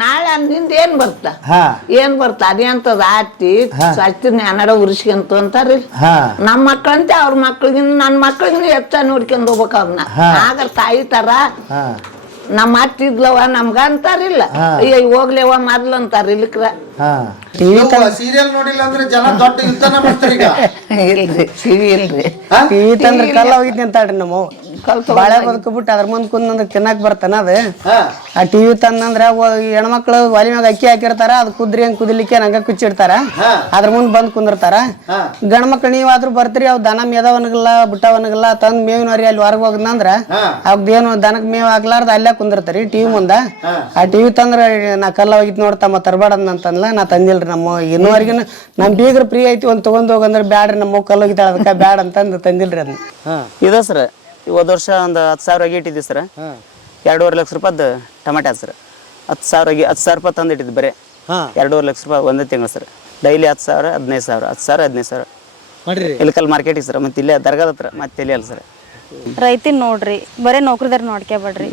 ನಾಳೆ ಅಂದಿಂದ ಏನ್ ಬರ್ತ ಅದೇಂತದ ಆಟಿ ಸ್ವಚ್ಛನ ಕನ್ನಡ ಉರ್ಸ್ಕೊಂತ ಅಂತಾರ ನಮ್ಮ ಮಕ್ಳಂತೆ ಅವ್ರ ಮಕ್ಳಿಗಿನ ನನ್ನ ಮಕ್ಳಿಗಿನ ಹೆಚ್ಚ ನೋಡ್ಕೊಂಡ್ ಹೋಗ್ಬೇಕ ಅವ್ರನ್ನ ಆಗ ತಾಯಿ ತರ ನಮ್ಮ ಅತ್ತಿದ್ಲವ ನಮ್ಗ ಅಂತಾರಿಲ್ಲ ಅಯ್ಯ ಹೋಗ್ಲೇವ ಮೊದ್ಲು ಅಂತಾರ ಇಲ್ಕ್ರ ಸೀರಿಯಲ್ ನೋಡಿಲ್ಲ ಅಂದ್ರೆ ಜನ ದೊಡ್ಡ ಯುದ್ಧನ ಮಾಡ್ತಾರೆ ಈಗ. ಇಲ್ರಿ ಸಿವಿ ಇಲ್ರಿ ಟಿವಿ ತಂದ್ರ ಕಲ್ಲ ಹೋಗಿದ್ನಿ ಅಂತಾಳ್ರಿ ನಮ್ಮ ಬಾಳೆ ಬದುಕು ಬಿಟ್ಟು ಅದ್ರ ಮುಂದ್ ಕುಂದ್ ತಿನ್ನಕ್ ಬರ್ತಾನ ಅದ ಆ ಟಿವಿ ತಂದಂದ್ರ ಹೆಣ್ಮಕ್ಳು ಒಲಿ ಮ್ಯಾಗ ಅಕ್ಕಿ ಹಾಕಿರ್ತಾರ ಅದ್ ಕುದ್ರಿ ಹಂಗ್ ಕುದಿಲಿಕ್ಕೆ ನಂಗ ಕುಚ್ಚಿಡ್ತಾರ ಅದ್ರ ಮುಂದ್ ಬಂದ್ ಕುಂದಿರ್ತಾರ ಗಂಡ್ ಮಕ್ಳು ನೀವಾದ್ರೂ ಬರ್ತೀರಿ ಅವ್ ದನ ಮೇದವನ್ಗಲ್ಲ ಬಿಟ್ಟವನ್ಗಲ್ಲ ತಂದ್ ಮೇವಿನವ್ರಿ ಅಲ್ಲಿ ಹೊರಗ್ ಹೋಗದಂದ್ರ ಅವ್ದೇನು ದನಕ್ ಮೇವ್ ಆಗ್ಲಾರ್ದ ಅಲ್ಲೇ ಕುಂದಿರ್ತಾರಿ ಟಿವಿ ಮುಂದ ಆ ಟಿವಿ ತಂದ್ರ ನಾ ಕಲ್ಲ ಹೋಗಿತ್ ನೋಡ್ತಮ್ಮ ತರಬೇಡದ್ ಅಂತಂದ್ಲ ನಾ ತಂದಿಲ್ರಿ ನಮ್ಮ ಇನ್ನುವರೆಗಿನ ನಮ್ ಬೀಗ್ರ ಫ್ರೀ ಐತಿ ಒಂದ್ ತಗೊಂಡ್ ಹೋಗಂದ್ರ ಬ್ಯಾಡ್ರಿ ನಮ್ಮ ಕಲ್ಲ ಹೋಗಿದ್ದಾಳ ಅದಕ್ಕ ಬ್ಯಾಡ್ ಅಂತಂದ್ ತಂದಿಲ್ರಿ ಅದನ್ನ ಇದ ಸರ್ ಹೋದ ವರ್ಷ ಒಂದು 10,000 ಆಗಿ ಇಟ್ಟಿದ್ವಿ ಸರ್ 2.5 ಲಕ್ಷ ರೂಪಾಯ್ದು ಟಮಾಟೆ ಸರ್ 10,000 ರೂಪಾಯಿ ತಂದು ಇಟ್ಟಿದ್ದು ಬರೀ 2.5 ಲಕ್ಷ ರೂಪಾಯಿ ಒಂದೇ ತಿಂಗಳು ಸರ್ ಡೈಲಿ 10,000 15,000 10,000 ಇಲ್ಕಲ್ ಮಾರ್ಕೆಟಿಗೆ ಸರ್ ಮತ್ತೆ ಇಲ್ಲೇ ದರ್ಗಾದ ಹತ್ರ ಮತ್ತೆ ಇಲ್ಲಿ ಅಲ್ಲ ಸರ್ ರೈತನ್ ನೋಡ್ರಿ ಬರೇ ನೌಕರಿದಾರ ನೋಡ್ಕೋಬೇಡ್ರಿ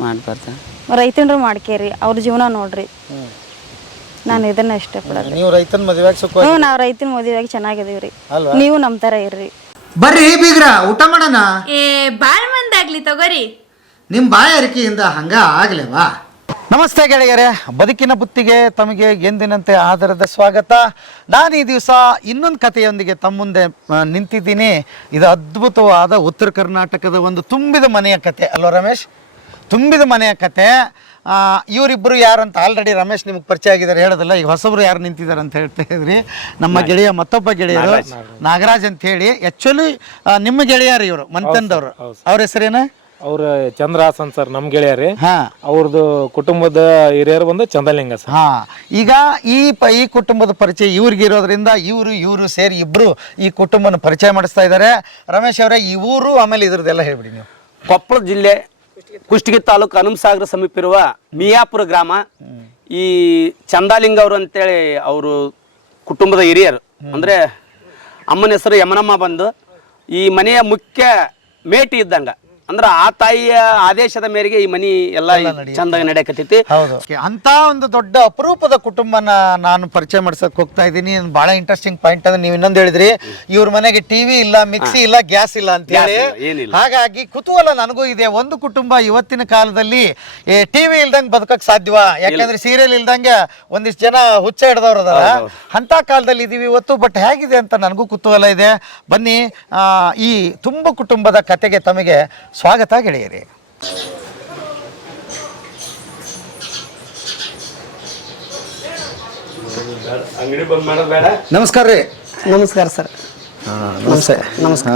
ರೈತನ್ರು ಮಾಡ್ಕೇರಿ ಅವ್ರ ಜೀವನ ನೋಡ್ರಿ ನಾನು ಇದನ್ನ ಇಷ್ಟಪಡೋದು ನೀವು ರೈತನ ಮದುವೆಯಾಗಿ ಸುಖ ನಾವ್ ರೈತನ ಮದುವೆಯಾಗಿ ಚೆನ್ನಾಗಿದೀವ್ರಿ ನೀವು ನಮ್ ತರ ಇರ್ರಿ ಬರ್ರಿ ಬೀಗ್ರ ಊಟ ಮಾಡೋಣ. ಬಾಳ್ ಮಂದಾಗ್ಲಿ ತಗೋರಿ. ನಿಮ್ ಬಾಯಾರಿಕೆಯಿಂದ ಹಂಗ ಆಗ್ಲೇವಾ? ನಮಸ್ತೆ ಗೆಳೆಯರೇ, ಬದುಕಿನ ಬುತ್ತಿಗೆ ತಮಗೆ ಎಂದಿನಂತೆ ಆಧಾರದ ಸ್ವಾಗತ. ನಾನು ಈ ದಿವಸ ಇನ್ನೊಂದು ಕಥೆಯೊಂದಿಗೆ ತಮ್ಮ ಮುಂದೆ ನಿಂತಿದ್ದೀನಿ. ಇದು ಅದ್ಭುತವಾದ ಉತ್ತರ ಕರ್ನಾಟಕದ ಒಂದು ತುಂಬಿದ ಮನೆಯ ಕತೆ ಅಲ್ವಾ ರಮೇಶ್? ತುಂಬಿದ ಮನೆಯ ಕತೆ. ಇವರಿಬ್ಬರು ಯಾರು ಅಂತ ಆಲ್ರೆಡಿ ರಮೇಶ್ ನಿಮ್ಗೆ ಪರಿಚಯ ಆಗಿದ್ದಾರೆ ಹೇಳೋದಲ್ಲ. ಈಗ ಹೊಸಬ್ರು ಯಾರು ನಿಂತಿದ್ದಾರೆ ಅಂತ ಹೇಳ್ತಾ ಇದ್ರಿ. ನಮ್ಮ ಗೆಳೆಯ ಮತ್ತೊಬ್ಬ ಗೆಳೆಯರು ನಾಗರಾಜ್ ಅಂತ ಹೇಳಿ. ಆ್ಯಕ್ಚುಲಿ ನಿಮ್ಮ ಗೆಳೆಯರು ಇವರು ಮಂತಂದವರು. ಅವ್ರ ಹೆಸರೇನ? ಅವ್ರ ಚಂದ್ರಹಾಸನ್ ಸರ್, ನಮ್ ಗೆಳೆಯರಿ. ಅವ್ರದ್ದು ಕುಟುಂಬದ ಹಿರಿಯರು ಬಂದು ಚಂದಲಿಂಗ ಸರ್. ಈಗ ಈ ಕುಟುಂಬದ ಪರಿಚಯ ಇವ್ರಿಗೆ ಇರೋದ್ರಿಂದ ಇವರು ಸೇರಿ ಇಬ್ರು ಈ ಕುಟುಂಬನ ಪರಿಚಯ ಮಾಡಿಸ್ತಾ ಇದ್ದಾರೆ. ರಮೇಶ್ ಅವರೇ, ಈ ಊರು ಆಮೇಲೆ ಇದ್ರದ್ದೆಲ್ಲ ಹೇಳ್ಬಿಡಿ ನೀವು. ಕೊಪ್ಪಳ ಜಿಲ್ಲೆ ಕುಷ್ಟಗಿ ತಾಲೂಕು ಹನುಮಸಾಗರ ಸಮೀಪ ಇರುವ ಮಿಯಾಪುರ ಗ್ರಾಮ. ಈ ಚಂದಾಲಿಂಗ ಅವರು ಅಂತೇಳಿ ಅವರು ಕುಟುಂಬದ ಹಿರಿಯರು. ಅಂದ್ರೆ ಅಮ್ಮನ ಹೆಸರು ಯಮನಮ್ಮ ಬಂದು ಈ ಮನೆಯ ಮುಖ್ಯ ಮೇಟಿ ಇದ್ದಂಗ. ಅಂದ್ರೆ ಆ ತಾಯಿಯ ಆದೇಶದ ಮೇರೆಗೆ ಈ ಮನಿ ಎಲ್ಲ ಚಂದಾಗಿ ನಡೆಯಕತ್ತೈತಿ. ಅಂತ ಒಂದು ದೊಡ್ಡ ಅಪರೂಪದ ಕುಟುಂಬನ ನಾನು ಪರಿಚಯ ಮಾಡ್ಸಕ್ ಹೋಗ್ತಾ ಇದ್ದೀನಿ. ಬಹಳ ಇಂಟ್ರೆಸ್ಟಿಂಗ್ ಪಾಯಿಂಟ್ ಅಂದ್ರೆ ನೀವು ಇನ್ನೊಂದು ಹೇಳಿದ್ರಿ, ಇವ್ರ ಮನೆಗೆ ಟಿವಿ ಇಲ್ಲ, ಮಿಕ್ಸಿ ಇಲ್ಲ, ಗ್ಯಾಸ್ ಇಲ್ಲ ಅಂತ ಹೇಳಿ. ಹಾಗಾಗಿ ಕುತೂಹಲ ನನಗೂ ಇದೆ. ಒಂದು ಕುಟುಂಬ ಇವತ್ತಿನ ಕಾಲದಲ್ಲಿ ಟಿವಿ ಇಲ್ದಂಗೆ ಬದುಕಕ್ ಸಾಧ್ಯವಾ? ಯಾಕಂದ್ರೆ ಸೀರಿಯಲ್ ಇಲ್ದಂಗೆ ಒಂದಿಷ್ಟು ಜನ ಹುಚ್ಚ ಹಿಡ್ದವ್ರು ಅದಾರ. ಅಂತ ಕಾಲದಲ್ಲಿ ಇದೀವಿ ಇವತ್ತು. ಬಟ್ ಹೇಗಿದೆ ಅಂತ ನನಗೂ ಕುತೂಹಲ ಇದೆ. ಬನ್ನಿ, ಈ ತುಂಬ ಕುಟುಂಬದ ಕತೆಗೆ ತಮಗೆ ಸ್ವಾಗತ ಗೆಳೆಯರಿ. ನಮಸ್ಕಾರ ರೀ. ನಮಸ್ಕಾರ ಸರ್. ನಮಸ್ತೆ. ನಮಸ್ಕಾರ.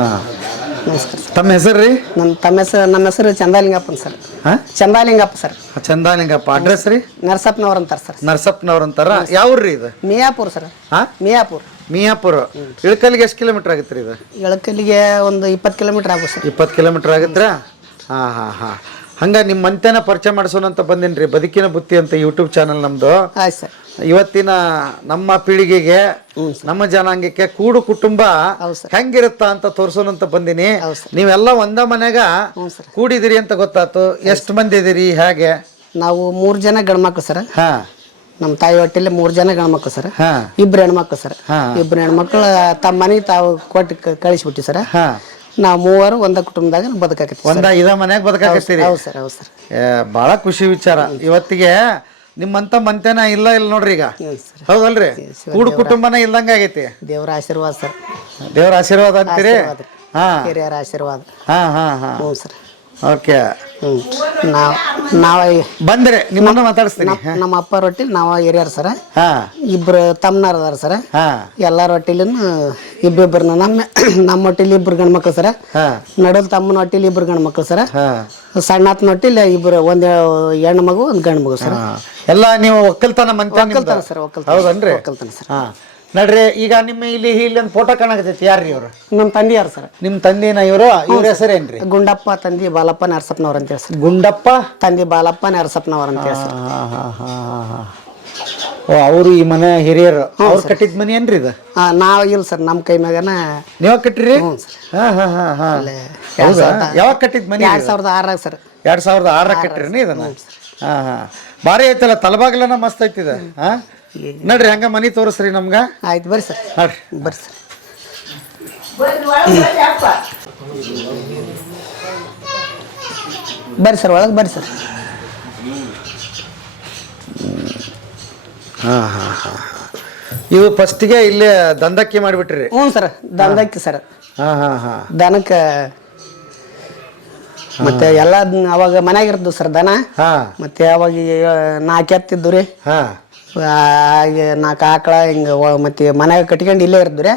ನಮಸ್ಕಾರ. ತಮ್ಮ ಹೆಸರು ರೀ? ನಮ್ಮ ಹೆಸರು ಚಂದಾಲಿಂಗಪ್ಪನ್ ಸರ್. ಚಂದಾಲಿಂಗಪ್ಪ ಸರ್. ಚಂದಾಲಿಂಗಪ್ಪ. ಅಡ್ರೆಸ್ ರೀ? ನರಸಪ್ಪನವ್ರ ಅಂತಾರ ಸರ್. ನರಸಪ್ಪನವ್ರ ಅಂತಾರ. ಯಾವ್ರಿ ಇದು? ಮಿಯಾಪುರ್ ಸರ್. ಮಿಯಾಪುರ್. ಇಳಕಲ್ಲಿಗೆ ಎಷ್ಟು ಕಿಲೋಮೀಟರ್ ಆಗುತ್ತೆ ರೀ ಇದು? ಇಳಕಲ್ಲಿಗೆ ಒಂದು 20 ಕಿಲೋಮೀಟರ್ ಆಗುತ್ತೆ ಸರ್. 20 ಕಿಲೋಮೀಟರ್ ಆಗುತ್ತಾ? ಹಂಗ ನಿಮ್ಮ ಮಂತೆನ ಪರಿಚಯ ಮಾಡಿಸೋಣ ಅಂತ ಬಂದೇನ್ರಿ. ಬದುಕಿನ ಬುತ್ತಿ ಅಂತ ಯೂಟ್ಯೂಬ್ ಚಾನಲ್ ನಮ್ದು. ಆಯ್ತು ಸರ್. ಇವತ್ತಿನ ನಮ್ಮ ಪೀಳಿಗೆಗೆ, ನಮ್ಮ ಜನಾಂಗಕ್ಕೆ ಕೂಡು ಕುಟುಂಬ ಹೆಂಗಿರುತ್ತ ಅಂತ ತೋರ್ಸೋಣ ಅಂತ ಬಂದಿನಿ. ನೀವೆಲ್ಲ ಒಂದ ಮನೆಗ ಕೂಡಿದಿರಿ ಅಂತ ಗೊತ್ತಾಯ್ತು. ಎಷ್ಟು ಮಂದಿ ಇದೀರಿ? ಹೇಗೆ? ನಾವು 3 ಜನ ಗಂಡ್ಮಕ್ಳು ಸರ್. ನಮ್ಮ ತಾಯಿ ಹೊಟ್ಟೆಲಿ 3 ಜನ ಗಂಡ್ಮಕ್ಳು ಸರ್. 2 ಹೆಣ್ಮಕ್ಳು ಸರ್. 2 ಹೆಣ್ಮಕ್ಳು ತಮ್ಮ ಮನೆಗೆ ತಾವು ಕೊಟ್ಟು ಕಳಿಸ್ಬಿಟ್ಟಿ ಸರ್. ನಾವು 3 ಒಂದ ಕುಟುಂಬದಾಗ ಬದುಕಾಕತ್ತೀವಿ. ಇದ ಮನ್ಯಾಗ ಬದುಕಾಕತ್ತೀರಿ? ಹೌದು ಸರ್. ಹೌದು ಸರ್. ಬಹಳ ಖುಷಿ ವಿಚಾರ. ಇವತ್ತಿಗೆ ನಿಮ್ಮಂತ ಮಂತೆನ ಇಲ್ಲ ನೋಡ್ರಿ ಈಗ. ಹೌದಲ್ರಿ? ಕೂಡು ಕುಟುಂಬನ ಇಲ್ದಂಗ ಆಗೈತಿ. ದೇವರ ಆಶೀರ್ವಾದ ಸರ್. ದೇವರ ಆಶೀರ್ವಾದ ಅಂತೀರಿ? ಹಿರಿಯರ ಆಶೀರ್ವಾದ. ಹ್ಞೂ ಸರ್. ಓಕೆ. ನಾವ ಬಂದ್ರೆ ನಿಮ್ಮನ್ನ ಮಾತಾಡಿಸ್ತೀನಿ. ನಮ್ಮ ಅಪ್ಪ ರೊಟ್ಟಿಲಿ ನಾವ ಹಿರಿಯರ್ ಸರ. 2 ತಮ್ಮನಾರ ಅದಾರ ಸರ. ಎಲ್ಲಾರ ಹೊಟ್ಟಿಲಿನ ಇಬ್ಬಿಬ್ಬರು. ನಮ್ಮ ಹೊಟ್ಟಿಲಿ 2 ಗಂಡ್ಮಕ್ಳು ಸರ. ನಡಲ್ ತಮ್ಮನ ಹೊಟ್ಟಿಲಿ 2 ಗಂಡ್ಮಕ್ಳು ಸರ. ಸಣ್ಣಪ್ಪನ ಹೊಟ್ಟಿಲಿ 2, ಒಂದು ಹೆಣ್ಣು ಮಗು, ಒಂದು ಗಂಡು ಮಗು ಸರ್. ಎಲ್ಲ ನೀವು ಒಕ್ಕಲ್ತನ ಒಕ್ಕಲ್ತನ ಸರ್. ಹೌದನ್ರಿ? ಒಕ್ಕಲ್ತನ ಸರ್. ನಡ್ರಿ, ಈಗ ನಿಮ್ಮ ಇಲ್ಲಿ ಒಂದು ಫೋಟೋ ಕಾಣಕತ್ತೈತಿ. ಯಾರ್ರಿ ಇವ್ರು? ನಮ್ಮ ತಂದೆಯಾರ ಸರ್. ನಿಮ್ ತಂದೆನ ಇವ್ರ ಹೆಸರೇನ್ರಿ? ಗುಂಡಪ್ಪ ತಂದಿ ಬಾಲಪ್ಪ ನರಸಪ್ಪನವ್ರ ಅಂತ ಹೇಳಿ ಸರ್. ಗುಂಡಪ್ಪ ತಂದಿ ಬಾಲಪ್ಪ ನರಸಪ್ಪನವ್ರ ಅಂತ ಹೇಳಿ ಸರ್. ಅವರು ಈ ಮನೆ ಹಿರಿಯರು. ಅವ್ರು ಕಟ್ಟಿದ ಮನಿ ಏನ್ರಿ ಇದು? ನಾವ್ ಇಲ್ಲ ಸರ್. ನಮ್ಮ ಕೈ ಮ್ಯಾಗನ ನೀವ ಕಟ್ಟಿರಿ? ಯಾವಾಗ ಕಟ್ಟಿದ ಮನಿ? 2006 ಸರ್. 2006 ಕಟ್ಟಿರಿ ಇದನ್ನ? ಹಾ ಹಾ ಭಾರಿ ಐತಲ್ಲ ತಲಬಾಗ್ಲನ ಮಸ್ತ್ ಐತಿದ ಹಾ ನಡ್ರಿ ಹಂಗ ಮನಿ ತೋರಿಸ್ರಿ ನಮ್ಗ ಆಯ್ತು ಬರ್ರಿ ಸರ್ ನಡ್ರಿ ಬರ್ರಿ ಸರ್ ಬರ್ರಿ ಸರ್ ಒಳಗೆ ಬರ್ರಿ ಸರ್ ಹಾ ಹಾ ಹಾ ಇವು ಫಸ್ಟಿಗೆ ಇಲ್ಲೇ ದಂಧಕ್ಕಿ ಮಾಡಿಬಿಟ್ರಿ ಹ್ಞೂ ಸರ್ ದನದಕ್ಕೆ ಸರ್ ಹಾ ಹಾ ಹಾ ದನಕ್ಕೆ ಮತ್ತೆ ಎಲ್ಲ ಅವಾಗ ಮನ್ಯಾಗ ಇರ್ದು ಸರ್ ದನ ಹಾ ಮತ್ತೆ ಅವಾಗ 4 ಎತ್ತಿದ್ದು ರೀ ಹಾ 4 ಆಕಳ ಹಿಂಗ ಮತ್ತೆ ಮನ್ಯಾಗ ಕಟ್ಕೊಂಡು ಇಲ್ಲೇ ಇರ್ದು ರೀ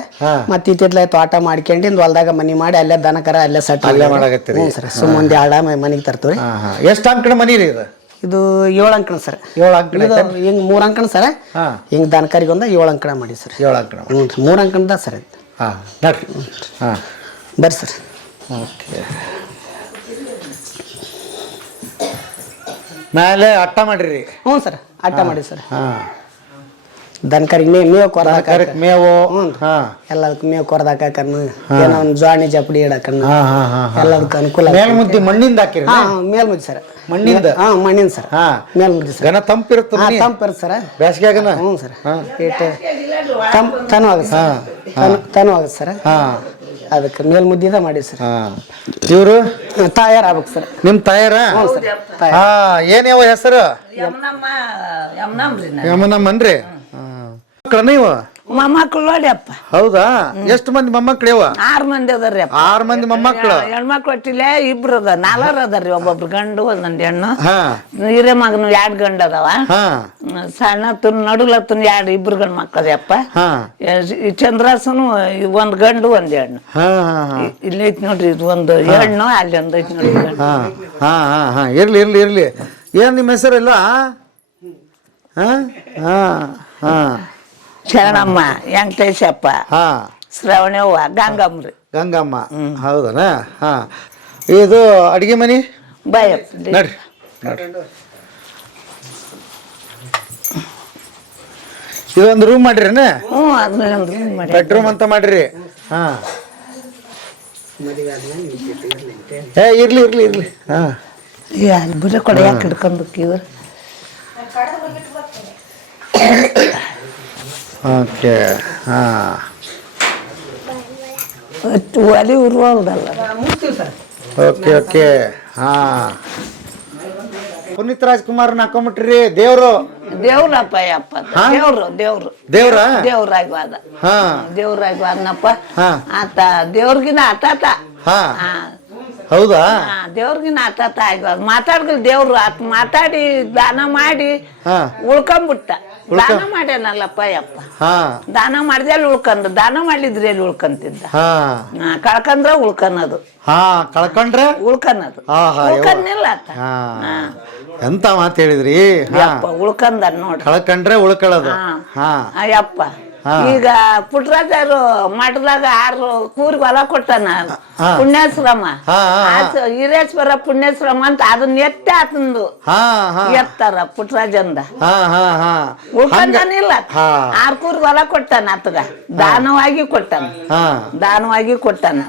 ಮತ್ತೆ ಇತ್ತಿತ್ಲಾಯ್ತು ಆಟ ಮಾಡ್ಕೊಂಡು ಹೊಲ್ದಾಗ ಮನಿ ಮಾಡಿ ಅಲ್ಲೇ ದನ ಕರ ಅಲ್ಲೇ ಸಟ್ ಅಲ್ಲೇ ಮಾಡಾಕತ್ತೀರಿ ಹ್ಞೂ ಸರ್ ಸುಮ್ಮನೆ 2 ಮನೆಗೆ ತರ್ತೀವಿ ರೀ ಹಾ ಹಾ ಎಷ್ಟು ಅಂಕಣ ಮನಿ ರೀ ಇದು ಇದು 7 ಅಂಕಣ ಸರ್ 7 ಅಂಕಣ ಇದು ಹಿಂಗೆ 3 ಅಂಕಣ ಸರ್ ಹಾ ಹಿಂಗೆ ದನಕರಿಗೆ ಒಂದು 7 ಅಂಕಣ ಮಾಡಿ ಸರ್ 7 ಅಂಕಣ ಹ್ಞೂ 3 ಅಂಕಣದ ಸರ್ ಇದು ಹಾ ನಡ್ರಿ ಹಾ ಬರ್ರಿ ಸರ್ ಓಕೆ ಮೇಲೆ ಅಟ್ಟ ಮಾಡಿರಿ ಹ್ಞೂ ಸರ್ ಆಟ ಮಾಡಿ ಸರ್ ಹಾ ದನಕರಿಗೆ ಮೇವು ಕೊರ್ದಾಕ ಮೇವು ಹಾ ಎಲ್ಲದಕ್ಕೆ ಮೇವು ಕೊರ್ದಾಕನ್ನು ಏನೋ ಒಂದು ಜ್ವಾಣಿ ಜಪಡಿ ಇಡಕನ್ನು ಹಾ ಹಾ ಹಾ ಎಲ್ಲದಕ್ಕೆ ಅನುಕೂಲ ಮೇಲ್ಮುದ್ದಿ ಮಣ್ಣಿಂದ ಹಾಕಿರಿ ಮೇಲ್ಮುದ್ದಿ ಸರ್ ಮಣ್ಣಿಂದ ಮಣ್ಣಿನ ಸರ್ ಹಾ ಮೇಲ್ಮುದ್ದಿ ಸರ್ ಗನ ತಂಪಿರುತ್ತೆ ಮನಿ ತಂಪಿರುತ್ತೆ ಸರ್ ಬೇಸಿಗೆಗನ ಹ್ಞೂ ಸರ್ ತನವಾಗುತ್ತೆ ಸರ್ ತನವಾಗುತ್ತೆ ಸರ್ ಹಾ ಅದಕ್ಕೆ ಮೇಲ್ಮುದ್ದಿದ ಮಾಡಿ ಸರ್ ಹಾ ಇವರು ತಯಾರಾಗ್ಬೇಕು ಸರ್ ನಿಮ್ ತಯಾರ ಹಾ ಏನ್ಯಾವ ಹೆಸರು ಯಮನಮ್ಮನ್ರಿ ನೀವು ಮೊಮ್ಮಕ್ಳು ನೋಡಿಯಪ್ಪ ಹೌದಾ ಎಷ್ಟು ಮಂದಿ ಮೊಮ್ಮಕ್ಳು ಇವ 6 ಮಂದಿ ಅದಾರ್ರಿ ಅಪ್ಪ 6 ಮಂದಿ ಮೊಮ್ಮಕ್ಳು ಹೆಣ್ಮಕ್ಳು ಒಟ್ಟಿಲೆ 2 ಅದ 4 ಅದಾರ್ರಿ ಒಬ್ಬೊಬ್ರು ಗಂಡು ಒಂದೊಂದು ಹೆಣ್ಣು ಹಾ ಹಿರೇ ಮಗನು 2 ಗಂಡು ಅದಾವ ಹಾ ಸಣ್ಣ ತುನ್ ನಡುಲತ್ತನ್ 2 ಗಂಡು ಮಕ್ಕಳು ಅಪ್ಪ ಹಾ ಈ ಚಂದ್ರಾಸನು 1 ಗಂಡು 1 ಹೆಣ್ಣು ಹಾ ಹಾ ಇಲ್ಲಿ ಐತಿ ನೋಡ್ರಿ ಇದು ಒಂದು ಹೆಣ್ಣು ಅಲ್ಲಿ ಒಂದು ಐತಿ ನೋಡ್ರಿ ಗಂಡು. ಹಾ ಹಾ ಹಾ ಹಾ ಇರ್ಲಿ ಇರ್ಲಿ ಇರ್ಲಿ ಏನ್ ನಿಮ್ಮ ಹೆಸರಿಲ್ಲ ಹಾ ಹಾ ಹಾ ಶರಣಮ್ಮ ವೆಂಕಟೇಶಪ್ಪ ಹಾ ಶ್ರವಣವ್ವ ಗಂಗಮ್ರಿ ಗಂಗಮ್ಮ ಹೌದನಾ ಹಾ ಇದು ಅಡಿಗೆ ಮನಿ ಬಾಯಪ್ಪ ನಡ್ರಿ ನಡ್ರಿ ಇದೊಂದು ರೂಮ್ ಮಾಡ್ರಿನ ಹ್ಞೂ ಅದನ್ನ ಮಾಡಿ ಬೆಡ್ರೂಮ್ ಅಂತ ಮಾಡ್ರಿ ಹಾ ಇರ್ಲಿ ಇರ್ಲಿ ಇರ್ಲಿ ಹಾ ಅಲ್ಲಿ ಬುಡ ಕೊಡ ಯಾಕೆ ಹಿಡ್ಕೊಂಡ್ಬಿಟ್ಟಿವ ಓಕೆ ಹಾ ಒಲಿ ಉರುವಲ್ದಲ್ಲ ಓಕೆ ಓಕೆ ಹಾ ಪುನೀತ್ ರಾಜ್ಕುಮಾರ್ನ ಹಾಕೊಂಬಿಟ್ರಿ ದೇವ್ರು ದೇವ್ರಪ್ಪ ಯಪ್ಪ ದೇವ್ರು ದೇವ್ರ ದೇವ್ರಾಗ್ವಾದ ಹಾ ದೇವ್ರಾಗ್ವಾದನಪ್ಪ ಹಾ ಆತ ದೇವ್ರಿಗಿನ ಆತಾತ ಹಾ ಹೌದಾ ದೇವ್ರಿಗಿನ ಆತಾತ ಆಗ್ವಾದ ಮಾತಾಡ್ಗಲ್ ದೇವ್ರು ಆತ ಮಾತಾಡಿ ದಾನ ಮಾಡಿ ಹಾ ಉಳ್ಕೊಂಬಿಟ್ಟ ದಾನ ಮಾಡ್ಯಾನಲ್ಲಪ್ಪ ಯಪ್ಪ ಹಾ ದಾನ ಮಾಡ್ದೆ ಅಲ್ಲಿ ಉಳ್ಕಂದ ದಾನ ಮಾಡ್ಲಿದ್ರೆ ಎಲ್ಲಿ ಉಳ್ಕಂತಿದ್ದ ಹಾ ಕಳ್ಕಂದ್ರ ಉಳ್ಕನ್ನೋದು ಹಾ ಕಳ್ಕೊಂಡ್ರೆ ಉಳ್ಕನ್ನೋದು ಹಾ ಹಾ ಉಳ್ಕನ್ನಿಲ್ಲ ಆತ ಹಾ ಎಂತ ಮಾತು ಹೇಳಿದ್ರಿ ಹಾ ಯಪ್ಪ ಉಳ್ಕಂದ ನೋಡ್ರಿ ಕಳ್ಕೊಂಡ್ರೆ ಉಳ್ಕೊಳ್ಳೋದು ಹಾ ಯಪ್ಪ ಈಗ ಪುಟ್ರಾಜರು ಮಠದಾಗ 6 ಕೂರಿಗೆ ಹೊಲ ಕೊಟ್ಟಾನ ಪುಣ್ಯಾಶ್ರಮ ಹಿರೇಶ್ವರ ಪುಣ್ಯಾಶ್ರಮ ಅಂತ ಅದನ್ನ ಎತ್ತೆ ಆತಂದು ಎತ್ತಾರ ಪುಟ್ರಾಜಂದ ಉಳ್ಕೊಂಡನಿಲ್ಲ 6 ಕೂರಿಗೆ ಹೊಲ ಕೊಟ್ಟಾನ ಆತಗ ದಾನವಾಗಿ ಕೊಟ್ಟಾನ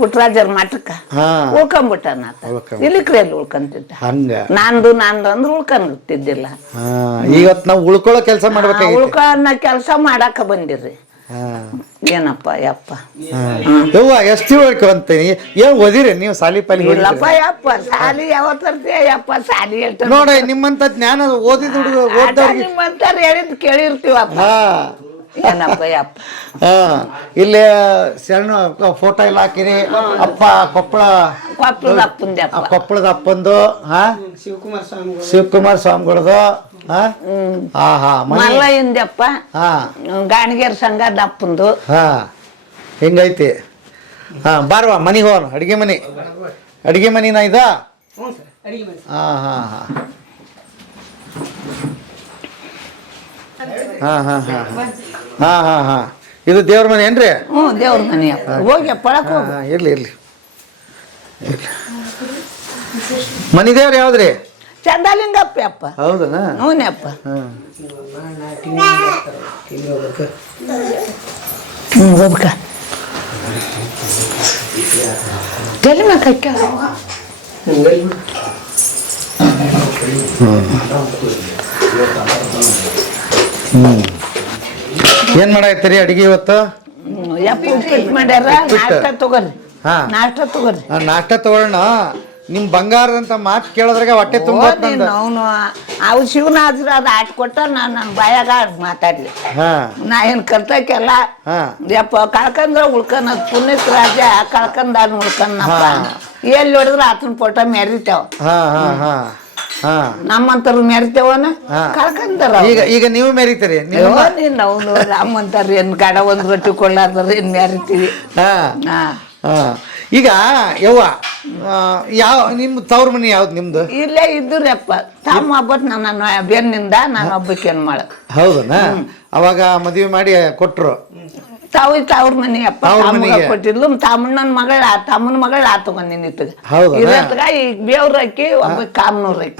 ಪುಟ್ರಾಜರ ಮಠಕ್ಕ ಉಳ್ಕೊಂಡ್ಬಿಟ್ಟಾನ ಆತ ಇಲ್ಲಿಕ್ರೆಯಲ್ಲಿ ಉಳ್ಕೊಂತಿದ್ದ ನಂದು ಅಂದ್ರೆ ಉಳ್ಕೊಂತಿದ್ದಿಲ್ಲ ಇವತ್ತು ನಾವು ಉಳ್ಕೊಳ್ಳೋ ಕೆಲಸ ಮಾಡ್ಬೇಕಾಗಿ ಉಳ್ಕೊಳ್ಳೋ ಕೆಲಸ ಮಾಡಾಕ ಬಂದಿರ್ರಿ ಏನಪ್ಪ ಯಪ್ಪ ಯವ್ವ ಎಷ್ಟು ತಿಳ್ಕೊಳ್ಕ ಅಂತೀನಿ ಏನ್ ಓದಿರಿ ನೀವು ಸಾಲಿ ಪಾಲಿ ಇಲ್ಲಪ್ಪ ಯಪ್ಪ ಸಾಲಿ ಯಾವತ್ತರ್ತೀಯ ಯಪ್ಪ ಸಾಲಿ ಹೇಳ್ತಾರೆ ನೋಡಿ ನಿಮ್ಮಂತ ಜ್ಞಾನ ಓದಿದ ಹುಡುಗ ಓದ್ದವ್ರಿಗೆ ನಿಮ್ಮಂತಾರ ಹೇಳಿದ್ ಕೇಳಿರ್ತೀವಪ್ಪ ಏನಪ್ಪ ಯಪ್ಪ ಇಲ್ಲಿ ಶರಣ ಫೋಟೋ ಎಲ್ಲ ಹಾಕಿರಿ ಅಪ್ಪ ಕೊಪ್ಪಳದ ಅಪ್ಪಂದಪ್ಪ ಕೊಪ್ಪಳದ ಅಪ್ಪಂದು ಶಿವಕುಮಾರ ಸ್ವಾಮಿಗಳದು ಮಲ್ಲಯ್ಯಂದಪ್ಪ ಗಾಣಿಗೇರ್ ಸಂಘದ ಅಪ್ಪಂದು ಹಿಂಗೈತಿ ಬಾರ್ವಾ ಮನಿಗೆ ಹೋಗೋಣ ಅಡಿಗೆ ಮನಿನ ಇದ ಇದು ದೇವ್ರ ಮನೆ ಏನ್ರಿ ದೇವ್ರ ಮನೆ ಹೋಗಿ ಪಳಕ್ ಇರ್ಲಿ ಮನಿ ದೇವ್ರ ಯಾವ್ದ್ರಿ ಚಂದಾಲಿಂಗಪ್ಪ ಅಪ್ಪ ಹೌದನ ಹ್ಞೂನಪ್ಪ ಹೋಗ್ಬೇಕ ತಲೆ ಏನ್ ಮಾಡಾಯ್ತೀರಿ ಅಡಿಗೆ ಇವತ್ತು? ಯಪ್ಪ ಉಪ್ಪಿಟ್ಟು ಮಾಡ್ಯಾರ. ನಾಷ್ಟ ತಗೋರಿ, ಹಾ ನಾಷ್ಟ ತಗೋರಿ. ನಾಷ್ಟ ತಗೊಳ್ಳೋಣ. ನಿಮ್ ಬಂಗಾರದಂತ ಮಾತು ಕೇಳೋದ್ರಾಗ ಹೊಟ್ಟೆ ತುಂಬ ಅವನು ಅವ್ ಶಿವನ ಆದ ಆಟ ಕೊಟ್ಟ ನಾನು ನನ್ನ ಬಾಯಾಗ ಮಾತಾಡ್ಲಿ. ನಾ ಏನ್ ಕರ್ತಕ್ಕೆಲ್ಲ ಯಪ್ಪ ಕಳ್ಕಂದ್ರ ಉಳ್ಕನದ್ ಪುಣ್ಯಕ್ ರಾಜ ಕಳ್ಕಂದ ಉಳ್ಕನ್ನಪ್ಪ. ಎಲ್ಲಿ ಹೊಡೆದ್ರ ಆತನ ಫೋಟ ಮೆರಿತಾವ. ನಮ್ಮಂತಾರ ಮೆರಿತೇವನ ಕಳ್ಕಂತಾರ. ಈಗ ನೀವು ಮೆರಿತೀರಿ? ಅವನು ನಮ್ಮಂತಾರ ಏನ್ ಗಡ ಒಂದ್ ರೊಟ್ಟಿ ಕೊಳ್ಳಾರ್ದಾರ ಏನ್ ಮೆರಿತೀವಿ. ಈಗ ಯವ್ವ ಯಾವ ನಿಮ್ ತವ್ರ ಮನಿ ಯಾವ್ದು ನಿಮ್ದು? ಇಲ್ಲೇ ಇದ್ರಪ್ಪ ತಮ್ಮ ಹಬ್ಬತ್ ನನ್ನ ಬೆನ್ನಿಂದ ನಾನು ಹಬ್ಬಕ್ಕೆ ಏನ್ ಮಾಡ. ಹೌದನ? ಅವಾಗ ಮದ್ವೆ ಮಾಡಿ ಕೊಟ್ರು? ತವ್ರ ಮನಿ ಅಪ್ಪ ಕೊಟ್ಟಿದ್ಲು. ತಮ್ಮಣ್ಣನ ತಮ್ಮನ ಮಗಳ ತಗೊಂಡಿನಿ ಇತ್ತಗ ಈಗ ಬೇವ್ರ ಹಾಕಿ ಒಬ್ಬ ಕಾಮನೂರ್ ಹಾಕಿ.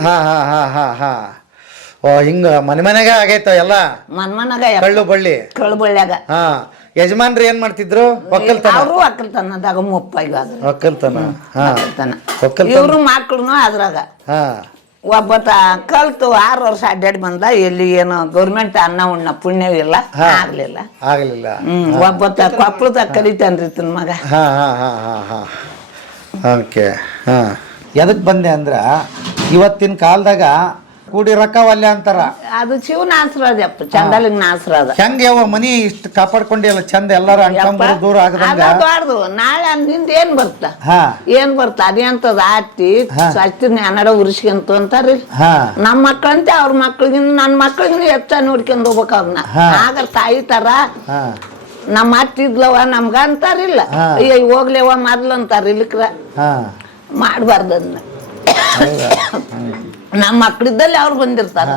ಓ ಹಿಂಗ ಮನ್ಯಾಗ ಆಗೈತ ಎಲ್ಲ ಮನ್ಮನಾಗ ಕಳ್ಳು ಬಳ್ಳಿ ಕಳ್ಬಳ್ಳ್ಯಾಗ. ಯಜಮಾನ್ರಿ ಏನ್ ಮಾಡ್ತಿದ್ರು? ಒಕ್ಕಲ್ತನ? ಅವರು ಒಕ್ಕಲ್ತನದಾಗ ಮುಪ್ಪಾಗಿ ಒಕ್ಕಲ್ತನ. ಇವ್ರು ಮಕ್ಳುನು ಅದ್ರಾಗ. ಒಬ್ಬ ಕಲ್ತು 6 ವರ್ಷ ಅಡ್ಡಾಡಿ ಬಂದ. ಎಲ್ಲಿ ಏನು ಗೌರ್ಮೆಂಟ್ ಅನ್ನ ಉಣ್ಣ ಪುಣ್ಯವಿಲ್ಲ, ಆಗ್ಲಿಲ್ಲ. ಒಬ್ಬ ಕೊಪ್ಪಳದಾಗ ಕಲಿತಾನ್ರಿ ತನ್ ಮಗ. ಓಕೆ. ಎದಕ್ ಬಂದೆ ಅಂದ್ರ ಇವತ್ತಿನ ಕಾಲದಾಗ ಕೂಡಿ ರೊಕ್ಕವಲ್ಯ ಅಂತಾರ. ಅದು ಶಿವನ ಆಸರಾದಪ್ಪ, ಚಂದಲಿಂಗನ ಆಸರಾದ. ಹೆಂಗ ಯಾವ ಮನಿ ಇಷ್ಟ ಕಾಪಾಡ್ಕೊಂಡಿಲ್ಲ ಚಂದ ಎಲ್ಲಾರು ಅಣ್ತಂಬರು ದೂರ ಆಗದಂಗ? ನಾಳೆ ನಿಂದ ಏನ್ ಬರ್ತ ಅದೇಂತದ ಆಟಿ ಸ್ವಚ್ಛನ ಕನ್ನಡ ಉರ್ಸ್ಕೊಂತ ಅಂತಾರಿ. ನಮ್ಮ ಮಕ್ಳಂತೆ ಅವ್ರ ಮಕ್ಳಿಗಿನ ನನ್ನ ಮಕ್ಳಿಗಿನ ಹೆಚ್ಚ ನೋಡ್ಕೊಂಡ್ ಹೋಗ್ಬೇಕ ಅವ್ರನ್ನ. ಆಗ ತಾಯಿ ತರ ನಮ್ಮ ಅತ್ತಿದ್ಲವ ನಮ್ಗ ಅಂತಾರಿಲ್ಲ. ಅಯ್ಯ ಹೋಗ್ಲೇವ ಮೊದ್ಲು ಅಂತಾರ. ಇಲ್ಲಿಕ್ರ ಮಾಡ್ಬಾರ್ದು ಅದನ್ನ. ನಮ್ಮ ಮಕ್ಳಿದ್ದಲ್ಲಿ ಅವ್ರು ಬಂದಿರ್ತಾರ.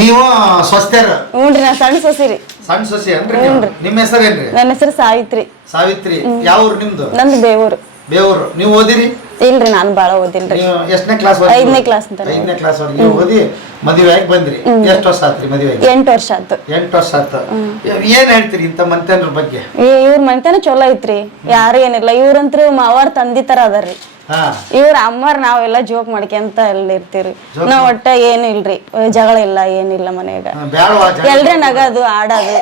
ನೀವು ಸ್ವಸ್ಥ್ಯರ? ಹ್ಞೂನ್ರಿ, ನಾ ಸಣ್ಣ ಸೊಸಿರಿ. ಸಣ್ಣ ಸೊಸಿ ಅನ್ರಿ? ನಿಮ್ಮ ಹೆಸರೇನ್ರಿ? ನನ್ನ ಹೆಸರು ಸಾವಿತ್ರಿ. ಸಾವಿತ್ರಿ. ಯಾವ ಊರು ನಿಮ್ದು? ನಂದು ಬೇವೂರು. ಬೇವೂರು. ನೀವು ಓದಿರಿ? ಇಲ್ರಿ, ನಾನು ಬಾಳ ಓದಿಲ್ರಿ. ನೀವು ಎಷ್ಟನೇ ಕ್ಲಾಸ್? 5ನೇ ಕ್ಲಾಸ್ ಅಂತ. 5ನೇ ಕ್ಲಾಸ್ ವರೆಗೆ ಓದಿ ಮದುವೆ ಆಗಿ ಬಂದ್ರಿ. ಎಷ್ಟು ವರ್ಷ ಆತ್ರಿ ಮದುವೆ? 8 ವರ್ಷ ಆಯ್ತು. 8 ವರ್ಷ ಆಯ್ತು. ಏನ್ ಹೇಳ್ತೀರಿ ಇಂತ ಮಂತ್ಯಾನ್ರ ಬಗ್ಗೆ? ಇವ್ರ ಮನೆತನ ಚಲೋ ಐತ್ರಿ. ಯಾರು ಏನಿಲ್ಲ. ಇವ್ರಂತ್ರು ಮಾವಾರ ತಂದಿ ತರ ಅದಾರ್ರಿ. ಇವ್ರ ಅಮ್ಮಾರ್ ನಾವೆಲ್ಲ ಜೋಕ್ ಮಾಡ್ಕೊಂತ ಎಲ್ಲ ಇರ್ತೀವ್ರಿ. ನಾವ್ ಒಟ್ಟ ಏನು ಇಲ್ರಿ, ಜಗಳ ಇಲ್ಲ, ಏನಿಲ್ಲ ಮನ್ಯಾಗ. ಎಲ್ರಿ ನಗದು ಆಡೋದು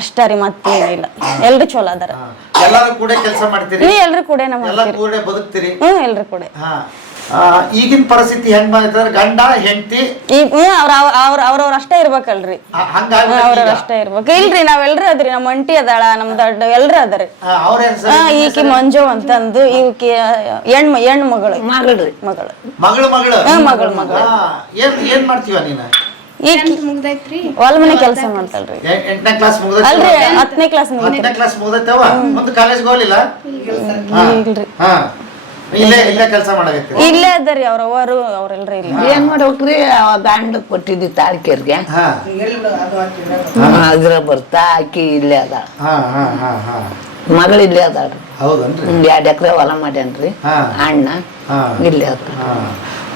ಅಷ್ಟಾರಿ, ಮತ್ತೇನಿಲ್ಲ. ಎಲ್ರು ಚಲೋ ಅದಾರ. ಎಲ್ಲಾರು ಕೂಡ ಕೆಲಸ ಮಾಡ್ತೀರಿ? ಎಲ್ರು ಕೂಡ ಬದುಕ್ತೀರಿ? ಎಲ್ರು ಕೂಡ. ಈಗಿನ ಪರಿಸ್ಥಿತಿ ಹೆಂಗ್ ಬಂದಿದ್ದಾರೆ? ಗಂಡ ಹೆಂಡತಿ ಅವ್ರವ್ರ ಅಷ್ಟೇ ಇರ್ಬೇಕಲ್ರಿ. ಅವ್ರವ್ರ ಅಷ್ಟೇ ಇರ್ಬೇಕು. ಇಲ್ರಿ, ನಾವೆಲ್ರು ಅದ್ರಿ. ನಮ್ಮ ಅಂಟಿ ಅದಾಳ, ನಮ್ ದೊಡ್ಡ ಎಲ್ರು ಅದಾರಿ. ಈಕಿ ಮಂಜು ಅಂತಂದು ಈಕಿ ಹೆಣ್ಣು ಮಗಳು. ಮಗಳು ಏನ್ ಮಾಡ್ತೀವ ನೀನು? ಹೊಲ ಮನೆ ಕೆಲಸ ಮಾಡ್ತಾಳ್ರಿ. 8ನೇ ಕ್ಲಾಸ್ ಮುಗ್ದೈತಿ? ಅಲ್ರಿ, 10ನೇ ಕ್ಲಾಸ್ ಮುಗ್ದೈತಿ. 10ನೇ ಕ್ಲಾಸ್ ಮುಗ್ದೈತವ? ಮುಂದೆ ಕಾಲೇಜ್ಗೆ ಹೋಗ್ಲಿಲ್ಲ? ಇಲ್ರಿ, ಇಲ್ಲೇ ಕೆಲಸ ಮಾಡಾಕತ್ತೀರಿ? ಇಲ್ಲೇ ಅದಾರಿ. ಅವ್ರವರು ಅವ್ರೆಲ್ರಿ ಇಲ್ಲ. ಏನ್ ಮಾಡ್ಬೇಕ್ರಿ? ಗಂಡ ಕೊಟ್ಟಿದ್ದಿ ತಾಳ್ಕೇರ್ಗೆ ಅದ್ರ ಬರ್ತಾ ಆಕಿ ಇಲ್ಲೇ ಅದ. ಮಗಳು ಇಲ್ಲೇ ಅದಾಳ್ರಿ. ಹೌದನ್ರಿ? 2 ಎಕರೆ ಹೊಲ ಮಾಡ್ಯಾನ್ರಿ ಅಣ್ಣ. ಇಲ್ಲೇ ಅದ.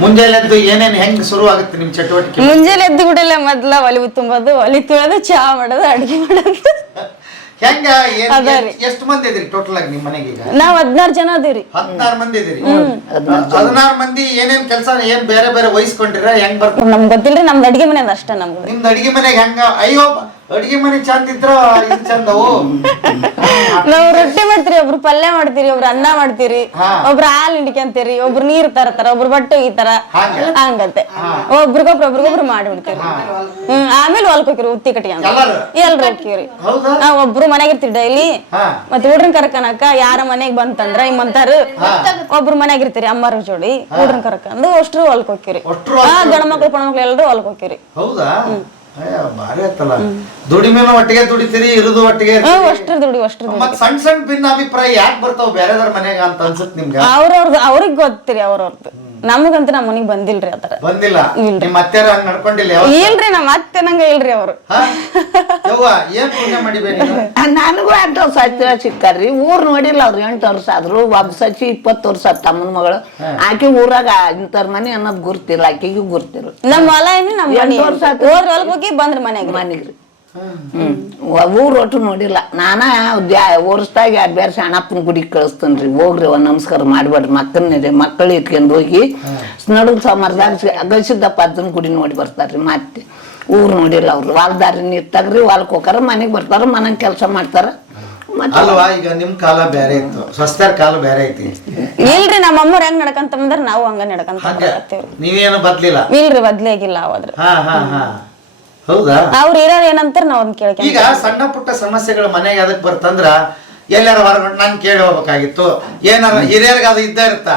ಮುಂಜಾನೆ ಎದ್ದು ಏನೇನ್ ಹೆಂಗ್ ಶುರು ಆಗುತ್ತೆ ನಿಮ್ ಚಟುವಟಿಕೆ? ಮುಂಜಾನೆ ಎದ್ದು ಕೂಡಲೇ ಮೊದ್ಲ ಒಲಿ ತುಂಬೋದು, ಒಲಿ ತುಳೋದು, ಚಹಾ ಮಾಡೋದು, ಅಡ್ಗೆ ಮಾಡೋದು. ಹೆಂಗ? ಎಷ್ಟು ಮಂದಿ ಇದ್ರಿ ಟೋಟಲ್ ಆಗಿ ನಿಮ್ ಮನೆಗೆ? ಈಗ ನಾವ್ 16 ಜನ ಅದೀವ್ರಿ. 16 ಮಂದಿ ಇದ್ರಿ? 16 ಮಂದಿ ಏನೇನ್ ಕೆಲಸ ಏನ್ ಬೇರೆ ಬೇರೆ ವಹಿಸ್ಕೊಂಡಿರ? ಹೆಂಗ್ ಬರ್ತಾರೆ? ನಮ್ಗ್ ಗೊತ್ತಿಲ್ರಿ. ನಮ್ದು ಅಡ್ಗೆ ಮನೆ ಅಷ್ಟ. ನಮ್ದು ನಿಮ್ದು ಅಡಿಗೆ ಮನೆಗೆ ಹೆಂಗ? ಅಯ್ಯೋ ಅಡಿಗೆ ಮನೆ ಚಂದ ಇದ್ರ ಇದು ಚಂದವು. ನಾವ್ ರೊಟ್ಟಿ ಮಾಡ್ತೀರಿ, ಒಬ್ರು ಪಲ್ಯ ಮಾಡ್ತೀರಿ, ಒಬ್ರು ಅನ್ನ ಮಾಡ್ತೀರಿ, ಒಬ್ರು ಹಾಲು ಹಿಂಡಿಕಂತೀರಿ, ಒಬ್ರು ನೀರ್ ತರತಾರ, ಒಬ್ರು ಬಟ್ಟೆ ಒಗಿತಾರ. ಹಂಗತ್ತೆ ಒಬ್ರಿಗೊಬ್ರು ಮಾಡ್ಬಿಡ್ತೀರಿ. ಆಮೇಲೆ ಹೊಲ್ಕ್ ಹೋಗಿರಿ, ಉತ್ತಿ ಕಟ್ಟಿ ಎಲ್ರು ಹೋಗ್ತೀವ್ರಿ. ಒಬ್ರು ಮನೆಗೆ ಇರ್ತೀರಿ ಡೈಲಿ. ಮತ್ತೆ ಹುಡ್ರನ್ ಕರ್ಕನಕ ಯಾರ ಮನೆಗ್ ಬಂತಂದ್ರ ಹಿಂಗಂತಾರ. ಒಬ್ರು ಮನೆಯಾಗ ಇರ್ತೀರಿ ಅಮ್ಮರ ಜೋಡಿ. ಹುಡ್ರನ್ ಕರ್ಕಂದು ಅಷ್ಟ್ರು ಹೊಲ್ಕ್ ಹೋಗ್ತೀರಿ. ಗಂಡ್ಮಕ್ಳು ಪಣ್ಮಕ್ಳು ಎಲ್ರು ಹೊಲ್ಕ್ ಹೋಗ್ತೀರಿ. ಹೌದಾ? ಭಾರಿ ಆಯ್ತಲ್ಲ. ದುಡಿಮೇನು ಒಟ್ಟಿಗೆ ದುಡಿತೀರಿ, ಇರುದು ಒಟ್ಟಿಗೆ. ಸಣ್ಣ ಸಣ್ಣ ಭಿನ್ನ ಅಭಿಪ್ರಾಯ ಯಾಕೆ ಬರ್ತಾವ ಬೇರೆದವ್ರ ಮನೆಗ ಅಂತ ಅನ್ಸುತ್ತೆ ನಿಮ್ಗೆ? ಅವ್ರಿಗೆ ಗೊತ್ತಿರಿ. ಅವ್ರವ್ರದ್ದು. ನಮಗಂತ ನಮ್ಮ ಮನಿಗ್ ಬಂದಿಲ್ರಿ ಆತರ. ಬಂದಿಲ್ಲ? ನಿಮ್ಮ ಅತ್ತೆರ ಹಂಗ ನಡ್ಕೊಂಡಿಲ್ಲ? ಇಲ್ರಿ, ನಮ್ಮ ಅತ್ತೆ ನಂಗ ಇಲ್ರಿ. ಅವ್ರು ಏನ್ ಪೂಜೆ ಮಾಡಿಬೇಡಿ? ನನಗೂ 8 ವರ್ಷ ಸಿಕ್ಕಾರ್ರಿ. ಊರ್ ನೋಡಿಲ್ಲ ಅವ್ರು. 8 ವರ್ಷ ಆದ್ರು. ಒಬ್ಬ ಸಚಿ 20 ವರ್ಷ ತಮ್ಮನ ಮಗಳು. ಆಕಿ ಊರಾಗ ಇಂತರ ಮನೆ ಅನ್ನೋದ್ ಗುರ್ತಿಲ್ಲ. ಆಕಿಗೂ ಗುರ್ತಿರು. ನಮ್ಮ ಹೊಲ ಏನು ನಮ್ಮ 8 ವರ್ಷ ಹೋಗಿ ಬಂದ್ರಿ ಮನೆಗೆ. ಊರ್ ಒಟ್ಟು ನೋಡಿಲ್ಲ ನಾನ ವರ್ಷದಾಗ 2 ಬೇರೆ ಅಣ್ಣಪ್ಪನ ಗುಡಿಗೆ ಕಳಿಸ್ತೇನ್ರಿ ಹೋಗ್ರಿ ಒಂದ್ ನಮಸ್ಕಾರ ಮಾಡ್ಬೇಡ್ರಿ ಮಕ್ಕಳು ಇಟ್ಕೊಂಡು ಹೋಗಿ ನಡುಗ್ ಸೋಮವಾರದಾಗ ಗವಿಸಿದ್ದಪ್ಪ ಅಜ್ಜನ ಗುಡಿ ನೋಡಿ ಬರ್ತಾರ್ರಿ ಮತ್ತೆ ಊರ್ ನೋಡಿಲ್ಲ ಅವ್ರು ಹೊಲ್ದಾರಿ ನೀರ್ ತಗ್ರಿ ಹೊಲಕ್ ಹೋಗಾರ ಮನೆಗ್ ಬರ್ತಾರ ಮನೆಗ್ ಕೆಲಸ ಮಾಡ್ತಾರ. ಅಲ್ವಾ ಈಗ ನಿಮ್ ಕಾಲ ಬೇರೆ ಇತ್ತು, ಸ್ವಸ್ಥರ ಕಾಲ ಬೇರೆ ಐತಿ. ಇಲ್ರಿ ನಮ್ಮ ಅಮ್ಮವ್ರ ಹೆಂಗ್ ನಡ್ಕಂತ ಬಂದ್ರ ನಾವು ಹಂಗ ನಡ್ಕಂತ ಬರ್ತೀವ್ರಿ. ನೀವೇನು ಬದ್ಲಿಲ್ಲ? ಇಲ್ರಿ ಬದ್ಲಾಗಿಲ್ಲ ಅವಾದ್ರ. ಹೌದಾ? ಅವ್ರ ಇರೋರ್ ಏನಂತಾರ ನಾವ್ ಅದನ್ನ ಕೇಳ್ಕೊಂಡ್ ಈಗ ಸಣ್ಣ ಪುಟ್ಟ ಸಮಸ್ಯೆಗಳು ಮನೆಗೆ ಅದಕ್ಕೆ ಬರ್ತಂದ್ರ ಎಲ್ಲಾರ ಹೊರಗಡೆ ನಾನ್ ಕೇಳಿ ಹೋಗ್ಬೇಕಾಗಿತ್ತು, ಏನಾರ ಹಿರಿಯರ್ಗ ಅದು ಇದ್ದ ಇರ್ತ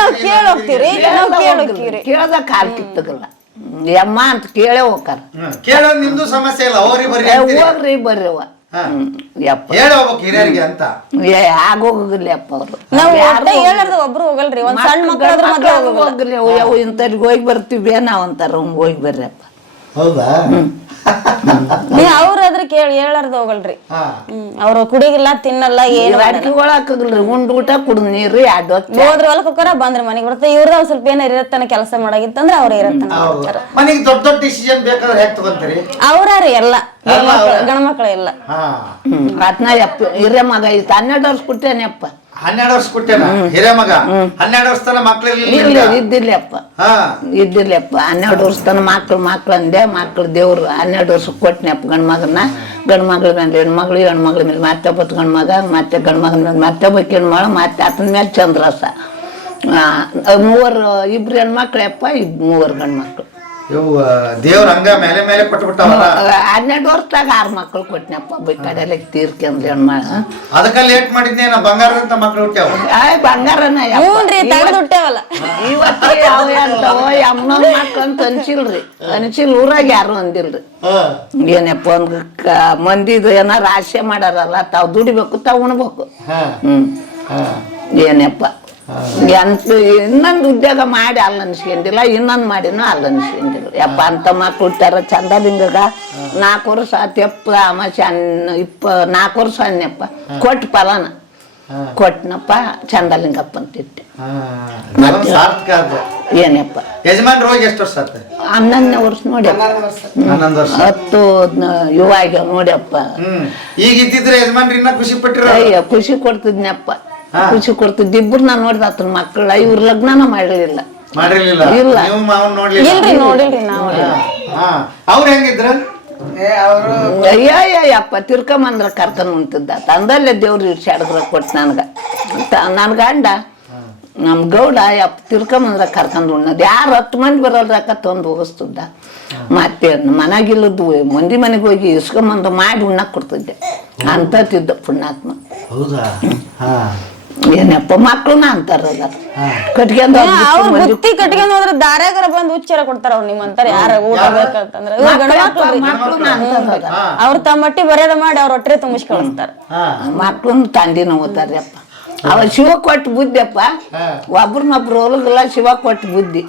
ನಾವ್ ಕೇಳಿ ಹೋಗ್ತೀವ್ರಿ, ನಾವ್ ಕೇಳಿ ಹೋಗ್ತೀವ್ರಿ. ಕೇಳ್ದ ಕಾಲ್ ಕಿತ್ತಗಲ್ಲ ಯಮ್ಮ ಅಂತ ಕೇಳೇ ಹೋಗಾರ. ಕೇಳೋ ನಿಮ್ದು ಸಮಸ್ಯೆ ಇಲ್ಲ, ಹೋಗ್ರಿ ಬರ್ರಿ ಹೋಗ್ರಿ ಬರ್ರಿವ ಯಪ್ಪ ಹೇಳಿ ಹೋಗ್ಬೇಕು ಹಿರಿಯರಿಗೆ ಅಂತ. ಆಗೋಗಿಲ್ಲ ಅಪ್ಪ ಅವ್ರು. ನಾವ್ ಹೇಳಾರ್ದ ಒಬ್ರು ಹೋಗಲ್ರಿ, ಒಂದ್ ಸಣ್ಣ ಮಕ್ಕಳಾದ್ರ ಮದ್ವೆ ಹೋಗ್ಲಿ ಇಂಥವ್ರಿಗೆ ಹೋಗಿ ಬರ್ತೀವಿ ನಾವ್ ಅಂತಾರ ಹೋಗಿ ಬರ್ರಿ ಅಪ್ಪ. ಹೌದಾ? ಅವ್ರಾದ್ರೆ ಕೇಳಿ ಹೇಳಾರ್ದ ಹೋಗಲ್ರಿ. ಅವ್ರು ಕುಡಿಗಿಲ್ಲ ತಿನ್ನಲ್ಲ ಏನು ಹಾಕಲ್ರಿ ಉಂಡ್ ಊಟ ಕುಡ್ದು ನೀರು 2 ಹೊತ್ತು ಹೋದ್ರ ಹೊಲಕ್ ಹೋಗಾರ ಬಂದ್ರ ಮನೆಗ್ ಬರ್ತಾರೆ. ಇವ್ರದ ಒಂದ್ ಸ್ವಲ್ಪ ಏನಾರ ಇರತ್ತನ ಕೆಲಸ ಮಾಡಾಗಿತ್ತಂದ್ರ ಅವ್ರ ಇರತ್ತನ ಮಾಡ್ತಾರ. ಮನೆಗೆ ದೊಡ್ಡ ದೊಡ್ಡ ಡಿಸಿಷನ್ ಬೇಕಾದ್ರೆ ಹೇಗ್ ತಗೊಂತೀರಿ? ಅವ್ರಾರಿ ಎಲ್ಲ ಗಣಮಕ್ಳ ಎಲ್ಲ. ಅದ್ನ ಯಪ್ಪ ಹಿರೇ ಮಗ ಇತ್ತು 12 ವರ್ಷ ಕೊಟ್ಟೇನಪ್ಪ. 12 ವರ್ಷ ಕೊಟ್ಟೇನ ಹಿರೇ ಮಗ? 12 ವರ್ಷ ತನ ಮಕ್ಳಿಗೆ ಇದ್ದಿಲ್ಲಪ್ಪ 12 ವರ್ಷ ತನ ಮಕ್ಳು ಅಂದೆ. ಮಕ್ಳು ದೇವ್ರು 12 ವರ್ಷ ಕೊಟ್ಟನಪ್ಪ ಗಂಡ್ಮಗನ. ಗಂಡ್ಮಗ್ಳ ಮೇಲೆ ಹೆಣ್ಮಗ್ಳು, ಹೆಣ್ಮಗ್ಳ ಮೇಲೆ ಮತ್ತೆ 9 ಗಂಡ್ಮಗ, ಮತ್ತೆ ಗಂಡ್ಮಗನ ಮೇಲೆ ಮತ್ತೆ 1 ಹೆಣ್ಮಗಳು, ಮತ್ತೆ ಆತನ ಮೇಲೆ ಚಂದ್ರಸ. 2 ಹೆಣ್ಮಕ್ಳಪ್ಪ, 3 ಗಂಡ್ಮಕ್ಳು. ದೇವ್ರ ಹಂಗ ಮೇಲೆ ಮೇಲೆ ಕೊಟ್ಬಿಟ್ಟ. 12 ವರ್ಷದಾಗ 6 ಮಕ್ಳು ಕೊಟ್ಟನಪ್ಪ. ಕಡೆಯಲ್ಲ ತೀರ್ಕೊಂಡ್ ಹೆಣ್ಮಳ. ಅದಕ್ಕ ಲೇಟ್ ಮಾಡಿದ್ನೇನ ಬಂಗಾರದ ಮಕ್ಳು ಹುಟ್ಟ್ಯಾವ. ಬಂಗಾರನ ಹುಟ್ಟೇವಲ್ಲ ಇವತ್ತಿಗೆ ಯಾವ ಅಂತವೋ ಅಮ್ಮನ ಮಕ್ಳು ಅಂತ ಅನ್ಸಿಲ್ ಊರಾಗ ಯಾರು ಅಂದಿಲ್ರಿ. ಏನಪ್ಪ ಒಂದ್ ಮಂದಿದು ಏನಾರ ಆಸೆ ಮಾಡಾರಲ್ಲ, ತಾವ್ ದುಡಿಬೇಕು, ತಾವ್ ಉಣ್ಬೇಕು. ಏನಪ್ಪ ಇನ್ನೊಂದು ಉದ್ಯೋಗ ಮಾಡಿ ಅಲ್ಲ ಅನ್ಸ್ಕೊಂಡಿಲ್ಲ, ಇನ್ನೊಂದು ಮಾಡಿನೂ ಅಲ್ಲ ಅನ್ಸ್ಕೊಂಡಿಲ್ಲ. ಯಪ್ಪ ಅಂತ ಮಕ್ಳು ಹುಟ್ಟಾರ ಚಂದಲಿಂಗಗ 4 ವರ್ಷ ಆತ್ಯಪ್ಪ. ಅಮಾಸೆ 4 ವರ್ಷ ಅನ್ನಪ್ಪ ಕೊಟ್ಟು ಫಲನ ಕೊಟ್ಟನಪ್ಪ ಚಂದಲಿಂಗಪ್ಪ ಅಂತಿದ್ದೆ. ಏನಪ್ಪ ಯಜಮಾನ್ ರೋಗ ಎಷ್ಟು ವರ್ಷ ಆತ? 11ನೇ ವರ್ಷ ನೋಡಿ 10 ಯುವಾಗ ನೋಡ್ಯಪ್ಪ. ಈಗ ಇದ್ದಿದ್ರೆ ಯಜಮಾನ್ರಿ ಇನ್ನ ಖುಷಿ ಪಟ್ಟಿರ? ಅಯ್ಯ ಖುಷಿ ಕೊಡ್ತಿದ್ನಪ್ಪ, ಖುಷಿ ಕೊಡ್ತಿದ್ದ. ಇಬ್ರು ನಾನು ನೋಡಿದ ಆತನ ಮಕ್ಕಳ. ಇವ್ರ ಲಗ್ನನ ಮಾಡಿರಲಿಲ್ಲ. ಇಲ್ಲ ಇಲ್ರಿ ನೋಡಿಲ್ರಿ ನಾವು. ಅವ್ರ ಹೆಂಗಿದ್ರ? ಅಯ್ಯಪ್ಪ ತಿರ್ಕೊಂಬಂದ್ರ ಕರ್ಕೊಂಡ್ ಉಂಟಿದ್ದ. ತಂದಲ್ಲೇ ದೇವ್ರು ಇಡ್ಸಾಡಿದ್ರ ಕೊಟ್ಟು ನನ್ ಗಂಡ ನಮ್ ಗೌಡ ಯಪ್ಪ ತಿರ್ಕೊಂಬಂದ್ರ ಕರ್ಕೊಂಡ್ ಉಣ್ಣದ್. ಯಾರು 10 ಮಂದಿ ಬರೋದ್ರಾಕ ತಂದು ಹೋಗಿಸ್ತಿದ್ದ. ಮತ್ತೆ ಮನೆಗಿಲ್ಲದ್ದು ಮಂದಿ ಮನೆಗೆ ಹೋಗಿ ಇಸ್ಕೊಂಬಂದು ಮಾಡಿ ಉಣ್ಣಕ್ ಕೊಡ್ತಿದ್ದೆ ಅಂತತಿದ್ದ ಪುಣ್ಯಾತ್ಮ. ಏನಪ್ಪ ಮಕ್ಳನ್ನ ಅಂತಾರಲ್ಲ ಕಟ್ಕೊಂಡ್ ಅವ್ರ ಬುತ್ತಿ ಕಟ್ಕೊಂಡ್ ಹೋದ್ರ ದಾರ್ಯಾಗರ ಬಂದ್ ಉಚ್ಚಾರ ಕೊಡ್ತಾರ. ಅವ್ರು ನಿಮ್ಮಂತಾರ ಯಾರ ಊಟ ಬೇಕಂತಂದ್ರ ಅವ್ರ ತಮ್ಮ ಮಟ್ಟಿ ಬರೆಯದ ಮಾಡಿ ಅವ್ರ ಹೊಟ್ಟೆ ತುಂಬಿಸಿ ಕಳಿಸ್ತಾರ. ಮಕ್ಳನ್ನ ತಂದಿನ ಓದ್ತಾರಪ್ಪ. ಅವ ಶಿವ ಕೊಟ್ಟು ಬುದ್ಧಿ ಅಪ್ಪ. ಒಬ್ರನ್ನೊಬ್ರು ಹೊಲಗಲ್ಲ ಶಿವ ಕೊಟ್ಟು ಬುದ್ಧಿ.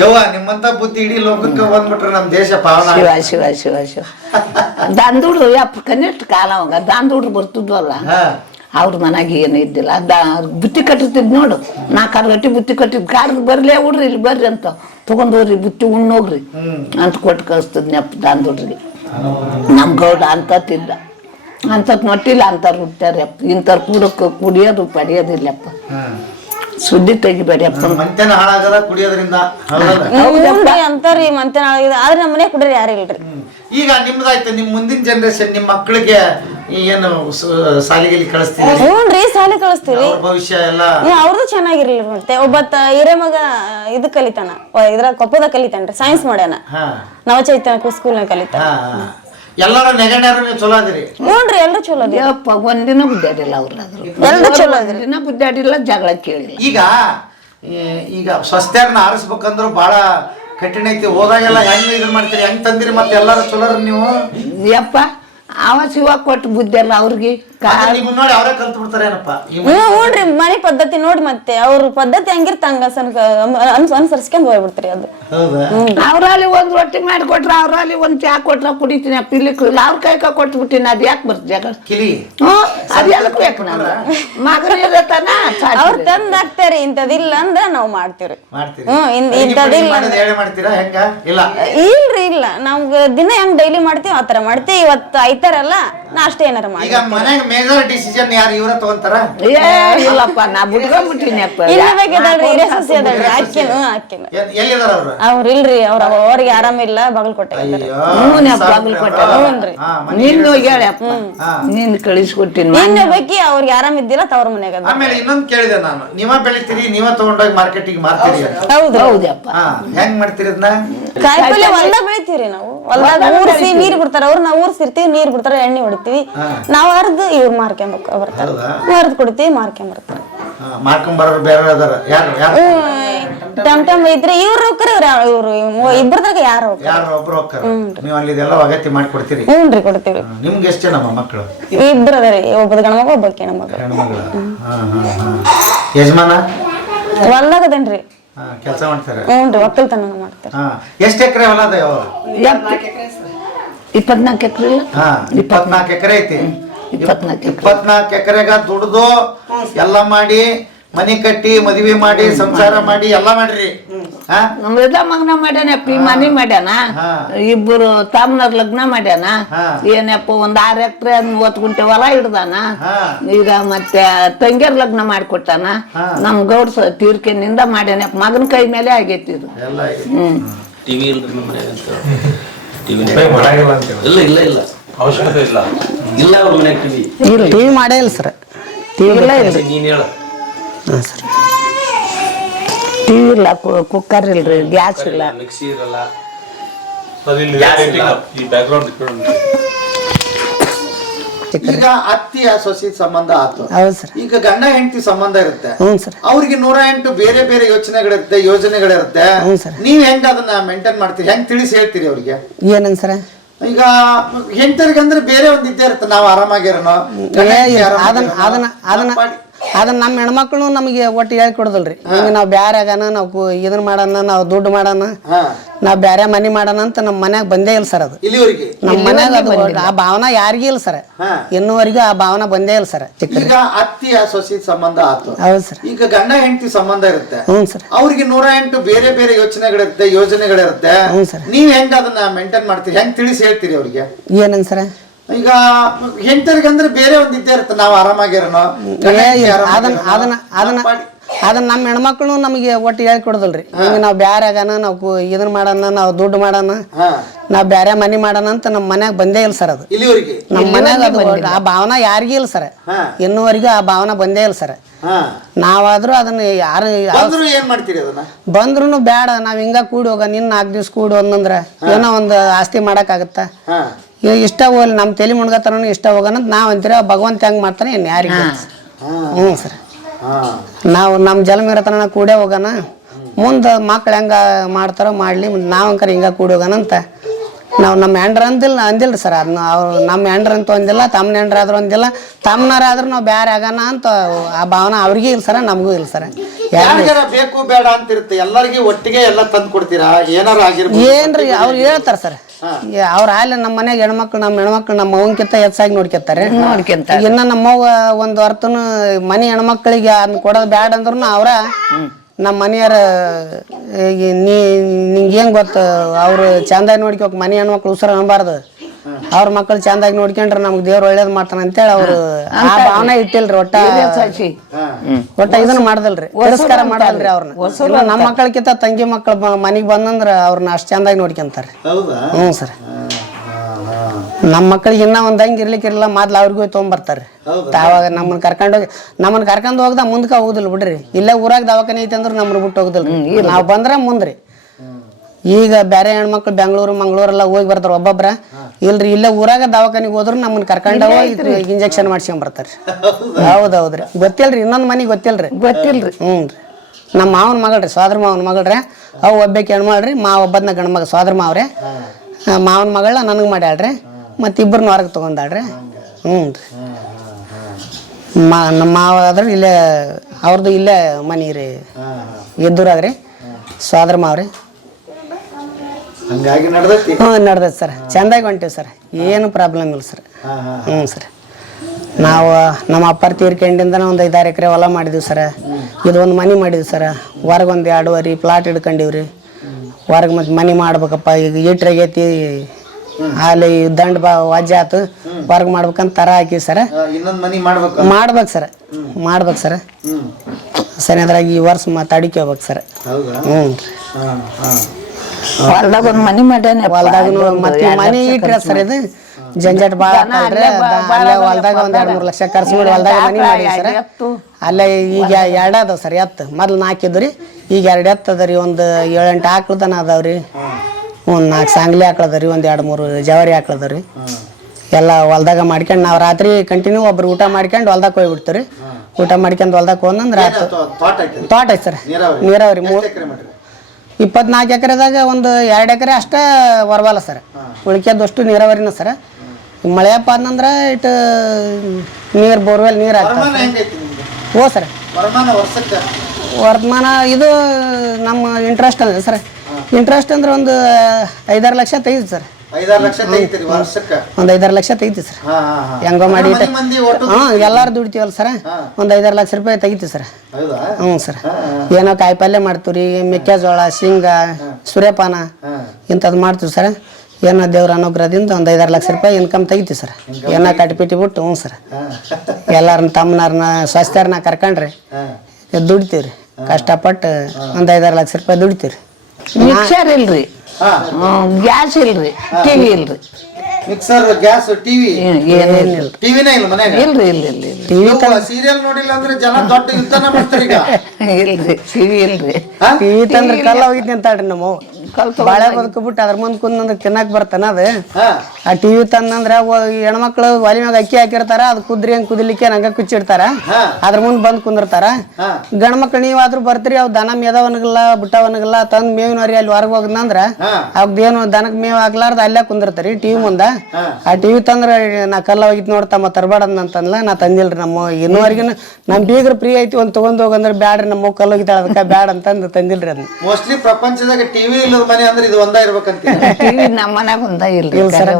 ಯವ್ವ ನಿಮ್ಮಂತ ಬುದ್ಧಿ ಇಡೀ ಲೋಕಕ್ಕೆ ಬಂದ್ಬಿಟ್ರೆ ನಮ್ ದೇಶ ಪಾವನ. ಶಿವ ಶಿವ ಶಿವ ಶಿವ ದಂದುಡ್ರು ಯಪ್ಪ ಕನಿಷ್ಠ ಕಾಲ ಅವಾಗ ದಂದುಡ್ರು ಬರ್ತಿದ್ವಲ್ಲ, ಅವ್ರ ಮನೆಗೆ ಏನು ಇದ್ದಿಲ್ಲ. ಬುತ್ತಿ ಕಟ್ಟಿರ್ತಿದ್ ನೋಡು, 4 ಗಂಟೆ ಬುತ್ತಿ ಕಟ್ಟಿದ್. ಕಾಡ್ದು ಬರ್ಲಿ ಹುಡ್ರಿ ಇಲ್ಲಿ ಬರ್ರಿ ಅಂತ ತಗೊಂಡೋಗ್ರಿ ಬುತ್ತಿ ಉಣ್ಣೋಗ್ರಿ ಅಂತ ಕೊಟ್ಟು ಕಳಿಸ್ತಿದ್ನಪ್ಪ ದಂದುಡ್ರಿಗೆ. ನಮ್ ಗೌಡ ಅಂತತ್ತಿದ್ದ. ಅಂತದ್ ನೋಟಿಲ್ಲ ಅಂತಾರು ಹುಟ್ಟಾರಪ್ಪ. ಇಂಥವ್ರು ಕುಡಿಯೋದು ಪಡಿಯೋದಿಲ್ಲಪ್ಪ. ಸುದ್ದಿ ತೆಗಿಬೇಡಿಯಪ್ಪ. ಮಂತೆನ ಹಾಳಾಗದ ಕುಡಿಯೋದ್ರಿಂದ. ಅಂತಾರಿ ಮಂತೆನ ಆದ್ರೆ ನಮ್ಮ ಮನೆ ಕುಡಿಯೋರು ಯಾರು ಇಲ್ರಿ. ಈಗ ನಿಮ್ದಾಯ್ತು, ನಿಮ್ ಮುಂದಿನ ಜನರೇಷನ್ ನಿಮ್ ಮಕ್ಕಳಿಗೆ ಏನು ಸಾಲಿಗೆಲಿ ಕಳಿಸ್ತೀವಿ? ಹ್ಞೂನ್ರಿ ಸಾಲಿ ಕಳಿಸ್ತೀವಿ. ಭವಿಷ್ಯ ಎಲ್ಲ ಅವ್ರದ್ದು ಚೆನ್ನಾಗಿರ್ಲಿ. ಮತ್ತೆ ಒಬ್ಬತ್ತ ಹಿರೇ ಮಗ ಇದು ಕಲಿತಾನ, ಇದ್ರ ಕೊಪ್ಪದ ಕಲಿತಾನ್ರಿ, ಸೈನ್ಸ್ ಮಾಡ್ಯಾನ. ನವಚೈತನ್ಯ ಸ್ಕೂಲ್ ಕಲಿತಾನ. ಎಲ್ಲಾರು ನೆಗಣ್ಯಾರು ಚಲೋ ಅದಿರಿ? ಹ್ಞೂನ್ರಿ ಎಲ್ರು ಚಲೋ ಅದಿ. ಯಪ್ಪ ಒಂದಿನ ಬುದ್ಧಾಡಿಲ್ಲ ಅವ್ರಾದ್ರು. ಎಲ್ರು ಚಲೋ ಅದ್ರಿ. ದಿನ ಬುದ್ಧಾಡಿಲ್ಲ, ಜಗಳ ಕೇಳಿಲ್ಲ. ಈಗ ಸ್ವಸ್ಥ್ಯಾರನ್ನ ಆರಿಸ್ಬೇಕಂದ್ರು ಬಹಳ ಕಠಿಣ ಐತಿ. ಹೋದಾಗೆಲ್ಲ ಹೆಂಗ್ ಇದನ್ ಮಾಡ್ತೀರಿ, ಹೆಂಗ್ ತಂದಿರಿ? ಮತ್ತೆ ಎಲ್ಲಾರು ಚಲೋರ ನೀವು? ಯಪ್ಪ ಅವ ಶಿವ ಕೊಟ್ಟು ಬುದ್ಧಿ ಅಲ್ಲ ಅವ್ರಿಗೆ. ನಿಮ್ಮನ್ನ ನೋಡಿ ಅವರೇ ಕಲ್ತು ಬಿಡ್ತಾರೇನಪ್ಪ ಹ್ಞೂನ್ರಿ ಮನೆ ಪದ್ಧತಿ ನೋಡಿ ಮತ್ತೆ ಅವ್ರ ಪದ್ಧತಿ ಹಂಗಿರ್ತ ಹಂಗ ಅನುಸರಿಸ್ಕೊಂಡ್ ಹೋಗ್ಬಿಡ್ತೀರಿ ಅದು. ಹೌದಾ? ಅವ್ರಲ್ಲಿ ಒಂದ್ ರೊಟ್ಟಿ ಮಾಡಿಕೊಟ್ರ ಅವ್ರಲ್ಲಿ ಒಂದ್ ಚಾ ಕೊಟ್ರ ಕುಡಿತೀನಿ ಪಿಲಿಕ್ಕಿಲ್ಲ ಅವ್ರ ಕೈ ಕೊಟ್ಬಿಟ್ಟಿನಿ ಅದ್ ಯಾಕೆ ಬರ್ತ ಜಗಳ ಕಿಲಿ ಅದ್ ಎದಕ್ ಬೇಕು ನಾನು ಮಗನ ಇರತ್ತಾನ ಅವ್ರ ತಂದ್ ಹಾಕ್ತಾರಿ ಇಂಥದಿಲ್ಲ ಅಂದ್ರ ನಾವ್ ಮಾಡ್ತೀವ್ರಿ. ಮಾಡ್ತೀರಿ? ಇಂಥದಿಲ್ಲ ಹೇಳಿ ಮಾಡ್ತೀರಾ ಹೆಂಗ? ಇಲ್ಲ ಇಲ್ರಿ ಇಲ್ಲ ನಾವ್ ದಿನ ಹೆಂಗ್ ಡೈಲಿ ಮಾಡ್ತೀವಿ ಆತರ ಮಾಡ್ತೀವಿ. ಇವತ್ತು ಐತಾರಲ್ಲ ನಾಷ್ಟ ಏನಾರ ಮಾಡಿ ಈಗ ಮನೆಗೆ ಮೇಜರ್ ಡಿಸಿಷನ್ ಯಾರು ಇವರ ತಗೊಂತಾರ? ಇಲ್ಲಪ್ಪ ನಾ ಬಿಟ್ಕೊಂಡ್ಬಿಟ್ಟಿನಿ ಅಪ್ಪ ಇನ್ನ ಬೇಕದಲ್ರಿ ಹಿರಿಯ ಸೊಸೆ ಅದಲ್ರಿ ಅಕ್ಕಿನ ಅಕ್ಕಿನ ಎಲ್ಲಿದಾರ ಅವ್ರು? ಅವ್ರ ಇಲ್ರಿ ಅವ್ರಿಗೆ ಆರಾಮಿಲ್ಲ ಬಾಗಲಕೋಟೆ ಇದಾರೆ. ಹ್ಞೂನ್ರಿ ನಿನ್ನ ಹೋಗಿ ಹೇಳಪ್ಪ ನಿನ್ ಕಳಿಸ್ಕೊಟ್ಟಿನಿ ಇನ್ನ ಬೇಕಿ ಅವ್ರಿಗೆ ಆರಾಮಿದ್ದಿಲ್ಲ ತವ್ರ ಮನ್ಯಾಗ ಅದ. ಆಮೇಲೆ ಇನ್ನೊಂದ್ ಕೇಳಿದೆ ನಾನು, ನೀವ ಬೆಳಿತೀರಿ ನೀವ ತಗೊಂಡೋಗಿ ಮಾರ್ಕೆಟಿಗೆ ಮಾರ್ತೀರಿ ಅಂತ. ಹೌದು ಹೌದಪ್ಪ ಹೆಂಗ್ ಮಾಡ್ತೀರಿ ಅದನ್ನ? ಕಾಯಿ ಪಲ್ಯ ಹೊಲ್ದಾಗ ಬೆಳಿತೀವ್ರಿ ನಾವು. ಹೊಲ್ದಾಗ ಊರ್ಸಿ ನೀರ್ ಬಿಡ್ತಾರ ಅವ್ರು, ನಾವು ಊರ್ಸಿರ್ತೀವಿ ನೀರ್ ಬಿಡ್ತಾರ ಎಣ್ಣೆ ಹೊಡಿತೀವಿ. ನಾವ್ ಅರ್ದು ಇವ್ರು ಮಾರ್ಕೊಂಬೇಕು ಬರ್ತಾರ, ಅರ್ದು ಕೊಡ್ತೀವಿ ಮಾರ್ಕೊಂಬರ್ತಾರ. ಮಾರ್ಕೊಂಬರೋರು ಬೇರೆ ಅದಾರ? ಯಾರು ಯಾರು? ಟಮ್ ಇದ್ರೆ ಇವ್ರು ಇವ್ರು ಇಬ್ಬರದಾಗ ಯಾರು ಯಾರು ಒಬ್ರು ಹೋಗ್ತಾರ? ನೀವು ಅಲ್ಲಿದೆಲ್ಲ ಅಗತ್ಯ ಮಾಡ್ಕೊಡ್ತೀರಿ? ಹ್ಞೂನ್ರಿ ಕೊಡ್ತೀವ್ರಿ. ನಿಮ್ಗೆ ಎಷ್ಟೇ ನಮ್ಮ ಮಕ್ಕಳು? ಇಬ್ರು ಅದರಿ, ಒಬ್ಬದ ಗಣಮಗ ಒಬ್ಬಕ್ಕೆ ಹೆಣ್ಮಗ. ಹೆಣ್ಮಗಳು? ಯಜಮಾನ ಹೊಲ್ದಾಗ ಅದೇನ್ರಿ ಕೆಲಸ ಮಾಡ್ತಾರೆ? ಹ್ಞೂನ್ರಿ ಒಕ್ಕಲ್ತನ ಮಾಡ್ತಾರೆ. ಎಷ್ಟ್ ಎಕರೆ ಹೊಲ ಅದ? 24 ಎಕರೆ ಇಲ್ಲ 24 ಎಕರೆ ಐತಿ. 24 ಎಕರೆಗ ದುಡ್ದು ಎಲ್ಲ ಮಾಡಿ ಮನಿ ಕಟ್ಟಿ ಮದ್ವಿ ಮಾಡಿ ಸಂಸಾರ ಮಾಡಿ ಎಲ್ಲ ಮಾಡ್ರಿ. ನಮ್ದ ಮಗನ ಮಾಡ್ಯಾನಪ್ಪ ಈ ಮನಿ ಮಾಡ್ಯಾನ, ಇಬ್ಬರು ತಮ್ಮನರ್ ಲಗ್ನ ಮಾಡ್ಯಾನ. ಏನಪ್ಪ ಒಂದ್ 6 ಎಕರೆ 30 ಗುಂಟೆ ಹೊಲ ಹಿಡ್ದಾನ. ಈಗ ಮತ್ತೆ ತಂಗಿಯರ್ ಲಗ್ನ ಮಾಡ್ಕೊಟ್ಟಾನ. ನಮ್ ಗೌಡ್ ತೀರ್ಕೆನಿಂದ ಮಾಡ್ಯಾನಪ್ಪ, ಮಗನ ಕೈ ಮೇಲೆ ಆಗೈತಿ ಇದು. ಟಿವಿ ಇಲ್ಲ ಅವಶ್ಯಕತೆ ಇಲ್ಲ ಇಲ್ಲ ಅವ್ರ ಮನ್ಯಾಗ ಟಿವಿ ಮಾಡೇ ಇಲ್ಲ ಸರ್. ನೀನ್ ಹೇಳ. ಟಿವಿ ಇಲ್ಲ, ಕುಕ್ಕರ್ ಇಲ್ರಿ, ಗ್ಯಾಸ್ ಇಲ್ಲ, ಮಿಕ್ಸಿ ಇರಲ್ಲ. ಈಗ ಅತ್ತಿಯ ಸೊಸಿ ಸಂಬಂಧ ಆತು, ಹೌದು ಸರ್. ಈಗ ಗಂಡ ಹೆಂಡತಿ ಸಂಬಂಧ ಇರುತ್ತೆ. ಹ್ಞೂ ಸರ್. ಅವ್ರಿಗೆ 108 ಬೇರೆ ಬೇರೆ ಯೋಜನೆಗಳಿರುತ್ತೆ. ಹ್ಞೂ ಸರ್. ನೀವ್ ಹೆಂಗ ಅದನ್ನ ಮೇಂಟೈನ್ ಮಾಡ್ತೀರಿ? ಹೆಂಗ್ ತಿಳಿಸಿ ಹೇಳ್ತೀರಿ ಅವ್ರಿಗೆ? ಏನಂತ ಸರ್? ಈಗ ಹೆಂಡತಿಗೆ ಅಂದ್ರೆ ಬೇರೆ ಒಂದ್ ಇದ್ದೇ ಇರುತ್ತೆ, ನಾವು ಆರಾಮಾಗಿರೋನು. ಅದನ್ನ ನಮ್ಮ ಹೆಣ್ಮಕ್ಳು ನಮಗೆ ಒಟ್ಟು ಹೇಳ್ಕೊಡೋದಲ್ರಿ. ಹಿಂಗೆ ನಾವು ಬ್ಯಾರೆ ಆಗಾನ, ನಾವು ಇದನ್ನ ಮಾಡೋಣ, ನಾವು ದುಡ್ಡು ಮಾಡೋಣ, ನಾವ್ ಬ್ಯಾರೆ ಮನಿ ಮಾಡೋಣ ಅಂತ ನಮ್ಮ ಮನ್ಯಾಗ ಬಂದೇ ಇಲ್ಲ ಸರ್. ಅದು ಇಲ್ಲಿವರೆಗೆ ನಮ್ಮ ಮನ್ಯಾಗ ಅದು ಆ ಭಾವನಾ ಯಾರಿಗೂ ಇಲ್ಲ ಸರ್. ಇನ್ನೂವರೆಗೂ ಆ ಭಾವನಾ ಬಂದೇ ಇಲ್ಲ ಸರ್. ಈಗ ಅತ್ತಿಯ ಸೊಸಿ ಸಂಬಂಧ ಆತು, ಹೌದು ಸರ್. ಈಗ ಗಂಡ ಹೆಂಡತಿ ಸಂಬಂಧ ಇರುತ್ತೆ. ಹ್ಞೂ ಸರ್. ಅವ್ರಿಗೆ 108 ಬೇರೆ ಬೇರೆ ಯೋಜನೆಗಳಿರುತ್ತೆ. ಹ್ಞೂ ಸರ್. ನೀವ್ ಹೆಂಗ ಅದನ್ನ ಮೇಂಟೈನ್ ಮಾಡ್ತೀರಿ? ಹೆಂಗ್ ತಿಳಿಸಿ ಹೇಳ್ತೀರಿ ಅವ್ರಿಗೆ? ಏನಂತ ಸರ್? ಈಗ ಹೆಂಡತಿಗೆ ಅಂದ್ರೆ ಬೇರೆ ಒಂದ್ ಇದ್ದೇ ಇರುತ್ತೆ, ನಾವು ಆರಾಮಾಗಿರೋನು. ಅದನ್ನ ನಮ್ಮ ಹೆಣ್ಮಕ್ಳು ನಮಗೆ ಒಟ್ಟು ಹೇಳ್ಕೊಡೋದಲ್ರಿ. ಹಿಂಗೆ ನಾವು ಬ್ಯಾರೆ ಆಗಾನ, ನಾವು ಇದನ್ನ ಮಾಡೋಣ, ನಾವು ದುಡ್ಡು ಮಾಡೋಣ, ನಾವ್ ಬ್ಯಾರೆ ಮನಿ ಮಾಡೋಣ ಅಂತ ನಮ್ಮ ಮನ್ಯಾಗ ಬಂದೇ ಇಲ್ಲ ಸರ್. ಅದು ಇಲ್ಲಿವರೆಗೆ ನಮ್ಮ ಮನ್ಯಾಗ ಅದು ಆ ಭಾವನಾ ಯಾರಿಗೂ ಇಲ್ಲ ಸರ್. ಇನ್ನೂವರೆಗೂ ಆ ಭಾವನಾ ಬಂದೇ ಇಲ್ಲ ಸರ್. ನಾವಾದ್ರೂ ಅದನ್ನ ಯಾರು ಏನ್ ಮಾಡ್ತೀರಿ? ಅದನ್ನ ಬಂದ್ರು ಬೇಡ, ನಾವ್ ಹಿಂಗ ಕೂಡಿ ಹೋಗ, ನಿನ್ನ 4 ದಿವ್ಸ ಕೂಡು ಅನ್ನಂದ್ರ ಏನೋ ಒಂದ್ ಆಸ್ತಿ ಮಾಡಕ್ ಆಗತ್ತ. ಇಷ್ಟ ಹೋಗ್ಲಿ, ನಮ್ ತಲೆ ಮುಣ್ಗತನ ಇಷ್ಟ ಹೋಗೋಣ ನಾವ್ ಅಂತೀರ. ಭಗವಂತ ಹೆಂಗ್ ಮಾಡ್ತಾನೆ ಏನ್ ಯಾರಿಗೆ? ಹ್ಞೂ ಸರ್. ನಾವು ನಮ್ಮ ಜನ್ಮ ಇರತನ ಕೂಡೇ ಹೋಗೋಣ, ಮುಂದೆ ಮಕ್ಳು ಹೆಂಗ ಮಾಡ್ತಾರೋ ಮಾಡ್ಲಿ, ನಾವ್ ಅಂಕರ್ ಹಿಂಗ ಕೂಡಿ ಹೋಗೋಣ ಅಂತ ನಾವು ನಮ್ಮ ಹೆಂಡ್ರ ಅಂದಿಲ್ರಿ ಸರ್. ಅದನ್ನ ಅವ್ರು ನಮ್ಮ ಹೆಂಡ್ರ ಅಂತ ಒಂದಿಲ್ಲ, ತಮ್ಮನ ಹೆಂಡ್ರ ಆದ್ರೂ ಒಂದಿಲ್ಲ, ತಮ್ಮನಾರಾದ್ರೂ ನಾವು ಬ್ಯಾರೆ ಆಗೋಣ ಅಂತ ಆ ಭಾವನಾ ಅವ್ರಿಗೂ ಇಲ್ಲ ಸರ್, ನಮಗೂ ಇಲ್ಲ ಸರ್. ಬೇಕು ಬೇಡ ಅಂತಿರುತ್ತೆ, ಎಲ್ಲರಿಗೂ ಒಟ್ಟಿಗೆ ಎಲ್ಲ ತಂದು ಕೊಡ್ತೀರಾ? ಏನಾರು ಆಗಿರ್ಬೋದು ಏನ್ರಿ ಅವ್ರು ಹೇಳ್ತಾರ ಸರ್. ಅವ್ರ ಅಲ್ಲಿ ನಮ್ಮ ಮನ್ಯಾಗ ಹೆಣ್ಮಕ್ಳು ನಮ್ಮ ಅವ್ನಕ್ಕಿಂತ ಹೆಚ್ಚಾಗಿ ನೋಡ್ಕೊತಾರೆ. ಇನ್ನ ನಮ್ಮವ್ವ ಒಂದ್ ವರ್ತನು ಮನೆ ಹೆಣ್ಮಕ್ಳಿಗೆ ಅದನ್ನ ಕೊಡೋದು ಬ್ಯಾಡ ಅಂದ್ರೂ ಅವ್ರ ನಮ್ಮ ಮನೆಯವ್ರ ನಿಂಗೇನ್ ಗೊತ್ತ, ಅವ್ರು ಚಂದಾಗಿ ನೋಡ್ಕೋಕ್ ಮನೆ ಹೆಣ್ಮಕ್ಳು ಉಸಿರ ಅನ್ಬಾರ್ದು, ಅವ್ರ ಮಕ್ಳು ಚಂದಾಗಿ ನೋಡ್ಕೊಂಡ್ರೆ ನಮ್ಗೆ ದೇವ್ರು ಒಳ್ಳೇದ್ ಮಾಡ್ತಾನ ಅಂತೇಳಿ ಅವ್ರು ಆ ಭಾವನೆ ಇಟ್ಟಿಲ್ರಿ. ಒಟ್ಟ ಇದನ್ನ ಮಾಡ್ದಲ್ರಿ, ತಿರಸ್ಕಾರ ಮಾಡಲ್ರಿ ಅವ್ರನ್ನ. ನಮ್ಮ ಮಕ್ಕಳಕ್ಕಿಂತ ತಂಗಿ ಮಕ್ಳು ಮನಿಗ್ ಬಂದಂದ್ರ ಅವ್ರನ್ನ ಅಷ್ಟ್ ಚಂದಾಗಿ ನೋಡ್ಕೊಂತಾರೆ. ಹ್ಞೂ ಸರ್. ನಮ್ಮ ಮಕ್ಳಿಗೆ ಇನ್ನ ಒಂದ್ ಹಂಗ ಇರ್ಲಿಕ್ಕಿರಲ್ಲ, ಮೊದ್ಲು ಅವ್ರಿಗೂ ತೊಗೊಂಬರ್ತಾರ್ರಿ. ತಾವಾಗ ನಮ್ಮನ್ನ ಕರ್ಕೊಂಡ್ ಹೋಗ್ದ ಮುಂದಕ್ಕೆ ಹೋಗುದಿಲ್ಲ ಬಿಡ್ರಿ. ಇಲ್ಲೇ ಊರಾಗ ದವಾಖಾನೆ ಐತಿ ಅಂದ್ರೆ ನಮ್ಮನ್ನ ಬಿಟ್ಟು ಹೋಗುದಿಲ್ರಿ. ನಾವ್ ಬಂದ್ರ ಮುಂದ್ರಿ. ಈಗ ಬೇರೆ ಹೆಣ್ಮಕ್ಳು ಬೆಂಗಳೂರು ಮಂಗಳೂರೆಲ್ಲ ಹೋಗಿ ಬರ್ತಾರ ಒಬ್ಬೊಬ್ರ. ಇಲ್ರಿ, ಇಲ್ಲೇ ಊರಾಗ ದವಾಖಾನಿಗೆ ಹೋದ್ರು ನಮ್ಮನ್ನ ಕರ್ಕೊಂಡ ಹೋಗಿ ಇಂಜೆಕ್ಷನ್ ಮಾಡ್ಸ್ಕೊಂಡ್ ಬರ್ತಾರ್ರಿ. ಹೌದೌದ್ರಿ. ಗೊತ್ತಿಲ್ರಿ, ಇನ್ನೊಂದ್ ಮನಿ ಗೊತ್ತಿಲ್ರಿ. ಹ್ಞೂ ರೀ. ನಮ್ಮ ಮಾವನ ಮಗಳ್ರಿ, ಸೋದರ ಮಾವನ ಮಗಳ್ರಿ. ಅವು ಒಬ್ಬಾಕಿ ಹೆಣ್ಮಳ್ರಿ, ಒಬ್ಬದ್ನ ಗಂಡ ಮಗ ಸೋದರ ಮಾವ್ರೆ. ಮಾವನ ಮಗಳ ನನಗೆ ಮಾಡ್ಯಾಳ್ರಿ, ಮತ್ತು ಇಬ್ಬರನ್ನ ಹೊರಗೆ ತೊಗೊಂಡಾಳ್ರಿ. ಹ್ಞೂ ರೀ. ನಮ್ಮ ಮಾವ ಆದ್ರೆ ಇಲ್ಲೇ ಅವ್ರದ್ದು ಇಲ್ಲೇ ಮನೆ ರೀ ಎದ್ದೂರಾಗ್ರಿ ಸೋದರ ಮಾವ್ರಿ. ಹಂಗಾಗಿ ನಡ್ದೈತಿ. ನಡ್ದೈತೆ ಸರ್, ಚೆಂದಾಗಿ ಹೊಂಟೀವಿ ಸರ್, ಏನು ಪ್ರಾಬ್ಲಮ್ ಇಲ್ಲ ಸರ್. ಹ್ಞೂ ಸರ್, ನಾವು ನಮ್ಮ ಅಪ್ಪರ ತೀರ್ಕೊಂಡಿಂದನೇ ಒಂದು 5-6 ಎಕರೆ ಹೊಲ ಮಾಡಿದ್ವಿ ಸರ್. ಇದೊಂದು ಮನೆ ಮಾಡಿದ್ವಿ ಸರ್. ಹೊರಗೆ ಒಂದು 2 ಪ್ಲಾಟ್ ಹಿಡ್ಕೊಂಡಿವ್ರಿ. ಹೊರಗೆ ಮತ್ತೆ ಮನೆ ಮಾಡ್ಬೇಕಪ್ಪ, ಈಗ ಈಟ್ರಾಗೈತಿ ಅಲ್ಲಿ ದಂಡ ವಾಜ್ಯ ಆತು, ಹೊರಗೆ ಮಾಡ್ಬೇಕಂತ ತರ ಹಾಕಿವಿ ಸರ್. ಇನ್ನೊಂದು ಮನಿ ಮಾಡ್ಬೇಕು ಮಾಡ್ಬೇಕು ಸರ್. ಸರಿ, ಅದ್ರಾಗ ಈ ವರ್ಷ ಮತ್ತೆ ಅಡಿಕೆ ಹೋಗ್ಬೇಕು ಸರ್. ಹ್ಞೂ, ಹೊಲ್ದಾಗ ಒಂದು ಮನಿ ಮಾಡ್ಯಾನ. ಹೊಲ್ದಾಗ ಮತ್ತೆ ಮನೆ ಇಟ್ರ ಸರ್, ಇದು ಜಂಜಾಟ್ ಭಾಳ ಅಲ್ಲೇ ಹೊಲ್ದಾಗ ಒಂದ್ 2-3 ಲಕ್ಷ ಖರ್ಚು ಮಾಡಿ ಹೊಲ್ದಾಗ ಮನಿ ಮಾಡಿ ಸರ್. ಅಲ್ಲೇ ಈಗ 2 ಅದಾವ ಸರ್ ಎತ್ತು. ಮೊದ್ಲು 4 ಇದ್ರಿ, ಈಗ 2 ಎತ್ತು ಅದ ರೀ. ಒಂದು 7-8 ಆಕಳದನ ಅದಾವ್ರಿ. ಒಂದು 4 ಸಾಂಗ್ಲಿ ಆಕಳದ ರೀ, ಒಂದು 2-3 ಜವಾರಿ ಆಕಳದ ರೀ. ಎಲ್ಲ ಹೊಲ್ದಾಗ ಮಾಡ್ಕೊಂಡು ನಾವು ರಾತ್ರಿ ಕಂಟಿನ್ಯೂ ಒಬ್ರು ಊಟ ಮಾಡ್ಕೊಂಡು ಹೊಲ್ದಾಗ ಹೋಗ್ಬಿಡ್ತೀವಿ. ಊಟ ಮಾಡ್ಕೊಂಡು ಹೊಲ್ದಾಗ ಹೋದಂದ್ರೆ ತೋಟ ಐತೆ ಸರ್, ನೀರಾವರಿ. 24 ಎಕರೆದಾಗ ಒಂದು 2 ಎಕರೆ ಅಷ್ಟೇ ಹೊರಬಲ್ಲ ಸರ್. ಉಳಿಕೆದಷ್ಟು ನೀರಾವರಿನ ಸರ್. ಮಳೆಯಪ್ಪ ಅಂದಂದ್ರೆ ಇಟ್ಟು ನೀರು ಬೋರ್ವೆಲ್ ನೀರು ಆಗ್ತದೆ. ಓ ಸರ್, ವರ್ತಮಾನ ಇದು ನಮ್ಮ ಇಂಟ್ರೆಸ್ಟ್ ಅಂದ್ರೆ ಸರ್. ಇಂಟ್ರೆಸ್ಟ್ ಅಂದ್ರೆ ಒಂದು 5-6 ಲಕ್ಷ ತೆಗಿತು ಸರ್. 5-6 ಲಕ್ಷ ತೆಗಿತೀರಿ ವರ್ಷಕ್ಕೆ? ಒಂದು 5-6 ಲಕ್ಷ ತೆಗಿತೀವಿ ಸರ್. ಹೆಂಗೋ ಮಾಡಿ ಎಲ್ಲಾರು ದುಡಿತೀವಲ್ಲ ಸರ್, ಒಂದು 5-6 ಲಕ್ಷ ರೂಪಾಯಿ ತೆಗಿತೀವಿ ಸರ್. ಹ್ಞೂ ಸರ್, ಏನೋ ಕಾಯಿ ಪಲ್ಯ ಮಾಡ್ತೀವಿ ರೀ, ಮೆಕ್ಕೆಜೋಳ, ಶೇಂಗಾ, ಸೂರ್ಯಪಾನ ಇಂಥದ್ದು ಮಾಡ್ತೀವಿ ಸರ್. ಏನೋ ದೇವ್ರ ಅನುಗ್ರಹದಿಂದ ಒಂದು 5-6 ಲಕ್ಷ ರೂಪಾಯಿ ಇನ್ಕಮ್ ತೆಗಿತೀವಿ ಸರ್. ಏನೋ ಕಟ್ಪಿಟ್ಟು ಬಿಟ್ಟು. ಹ್ಞೂ ಸರ್, ಎಲ್ಲಾರನ್ನ ತಮ್ಮನಾರನ್ನ ಸ್ವಸ್ಥರನ್ನ ಕರ್ಕೊಂಡ್ರಿ ದುಡಿತೀವಿ ರೀ. ಕಷ್ಟಪಟ್ಟು ಒಂದು 5-6 ಲಕ್ಷ ರೂಪಾಯಿ ದುಡಿತೀವಿ ರೀ. ಮಿಕ್ಸರ್ ಇಲ್ರಿ, ಗ್ಯಾಸ್ ಇಲ್ರಿ, ಟಿವಿ ಇಲ್ರಿ. ಮಿಕ್ಸರ್, ಗ್ಯಾಸ್, ಟಿವಿ ಏನಿಲ್ಲ. ಟಿವಿನೇ ಇಲ್ಲ ಮನ್ಯಾಗ? ಇಲ್ರಿ, ಇಲ್ಲ. ಸೀರಿಯಲ್ ನೋಡಿಲ್ಲ ಅಂದ್ರೆ ಜನ ದೊಡ್ಡ ಯುದ್ಧನ ಮಾಡ್ತಾರೆ ಈಗ. ಇಲ್ರಿ, ಟಿವಿ ಇಲ್ರಿ. ಟಿವಿ ತಂದ್ರೆ ಕಲ್ಲ ಹೋಗಿದ್ನಿ ಅಂತಾಳ್ರಿ ನಮ್ಮ ಬಾಳೆ ಬದುಕ್ಬಿಟ್ಟು ಅದ್ರ ಮುಂದ್ ಕುಂದ್ ತಿನ್ನಕ್ ಬರ್ತಾನ ಅದು. ಆ ಟಿವಿ ತಂದಂದ್ರ ಹೆಣ್ಮಕ್ಳು ಒಲಿ ಮ್ಯಾಗ ಅಕ್ಕಿ ಹಾಕಿರ್ತಾರ, ಅದು ಕುದ್ರಿ ಹಂಗ್ ಕುದಿಲಿಕ್ಕೆ ನಂಗ ಕುಚ್ಚಿಡ್ತಾರ, ಅದ್ರ ಮುಂದ್ ಬಂದ್ ಕುಂದಿರ್ತಾರ. ಗಂಡ್ಮಕ್ಳು ನೀವಾದ್ರೂ ಬರ್ತೀರಿ, ಅವ್ ದನ ಮೇದವನ್ಗಿಲ್ಲ ಬಿಟ್ಟವನ್ಗಿಲ್ಲ ತಂದ್ ಮೇವಿನವ್ರಿ ಅಲ್ಲಿ ಹೊರಗೆ ಹೋಗದಂದ್ರ ಅವ್ದೇನು ದನಕ್ ಮೇವ್ ಆಗ್ಲಾರ್ದ ಅಲ್ಲೇ ಕುಂದಿರ್ತಾರಿ ಟಿವಿ ಮುಂದ. ಆ ಟಿವಿ ತಂದ್ರ ನಾ ಕಲ್ಲ ಹೋಗಿತ್ ನೋಡ್ತಮ್ಮ ತರಬೇಡದ್ ಅಂತಂದ್ಲ. ನಾ ತಂದಿಲ್ರಿ. ನಮ್ಮ ಇನ್ನೂವರೆಗಿನ ನಮ್ ಬೀಗ್ರ ಫ್ರೀ ಐತಿ ಒಂದ್ ತಗೊಂಡ್ ಹೋಗಂದ್ರ ಬ್ಯಾಡ್ರಿ, ನಮ್ಮ ಕಲ್ಲ ಹೋಗಿತ್ತಾಳ ಅದಕ್ಕ ಬ್ಯಾಡ ಅಂತಂದ್ ತಂದಿಲ್ರಿ ಅದನ್ನ. ಮೋಸ್ಟ್ಲಿ ಪ್ರಪಂಚದಾಗ ಟಿವಿ ಇಲ್ಲದ ಮನೆ ಅಂದ್ರೆ ಇದು ಒಂದ ಇರ್ಬೇಕಂತ. ಟಿವಿ ನಮ್ಮ ಮನ್ಯಾಗ ಒಂದ ಇಲ್ರಿ ಸರ್.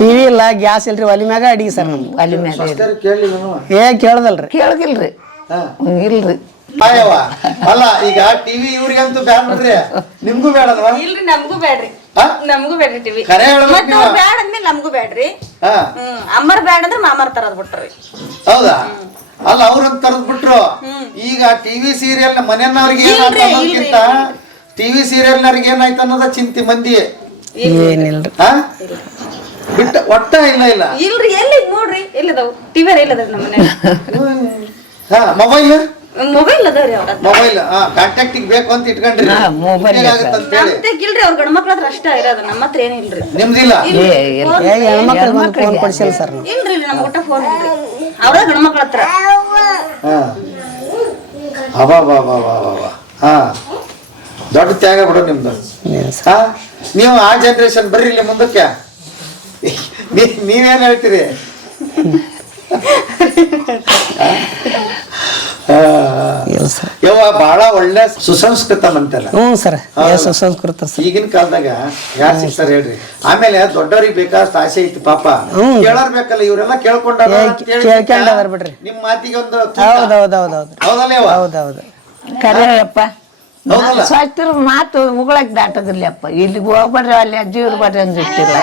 ಟಿವಿ ಇಲ್ಲ, ಗ್ಯಾಸ್ ಇಲ್ರಿ, ಒಲಿ ಮ್ಯಾಗ ಅಡಿಗೆ ಸರ್. ನಮ್ದು ಒಲಿ ಮ್ಯಾಗ ಕೇಳದಲ್ರಿ, ಕೇಳಗಿಲ್ರಿ, ಇಲ್ರಿ. ಅಲ್ಲ ಈಗ ಟಿವಿ ಇವ್ರಿಗಂತೂ ಬ್ಯಾಡ ನೋಡ್ರಿ, ನಿಮ್ಗೂ ಬೇಡಲ್ವಾ? ಇಲ್ರಿ, ನಮಗೂ ಬೇಡ್ರಿ, ನಮಗೂ ಬೇಡ್ರಿ ಟಿವಿ. ಬ್ಯಾಡ ಅಂದ್ಮೇಲೆ ನಮಗೂ ಬೇಡ್ರಿ. ಅಮ್ಮರ್ ಬ್ಯಾಡ ಅಂದ್ರೆ ಮಾಮರ್ ತರದ್ ಬಿಟ್ರಿ. ಹೌದಾ? ಅಲ್ಲ, ಅವ್ರಂತ ತರದ್ ಬಿಟ್ರು. ಈಗ ಟಿವಿ ಸೀರಿಯಲ್ ಮನೆಯವ್ರಿಗೆ ಏನಾಯ್ತು ಅನ್ನೋದಕ್ಕಿಂತ ಟಿವಿ ಸೀರಿಯಲ್ನವ್ರಿಗೆ ಏನಾಯ್ತು ಅನ್ನೋದ ಚಿಂತೆ ಮಂದಿ. ಏನಿಲ್ರಿ, ಬಿಟ್ಟ ಒಟ್ಟ ಇಲ್ಲ. ಇಲ್ರಿ, ಎಲ್ಲಿ ನೋಡ್ರಿ, ಎಲ್ಲಿದಾವ್ ಟಿವಿ ಇಲ್ಲದ ನಮ್ಮ ಮನ್ಯಾಗ. ಮೊಬೈಲ್ ಅದಾವ್ರಿ. ಅವ್ರ ಮೊಬೈಲ್ ಕಾಂಟ್ಯಾಕ್ಟಿಗೆ ಬೇಕು ಅಂತ ಇಟ್ಕೊಂಡ್ರಿ. ಇಲ್ರಿ, ಅವ್ರ ಗಂಡ್ಮಕ್ಳ ಹತ್ರ ಅಷ್ಟ ಇರೋದು, ನಮ್ಮ ಹತ್ರ ಏನಿಲ್ರಿ. ನಿಮ್ದಿಲ್ಲ? ಹೆಣ್ಮಕ್ಳಿಗೆ ಒಂದು ಫೋನ್ ಕೊಡ್ಸಿಲ್ಲ ಸರ್. ಇಲ್ರಿ, ನಮ್ ಊಟ ಫೋನ್ ಇಲ್ರಿ, ಅವ್ರ ಗಂಡ್ಮಕ್ಳ ಹತ್ರ. ದೊಡ್ಡ ತ್ಯಾಗ ಬಿಡು ನಿಮ್ದು. ನೀವು ಆ ಜನರೇಷನ್ ಬರ್ರಿ ಇಲ್ಲಿ ಮುಂದಕ್ಕೆ. ನೀವೇನ್ ಹೇಳ್ತೀರಿ? ಯವ್ವ ಬಹಳ ಒಳ್ಳೆ ಸುಸಂಸ್ಕೃತ ಮಂತಲ್ಲ. ಹ್ಞೂ ಸರ್, ಸುಸಂಸ್ಕೃತ ಸರ್. ಈಗಿನ ಕಾಲದಾಗ ಯಾರು ಸಿಗ್ತಾರೆ ಹೇಳ್ರಿ? ಆಮೇಲೆ ದೊಡ್ಡವ್ರಿಗೆ ಬೇಕಾದಷ್ಟು ಆಸೆ ಐತಿ ಪಾಪ, ಕೇಳೋರ್ ಬೇಕಲ್ಲ, ಇವರೆಲ್ಲ ಕೇಳ್ಕೊಂಡಾರ ಬಿಡ್ರಿ. ನಿಮ್ ಮಾತಿಗೆ ಒಂದು ಹೌದೌದು ಕರೆಯಪ್ಪ. ಸ್ವಚ್ಛರ ಮಾತು ಉಗಳಕ್ ದಾಟದಿಲ್ಲ ಅಪ್ಪ. ಇಲ್ಲಿಗೆ ಹೋಗ್ಬಡ್ರಿ, ಅಲ್ಲಿ ಅಜ್ಜಿ ಇರ್ಬಡ್ರಿ ಅಂದಿಟ್ಟಿಲ್ಲ.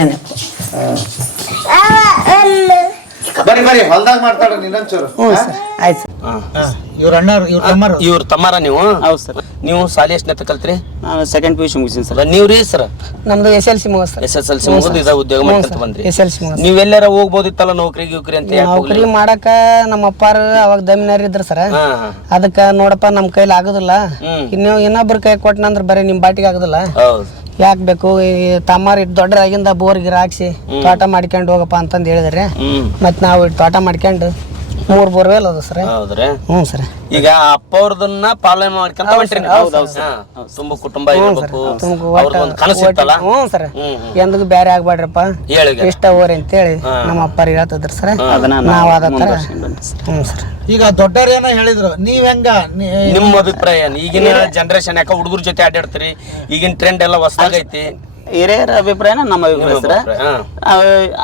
ಏನಪ್ಪ ಬರೀ ಹೊಲ್ದಾಗ ಮಾಡ್ತಾರ ಇನ್ನೊಂಚೂರು. ಆಯ್ತು ಇವ್ರ ತಮ್ಮಾರ ನೀವು? ಹೌದು ಸರ್. ನೀವು ಶಾಲೆ ಎಷ್ಟನೇ ಕಲ್ತ್ರಿ? ನಾನು ಸೆಕೆಂಡ್ PUC ಮುಗಿಸಿನಿ ಸರ್. ನೀವ್ರಿ ಸರ್? ನಮ್ದು SLC ಮುಗಿಸ್ ಸರ್. SSLC ಮುಗಿದು ಇದ ಉದ್ಯೋಗ ಮಾಡ್ಕೊಂತ ಬಂದ್ರಿ. SLC ಮುಗಿಸ್. ನೀವ್ ಎಲ್ಲಾರ ಹೋಗ್ಬೋದಿತ್ತಲ್ಲ ನೌಕರಿ ಅಂತ? ನೌಕರಿ ಮಾಡಕ ನಮ್ಮ ಅಪ್ಪಾರ ಅವಾಗ ದಮ್ಮಿನಾರ ಇದ್ರ ಸರ. ಅದಕ್ಕ ನೋಡಪ್ಪ ನಮ್ ಕೈಲಿ ಆಗುದಿಲ್ಲ, ಇನ್ನೊಬ್ರ ಕೈ ಕೊಟ್ಟನಂದ್ರ ಬರೀ ನಿಮ್ ಬಾಟಿಗೆ ಆಗುದಿಲ್ಲ, ಯಾಕೆ ಬೇಕು ತಮ್ಮಾರ ಇಟ್ಟು ದೊಡ್ಡದಾಗಿಂದ ಬೋರ್ ಗಿರ ಹಾಕ್ಸಿ ತೋಟ ಮಾಡ್ಕೊಂಡು ಹೋಗಪ್ಪ ಅಂತಂದು ಹೇಳಿದ್ರಿ. ಮತ್ ನಾವು ತೋಟ ಮಾಡ್ಕೊಂಡು 3 ಬೋರ್ವೆಲ್ ಅದ ಸರ್. ಹೌದ್ರಿ. ಹ್ಞೂ ಸರ್. ಈಗ ಅಪ್ಪ ಅವ್ರದನ್ನ ಪಾಲನೆ ಮಾಡ್ಕೊಂತ ಹೊಂಟ್ರಿ ನೀವು. ತುಂಬ ಕುಟುಂಬ ಇರ್ಬೇಕು ಅವ್ರದೊಂದು ಕನಸು ಇತ್ತಲ್ಲ. ಹ್ಞೂ ಸರ್. ಎಂದಿಗೂ ಬೇರೆ ಆಗ್ಬೇಡ್ರಪ್ಪ ಹೇಳಿ ಇಷ್ಟ ಓರಿ ಅಂತೇಳಿ ನಮ್ಮ ಅಪ್ಪಾರಿಗೆ ಹೇಳ್ತಿದ್ರು ಸರ್. ನಾವು ಅದ ಥರ. ಹ್ಞೂ ಸರ್. ಈಗ ದೊಡ್ಡವ್ರು ಏನೋ ಹೇಳಿದ್ರು, ನೀವ್ ಹೆಂಗ ನಿಮ್ಮ ಅಭಿಪ್ರಾಯ ಏನು? ಈಗಿನ ಜನರೇಷನ್ ಯಾಕ ಹುಡುಗರ ಜೊತೆ ಆಟಾಡ್ತೀರಿ? ಈಗಿನ ಟ್ರೆಂಡ್ ಎಲ್ಲ ಹೊಸದಾಗೈತಿ. ಹಿರಿಯರ ಅಭಿಪ್ರಾಯನ ನಮ್ಮ ಅಭಿಪ್ರಾಯ ಸರ್.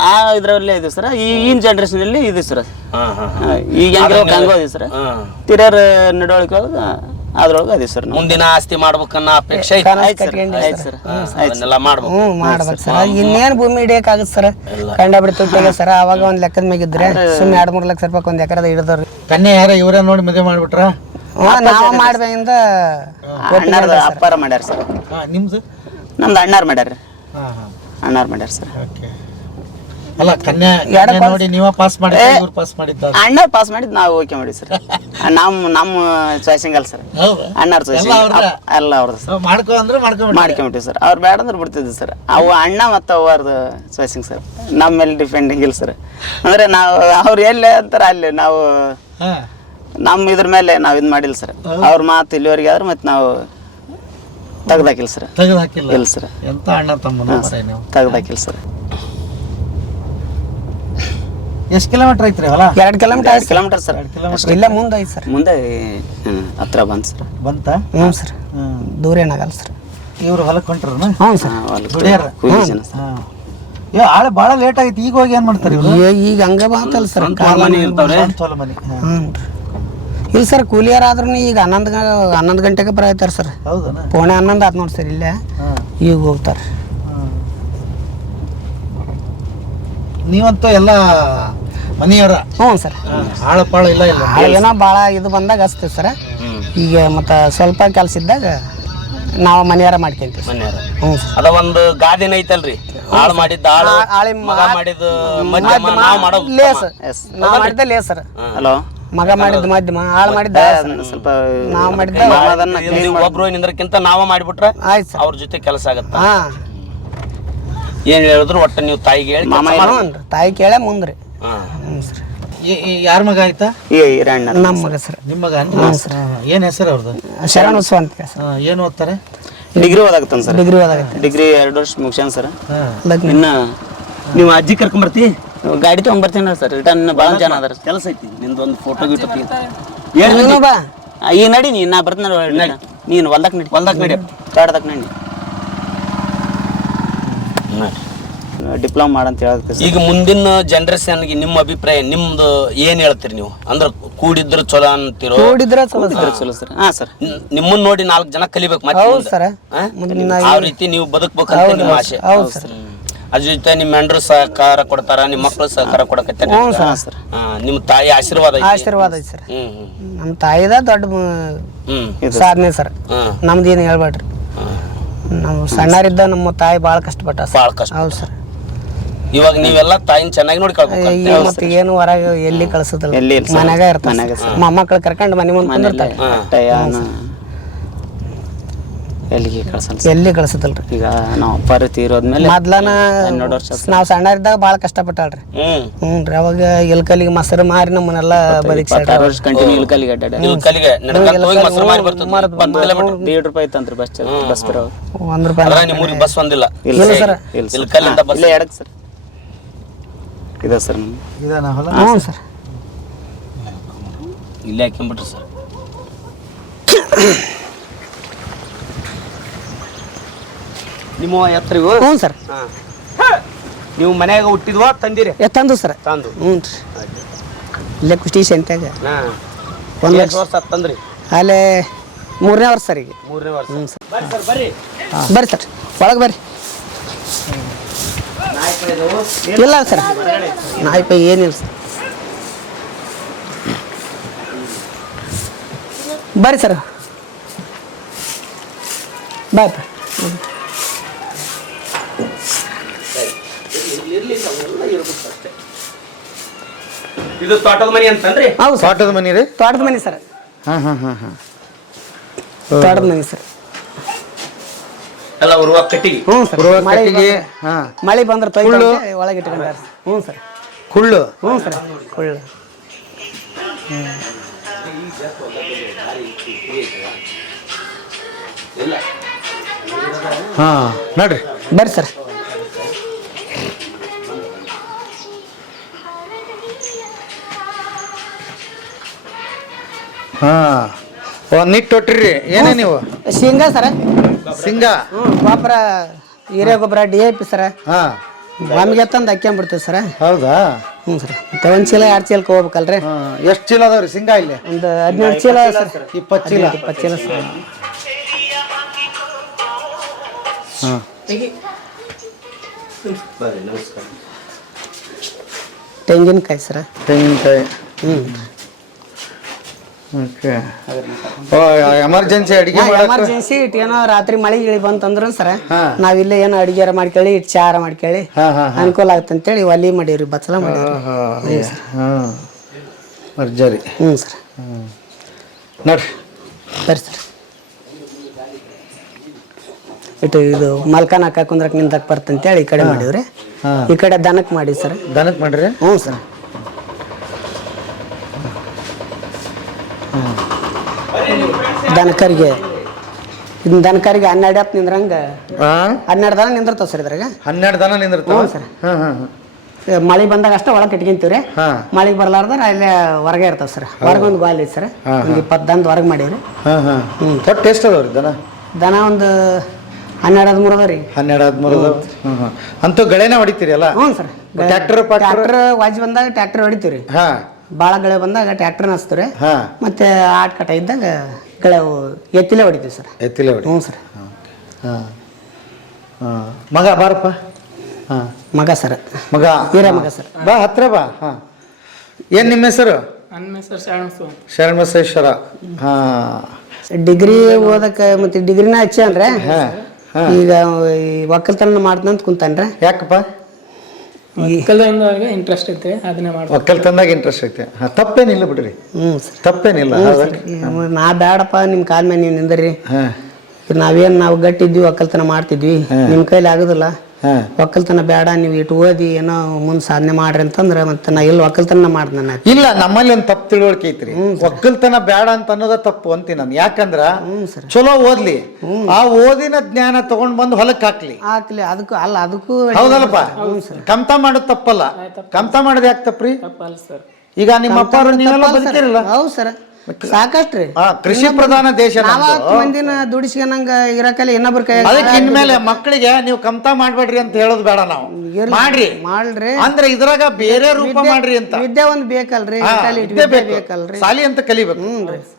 ಆ ಇದ್ರಲ್ಲೇ ಇದೆ ಸರ್. ಈಗಿನ ಜನರೇಷನ್ ಅಲ್ಲಿ ಇದೆ ಸರ್. ಈಗ ಹೆಂಗೋ ಇದೆ ಸರ್. ಹಿರಿಯರ ನಡವಳಿಕೆ ಅದ್ರೊಳಗೆ ಅದೇ ಸರ್. ಮುಂದಿನ ಆಸ್ತಿ ಮಾಡ್ಬೇಕನ್ನ ಅಪೇಕ್ಷೆ ಆಯ್ತು ಸರ್. ಅದನ್ನೆಲ್ಲ ಮಾಡ್ಬೇಕು. ಹ್ಞೂ ಮಾಡ್ಬೇಕು ಸರ್. ಇನ್ನೇನು ಭೂಮಿ ಹಿಡಿಯಕ್ಕಾಗತ್ತೆ ಸರ್. ಕಂಡಬಿಡಿ ತುಟ್ಟಿಗೆ ಸರ್. ಅವಾಗ ಒಂದ್ ಲೆಕ್ಕದ ಮ್ಯಾಗಿದ್ರೆ ಸುಮ್ಮನೆ 2-3 ಲಕ್ಷ ರೂಪಾಯಿ ಒಂದ್ ಎಕರದ ಹಿಡಿದವ್ರಿ. ಕನ್ಯೆ ಯಾರ ಇವರೇ ನೋಡಿ ಮದುವೆ ಮಾಡ್ಬಿಟ್ರ? ನಾವು ಮಾಡ್ಬೇಕಿಂದ ಅಪ್ಪಾರ ಮಾಡ್ಯಾರ ಸರ್. ನಿಮ್ದು? ನಮ್ದು ಅಣ್ಣಾರ್ ಮಾಡ್ಯಾರ. ಅಣ್ಣಾರ್ ಮಾಡ್ಯಾರ ಸರ್. ಅಲ್ಲ ಕನ್ಯಾ ನೋಡಿ ನೀವ ಪಾಸ್ ಮಾಡಿ ಇವ್ರು ಪಾಸ್ ಮಾಡಿದ್ದ? ಅಣ್ಣ ಪಾಸ್ ಮಾಡಿದ್ ನಾವು ಓಕೆ ಮಾಡಿ ಸರ್. ನಮ್ಮ ಚಾಯ್ಸಿಂಗ್ ಅಲ್ಲ ಸರ್. ಅಣ್ಣಾರ್ ಚಾಯ್ಸಿಂಗ್ ಎಲ್ಲ ಅವ್ರದ್ದು ಸರ್. ಮಾಡ್ಕೊ ಅಂದ್ರೆ ಮಾಡ್ಕೊಂಬಿಟ್ಟಿವಿ ಸರ್. ಅವ್ರು ಬೇಡ ಅಂದ್ರೆ ಬಿಡ್ತಿದ್ವಿ ಸರ್. ಅವು ಅಣ್ಣ ಮತ್ತು ಅವ್ರದ್ದು ಚಾಯ್ಸಿಂಗ್ ಸರ್. ನಮ್ಮ ಮೇಲೆ ಡಿಪೆಂಡಿಂಗ್ ಇಲ್ಲ ಸರ್. ಅಂದ್ರೆ ನಾವು ಅವ್ರು ಎಲ್ಲೇ ಅಂತಾರೆ ಅಲ್ಲಿ ನಾವು ನಮ್ಮ ಇದ್ರ ಮೇಲೆ ನಾವು ಇದು ಮಾಡಿಲ್ಲ ಸರ್. ಅವ್ರ ಮಾತು ಇಲ್ಲಿವರೆಗೆ ಆದ್ರೆ ಮತ್ತೆ ನಾವು ತೆಗ್ದಾಕಿಲ್ಲ ಸರ್. ಇಲ್ಲ ಸರ್. ಎಂತ ಅಣ್ಣ ತಮ್ಮ ತೆಗ್ದಾಕಿಲ್ಲ ಸರ್. ಎಷ್ಟು ಕಿಲೋಮೀಟರ್ ಐತ್ರಿ ಹೊಲ? 2 ಕಿಲೋಮೀಟರ್. 2 kilometre sir. ಇಲ್ಲ ಮುಂದೆ ಐತೆ ಸರ್. ಮುಂದೆ ಹತ್ರ ಬಂತು ಸರ್. ಬಂತ? ಹ್ಞೂ ಸರ್. ದೂರ ಏನಾಗಲ್ಲ ಸರ್. ಇವ್ರು ಹೊಲಕ್ಕೆ ಹೊಂಟ್ರನ? ಹ್ಞೂ ಸರ್. ಕೂಲಿ ಜನ ಸರ್. ಆಳೆ ಭಾಳ ಲೇಟ್ ಆಗೈತಿ. ಈಗ ಹೋಗಿ ಏನ್ ಮಾಡ್ತಾರೆ ಇವ್ರು? ಈಗ ಹಂಗ ಬಂತಲ್ಲ ಸರ್. ಮನೆ ಇರ್ತಾವ್ರೆ. ಹ್ಞೂ ಇಲ್ಲ ಸರ್. ಕೂಲಿಯರ್ ಆದ್ರೂ ಈಗ 11 ಗಂಟೆಗೆ ಬರತ್ತಾರ ಸರ್. ಹೌದಾ? ಪೌಣೆ 11 ಆತ್ ನೋಡಿ ಸರ್. ಇಲ್ಲೇ ಈಗ ಹೋಗ್ತಾರೆ. ನೀವಂತೂ ಎಲ್ಲ ಮನೆಯವರ? ಹ್ಞೂ ಸರ್. ಆಳ ಪಾಳ ಇಲ್ಲ ಇಲ್ಲ ಏನೋ ಭಾಳ ಇದು ಬಂದಾಗ ಹಚ್ತೀವಿ ಸರ್. ಈಗ ಮತ್ತೆ ಸ್ವಲ್ಪ ಕೆಲಸ ಇದ್ದಾಗ ನಾವು ಮನೆಯಾರ ಮಾಡ್ಕೊಂತೀವಿ. ಹ್ಞೂ ಸರ್. ಅದ ಒಂದು ಗಾದಿನ ಐತಲ್ರಿ, ಹಾಳು ಮಾಡಿದ್ದ ಹಾಳು, ಮಗ ಮಾಡಿದ ಮಧ್ಯಮ, ನಾವು ಮಾಡೋದು ಲೇಸ್. ನಾವು ಮಾಡಿದ್ದ ಲೇಸ್ ಸರ್. ಹಲೋ. ಮಗ ಮಾಡಿದ ಮಧ್ಯಮ, ಹಾಳು ಮಾಡಿದ್ದ ಸ್ವಲ್ಪ ನಾವು ಮಾಡಿದ್ದ. ಒಬ್ರು ನಿಂದ್ರಕ್ಕಿಂತ ನಾವ ಮಾಡಿಬಿಟ್ರೆ ಆಯ್ತು ಸರ್. ಅವ್ರ ಜೊತೆ ಕೆಲಸ ಆಗತ್ತ. ಹಾ ಏನ್ ಹೇಳಿದ್ರು ಒಟ್ಟ ನೀವು ತಾಯಿಗೆ ಹೇಳಿ ತಾಯಿ ಕೇಳೇ ಮುಂದ್ರಿ. ಹ್ಞೂ ಸರ್. ಯಾರ ಮಗ ಆಯ್ತಾ? ನಮ್ಮ ಮಗ ಸರ್. ನಿಮ್ಮ ಮಗ? ಏನ್ ಹೆಸರು ಅವ್ರದ್ದು? ಶರಣೋತ್ಸವ ಅಂತ ಸರ್. ಏನ್ ಓದ್ತಾರೆ? ಡಿಗ್ರಿ ಓದಾಗತ್ತಾನ ಸರ್. ಡಿಗ್ರಿ ಓದಾಗತ್ತೆ. ಡಿಗ್ರಿ 2 ವರ್ಷ ಮುಗ್ಸ್ಯಾನ ಸರ್. ಇನ್ನ ನೀವು ಅಜ್ಜಿ ಕರ್ಕೊಂಬರ್ತಿ? ಗಾಡಿ ತಗೊಂಡ್ಬರ್ತೀನಿ ಸರ್. ರಿಟರ್ನ್ ಭಾಳ ಜನ ಅದಾರ. ಕೆಲಸ ಐತಿ ನಿಂದೊಂದು ಫೋಟೋ ಗಿಟೋ ಬಾ. ಈಗ ನಡಿ ನೀ. ನಾ ಬರ್ತೀನಿ. ನೀನು ಹೊಲ್ದಕ್ ನಡಿ. ತೋಟದಕ್ ನಡಿ. ಡಿಪ್ಲೊಮಾ ಮಾಡಂತ ಹೇಳತ್ತೀವಿ. ಈಗ ಮುಂದಿನ ಜನರೇಷನ್ಗೆ ನಿಮ್ಮ ಅಭಿಪ್ರಾಯ, ನಿಮ್ದು ಏನ್ ಹೇಳ್ತೀರಿ ನೀವು? ಅಂದ್ರೆ ಕೂಡಿದ್ರ ಚಲೋ ಅಂತೀರೋ? ಕೂಡಿದ್ರ ಚಲೋ ಸರ್. ಹಾ ಸರ್. ನಿಮ್ಮನ್ನ ನೋಡಿ 4 ಜನ ಕಲಿಬೇಕು. ಹೌದು ಸರ್. ಆ ರೀತಿ ನೀವು ಬದುಕ್ಬೇಕಂತ ನಿಮ್ಮ ಆಸೆ. ಹೌದು ಸರ್. ಅದ್ರ ಜೊತೆ ನಿಮ್ಮ ಹೆಂಡ್ರು ಸಹಕಾರ ಕೊಡ್ತಾರ, ನಿಮ್ಮ ಮಕ್ಕಳು ಸಹಕಾರ ಕೊಡಕತ್ತಾರ. ನಿಮ್ಮ ತಾಯಿ ಆಶೀರ್ವಾದ ಐತಿ ಸರ್. ನಮ್ಮ ತಾಯಿದ ದೊಡ್ಡ ಸಾಧನೆ ಸರ್. ನಮ್ದು ಏನು ಹೇಳ್ಬೇಡ್ರಿ. ನಾವು ಸಣ್ಣರಿದ್ದ ನಮ್ಮ ತಾಯಿ ಭಾಳ ಕಷ್ಟಪಟ್ಟ. ಭಾಳ ಕಷ್ಟ. ಹೌದು ಸರ್. ಇವಾಗ ನೀವೆಲ್ಲ ತಾಯಿನ ಚೆನ್ನಾಗಿ ನೋಡ್ಕೊಳ್ಬೇಕು. ಮತ್ತೆ ಏನು ಹೊರಗೆ ಎಲ್ಲಿ ಕಳ್ಸೋದಿಲ್ಲ. ಮನ್ಯಾಗ ಇರ್ತಾನೆ. ಮೊಮ್ಮಕ್ಳು ಕರ್ಕೊಂಡು ಮನೆ ಮುಂದೆ ಕುಂದಿರ್ತಾರೆ. ಎಲ್ಲಿ ಕಳ್ಸೋದಿಲ್ರಿ. ಈಗ ನಾವು ಅಪ್ಪಾರು ತೀರೋದ್ಮೇಲೆ ಮೊದ್ಲನ ನಾವು ಸಣ್ಣರಿದ್ದಾಗ ಭಾಳ ಕಷ್ಟಪಟ್ಟಾಳ್ರಿ. ಹ್ಞೂ ರೀ. ಅವಾಗ ಇಲ್ಕಲ್ಲಿಗೆ ಮೊಸರು ಮಾರಿ ನಮ್ಮನ್ನೆಲ್ಲ ಬದುಕಿ ಕಂಟಿನ್ಯೂ ಇಲ್ಕಲ್ಲಿಗೆ ಅಡ್ಡಾಡಿ ₹100 ಐತಂತ್ರಿ ಬಸ್ ಬರೋ. ₹1 ಬಸ್ ಒಂದಿಲ್ಲ. ಇಲ್ಲ ಸರ್. ಇಲ್ಲೇ ಎಡಕ್ ಸರ್. ಇದೆ ಸರ್. ಹ್ಞೂ ಸರ್. ಇಲ್ಲೇ ಹಾಕೊಂಡ್ಬಿಟ್ರಿ ಸರ್. ನಿಮ್ಮ ಎತ್ತರಿಗೂ? ಹ್ಞೂ ಸರ್. ನೀವು ಮನ್ಯಾಗ ಹುಟ್ಟಿದ್ವಾ ತಂದಿರಿ? ತಂದು ಸರ್. ತಂದು. ಹ್ಞೂ ರೀ. ಇಲ್ಲೇ ಕುಷ್ಟಿ ಸೆಂಟ್ಯಾಗ 1 ಲಕ್ಷ ವರ್ಷ ತಂದ್ರಿ? ಅಲ್ಲೇ 3ನೇ ವರ್ಷ ಸರ್. ಈಗ 3ನೇ ವರ್ಷ. ಹ್ಞೂ ಸರ್. ಬರ್ರಿ ಸರ್. ಒಳಗೆ ಬರ್ರಿ. ಇಲ್ಲ ಸರ್. ನಾಯಿ ಪೈ ಏನಿಲ್ಲ ಸರ್. ಬರ್ರಿ ಸರ್. ಬಾಯ್. ಇದು ತೋಟದ ಮನಿ ಅಂತಂದ್ರಿ? ಹೌದು. ತೋಟದ ಮನಿ ರೀ? ತೋಟದ ಮನಿ ಸರ್. ತೋಟದ ಮನಿ ಸರ್. ಎಲ್ಲ ಉರುವ ಕಟ್ಟಿಗೆ? ಹ್ಞೂ ಸರ್. ಮಳೆ ಬಂದ್ರೆ ತೊಯ್ದು ಒಳಗೆ ಇಟ್ಕೊಂಡಾರ. ಹ್ಞೂ ಸರ್. ಕುಳ್ಳು? ಹ್ಞೂ ಸರ್. ಕುಳ್ಳು. ಹಾಂ ನೋಡ್ರಿ ಬರ್ರಿ ಸರ್. ಹಾಂ ಒಂದು ನಿಟ್ಟು ಹೊಟ್ರಿ ಏನೇ ನೀವು ಶೇಂಗಾ ಸರ, ಸಿಂಗ ಗೊಬ್ಬರ, ಹಿರೇ ಗೊಬ್ಬರ, DAP ಸರ. ಹಾಂ ನಮಗೆ ತಂದು ಹಾಕ್ಕೊಂಬಿಡ್ತೀವಿ ಸರ. ಹೌದಾ? ಹ್ಞೂ ಸರ್. ಮತ್ತೆ 1 ಚೀಲ 2 ಚೀಲಕ್ಕೆ ಹೋಗ್ಬೇಕಲ್ರಿ. ಹಾಂ ಎಷ್ಟು ಚೀಲ ಅದಾವ್ರಿ ಸಿಂಗ ಇಲ್ಲಿ? ಒಂದು 18 ಚೀಲ ಸರ್. 20 ಚೀಲ. 20 ಚೀಲ ಸರ್. ಹಾಂ ತೆಂಗಿನಕಾಯಿ ಸರ. ತೆಂಗಿನಕಾಯಿ. ಓಕೆ. ಎಮರ್ಜೆನ್ಸಿ ಅಡಿಗೆ ಎಮರ್ಜೆನ್ಸಿ ಏನೋ ರಾತ್ರಿ ಮಳೆ ಗಿಳಿ ಬಂತಂದ್ರ ಸರ, ಹಾ. ನಾವಿಲ್ಲೇ ಏನೋ ಅಡಿಗೆ ಮಾಡ್ಕೊಳ್ಳಿ, ಚಾರ ಮಾಡ್ಕೊಳ್ಳಿ, ಅನುಕೂಲ ಆಗತ್ತಂತೇಳಿ ಒಲಿ ಮಾಡೀವ್ರಿ, ಬಚ್ಚಲ ಮಾಡೀವ್ರಿ. ಹಾಂ ಭರ್ಜರಿ. ಹ್ಞೂ ಸರ್. ನೋಡ್ರಿ ಬರ್ರಿ ಸರ್. ಇದು ಮಲ್ಕಾನ್ ಹಾಕ ಕುಂದ್ರಕ್ ನಿಂದಕ್ ಬರ್ತಂತೇಳಿ ಈ ಕಡೆ ಮಾಡೀವ್ರಿ. ಈ ಕಡೆ ದನಕ್ ಮಾಡಿವಿ ಸರ್. ದನಕ್ಕೆ ಮಾಡ್ರಿ? ಹ್ಞೂ ಸರ್. ದನಕರಿಗೆ ಇದನ್ನ ದನಕರಿಗೆ 12 ಹೊತ್ತು ನಿಂದ್ರಂಗ 12 ದನ ನಿಂದಿರ್ತಾವ ಸರ್ ಇದ್ರಾಗ. 12 ದನ ನಿಂದಿರ್ತಾವ? ಹ್ಞೂ ಸರ್. ಮಳೆ ಬಂದಾಗ ಅಷ್ಟೇ ಒಳಗೆ ಕಟ್ಕೊಂತೀವ್ರಿ. ಮಳೆಗೆ ಬರ್ಲಾರ್ದಾರ ಅಲ್ಲೇ ಹೊರಗೆ ಇರ್ತಾವ ಸರ್. ಹೊರಗೆ ಒಂದು ಗಾಲಿ ಐತಿ ಸರ್, ಒಂದು 20 ದನದ ಹೊರಗೆ ಮಾಡೀವ್ರಿ. ಒಟ್ಟು ಎಷ್ಟು ಅದಾವ್ರಿ ದನ? ದನ ಒಂದು 12-13 ಅದಾವ ರೀ. 12-13 ಅದಾವ. ಅಂತೂ ಗಳೆನೇ ಹೊಡಿತೀರಿ ಅಲ್ಲ? ಹ್ಞೂ ಸರ್. ಟ್ರ್ಯಾಕ್ಟರ್ ವಾಜ್ ಬಂದಾಗ ಟ್ರ್ಯಾಕ್ಟರ್ ಹೊಡಿತೀವ್ರಿ. ಭಾಳ ಗಳೆ ಬಂದಾಗ ಟ್ರ್ಯಾಕ್ಟರ್ ಹಚ್ತೀವ್ರಿ. ಮತ್ತೆ ಆಟ ಕಟ ಇದ್ದಾಗ ಗಳೆ ಎತ್ತಿಲೆ ಹೊಡಿತೀವಿ ಸರ್. ಎತ್ತಿಲೆ ಹೊಡಿ. ಹ್ಞೂ ಸರ್. ಮಗ ಬಾರಪ್ಪ. ಮಗ ಸರ್. ಮಗ ಹೀರ ಮಗ ಸರ್. ಬಾ ಹತ್ರ ಬಾ. ಏನ್ ನಿಮ್ಮ ಹೆಸರು? ನನ್ನ ಹೆಸರು ಶರಣಬಸವೇಶ್ವರ. ಡಿಗ್ರಿ ಓದಕ್ಕೆ ಮತ್ತೆ ಡಿಗ್ರಿನ ಹಚ್ಚನ್ರೆ. ಈಗ ಈ ಒಕ್ಕಲ್ತನ ಮಾಡ್ತಂತ ಕುಂತಾನ್ರೆ. ಯಾಕಪ್ಪ? ಇಂಟ್ರೆಸ್ಟ್ ಐತೆ, ಅದನ್ನೇ ಮಾಡ್ತಾರೆ. ಒಕ್ಕಲ್ತನದಾಗ ಇಂಟ್ರೆಸ್ಟ್ ಐತೆ. ತಪ್ಪೇನಿಲ್ಲ ಬಿಡ್ರಿ. ಹ್ಞೂ ಸರ್. ತಪ್ಪೇನಿಲ್ಲ. ನಾ ಬೇಡಪ್ಪ ನಿಮ್ಮ ಕಾಲ ಮೇಲೆ ನೀವು ನಿಂದ್ರಿ, ನಾವು ಗಟ್ಟಿದ್ವಿ, ಒಕ್ಕಲ್ತನ ಮಾಡ್ತಿದ್ವಿ, ನಿಮ್ಮ ಕೈಲಿ ಆಗುದಿಲ್ಲ, ಒಕ್ಕಲ್ತನ ಬೇಡ, ನೀವು ಇಟ್ಟು ಓದಿ ಏನೋ ಮುಂದೆ ಸಾಧನೆ ಮಾಡ್ರಿ ಅಂತಂದ್ರೆ ಮತ್ತೆ ನಾ ಎಲ್ಲಿ ಒಕ್ಕಲ್ತನ ಮಾಡ್ದೆ. ಇಲ್ಲ, ನಮ್ಮಲ್ಲಿ ಒಂದು ತಪ್ಪು ತಿಳುವಳಿಕೆ ಐತ್ರಿ. ಒಕ್ಕಲ್ತನ ಬೇಡ ಅಂತ ಅನ್ನೋದ ತಪ್ಪು ಅಂತೀನಿ ನಾನು. ಯಾಕಂದ್ರ ಚಲೋ ಓದ್ಲಿ, ಆ ಓದಿನ ಜ್ಞಾನ ತಗೊಂಡ್ ಬಂದು ಹೊಲಕ್ಕೆ ಹಾಕ್ಲಿ. ಅದಕ್ಕೂ ಅಲ್ಲ, ಅದಕ್ಕೂ ಹೌದಲ್ಲಪ್ಪ. ಕಮ್ತ ಮಾಡೋದು ತಪ್ಪಲ್ಲ. ಕಮ್ತ ಮಾಡೋದು ಯಾಕೆ ತಪ್ಪ್ರಿ? ಈಗ ನಿಮ್ಮ ಅಪ್ಪ ನೀವೆಲ್ಲ ಬದುಕಿರಲ್ಲ? ಹೌದು ಸರ್, ಸಾಕಷ್ಟ್ರಿ. ಕೃಷಿ ಪ್ರಧಾನ ದೇಶ. ಮಂದಿನ ದುಡಿಸ್ಕೊಂಡಂಗ ಇರಕಲ್ಲ ಇನ್ನೊಬ್ರ ಕೈ. ಅದಕ್ಕೆ ಇನ್ಮೇಲೆ ಮಕ್ಕಳಿಗೆ ನೀವು ಕಮ್ತ ಮಾಡ್ಬೇಡ್ರಿ ಅಂತ ಹೇಳೋದು ಬೇಡ. ನಾವು ಮಾಡ್ರಿ ಅಂದ್ರೆ ಇದ್ರಾಗ ಬೇರೆ ರೂಪ ಮಾಡ್ರಿ ಅಂತ. ವಿದ್ಯೆ ಒಂದ್ ಬೇಕಲ್ರಿ, ಬೇಕಲ್ರಿ, ಸಾಲಿ ಅಂತ ಕಲಿಬೇಕು.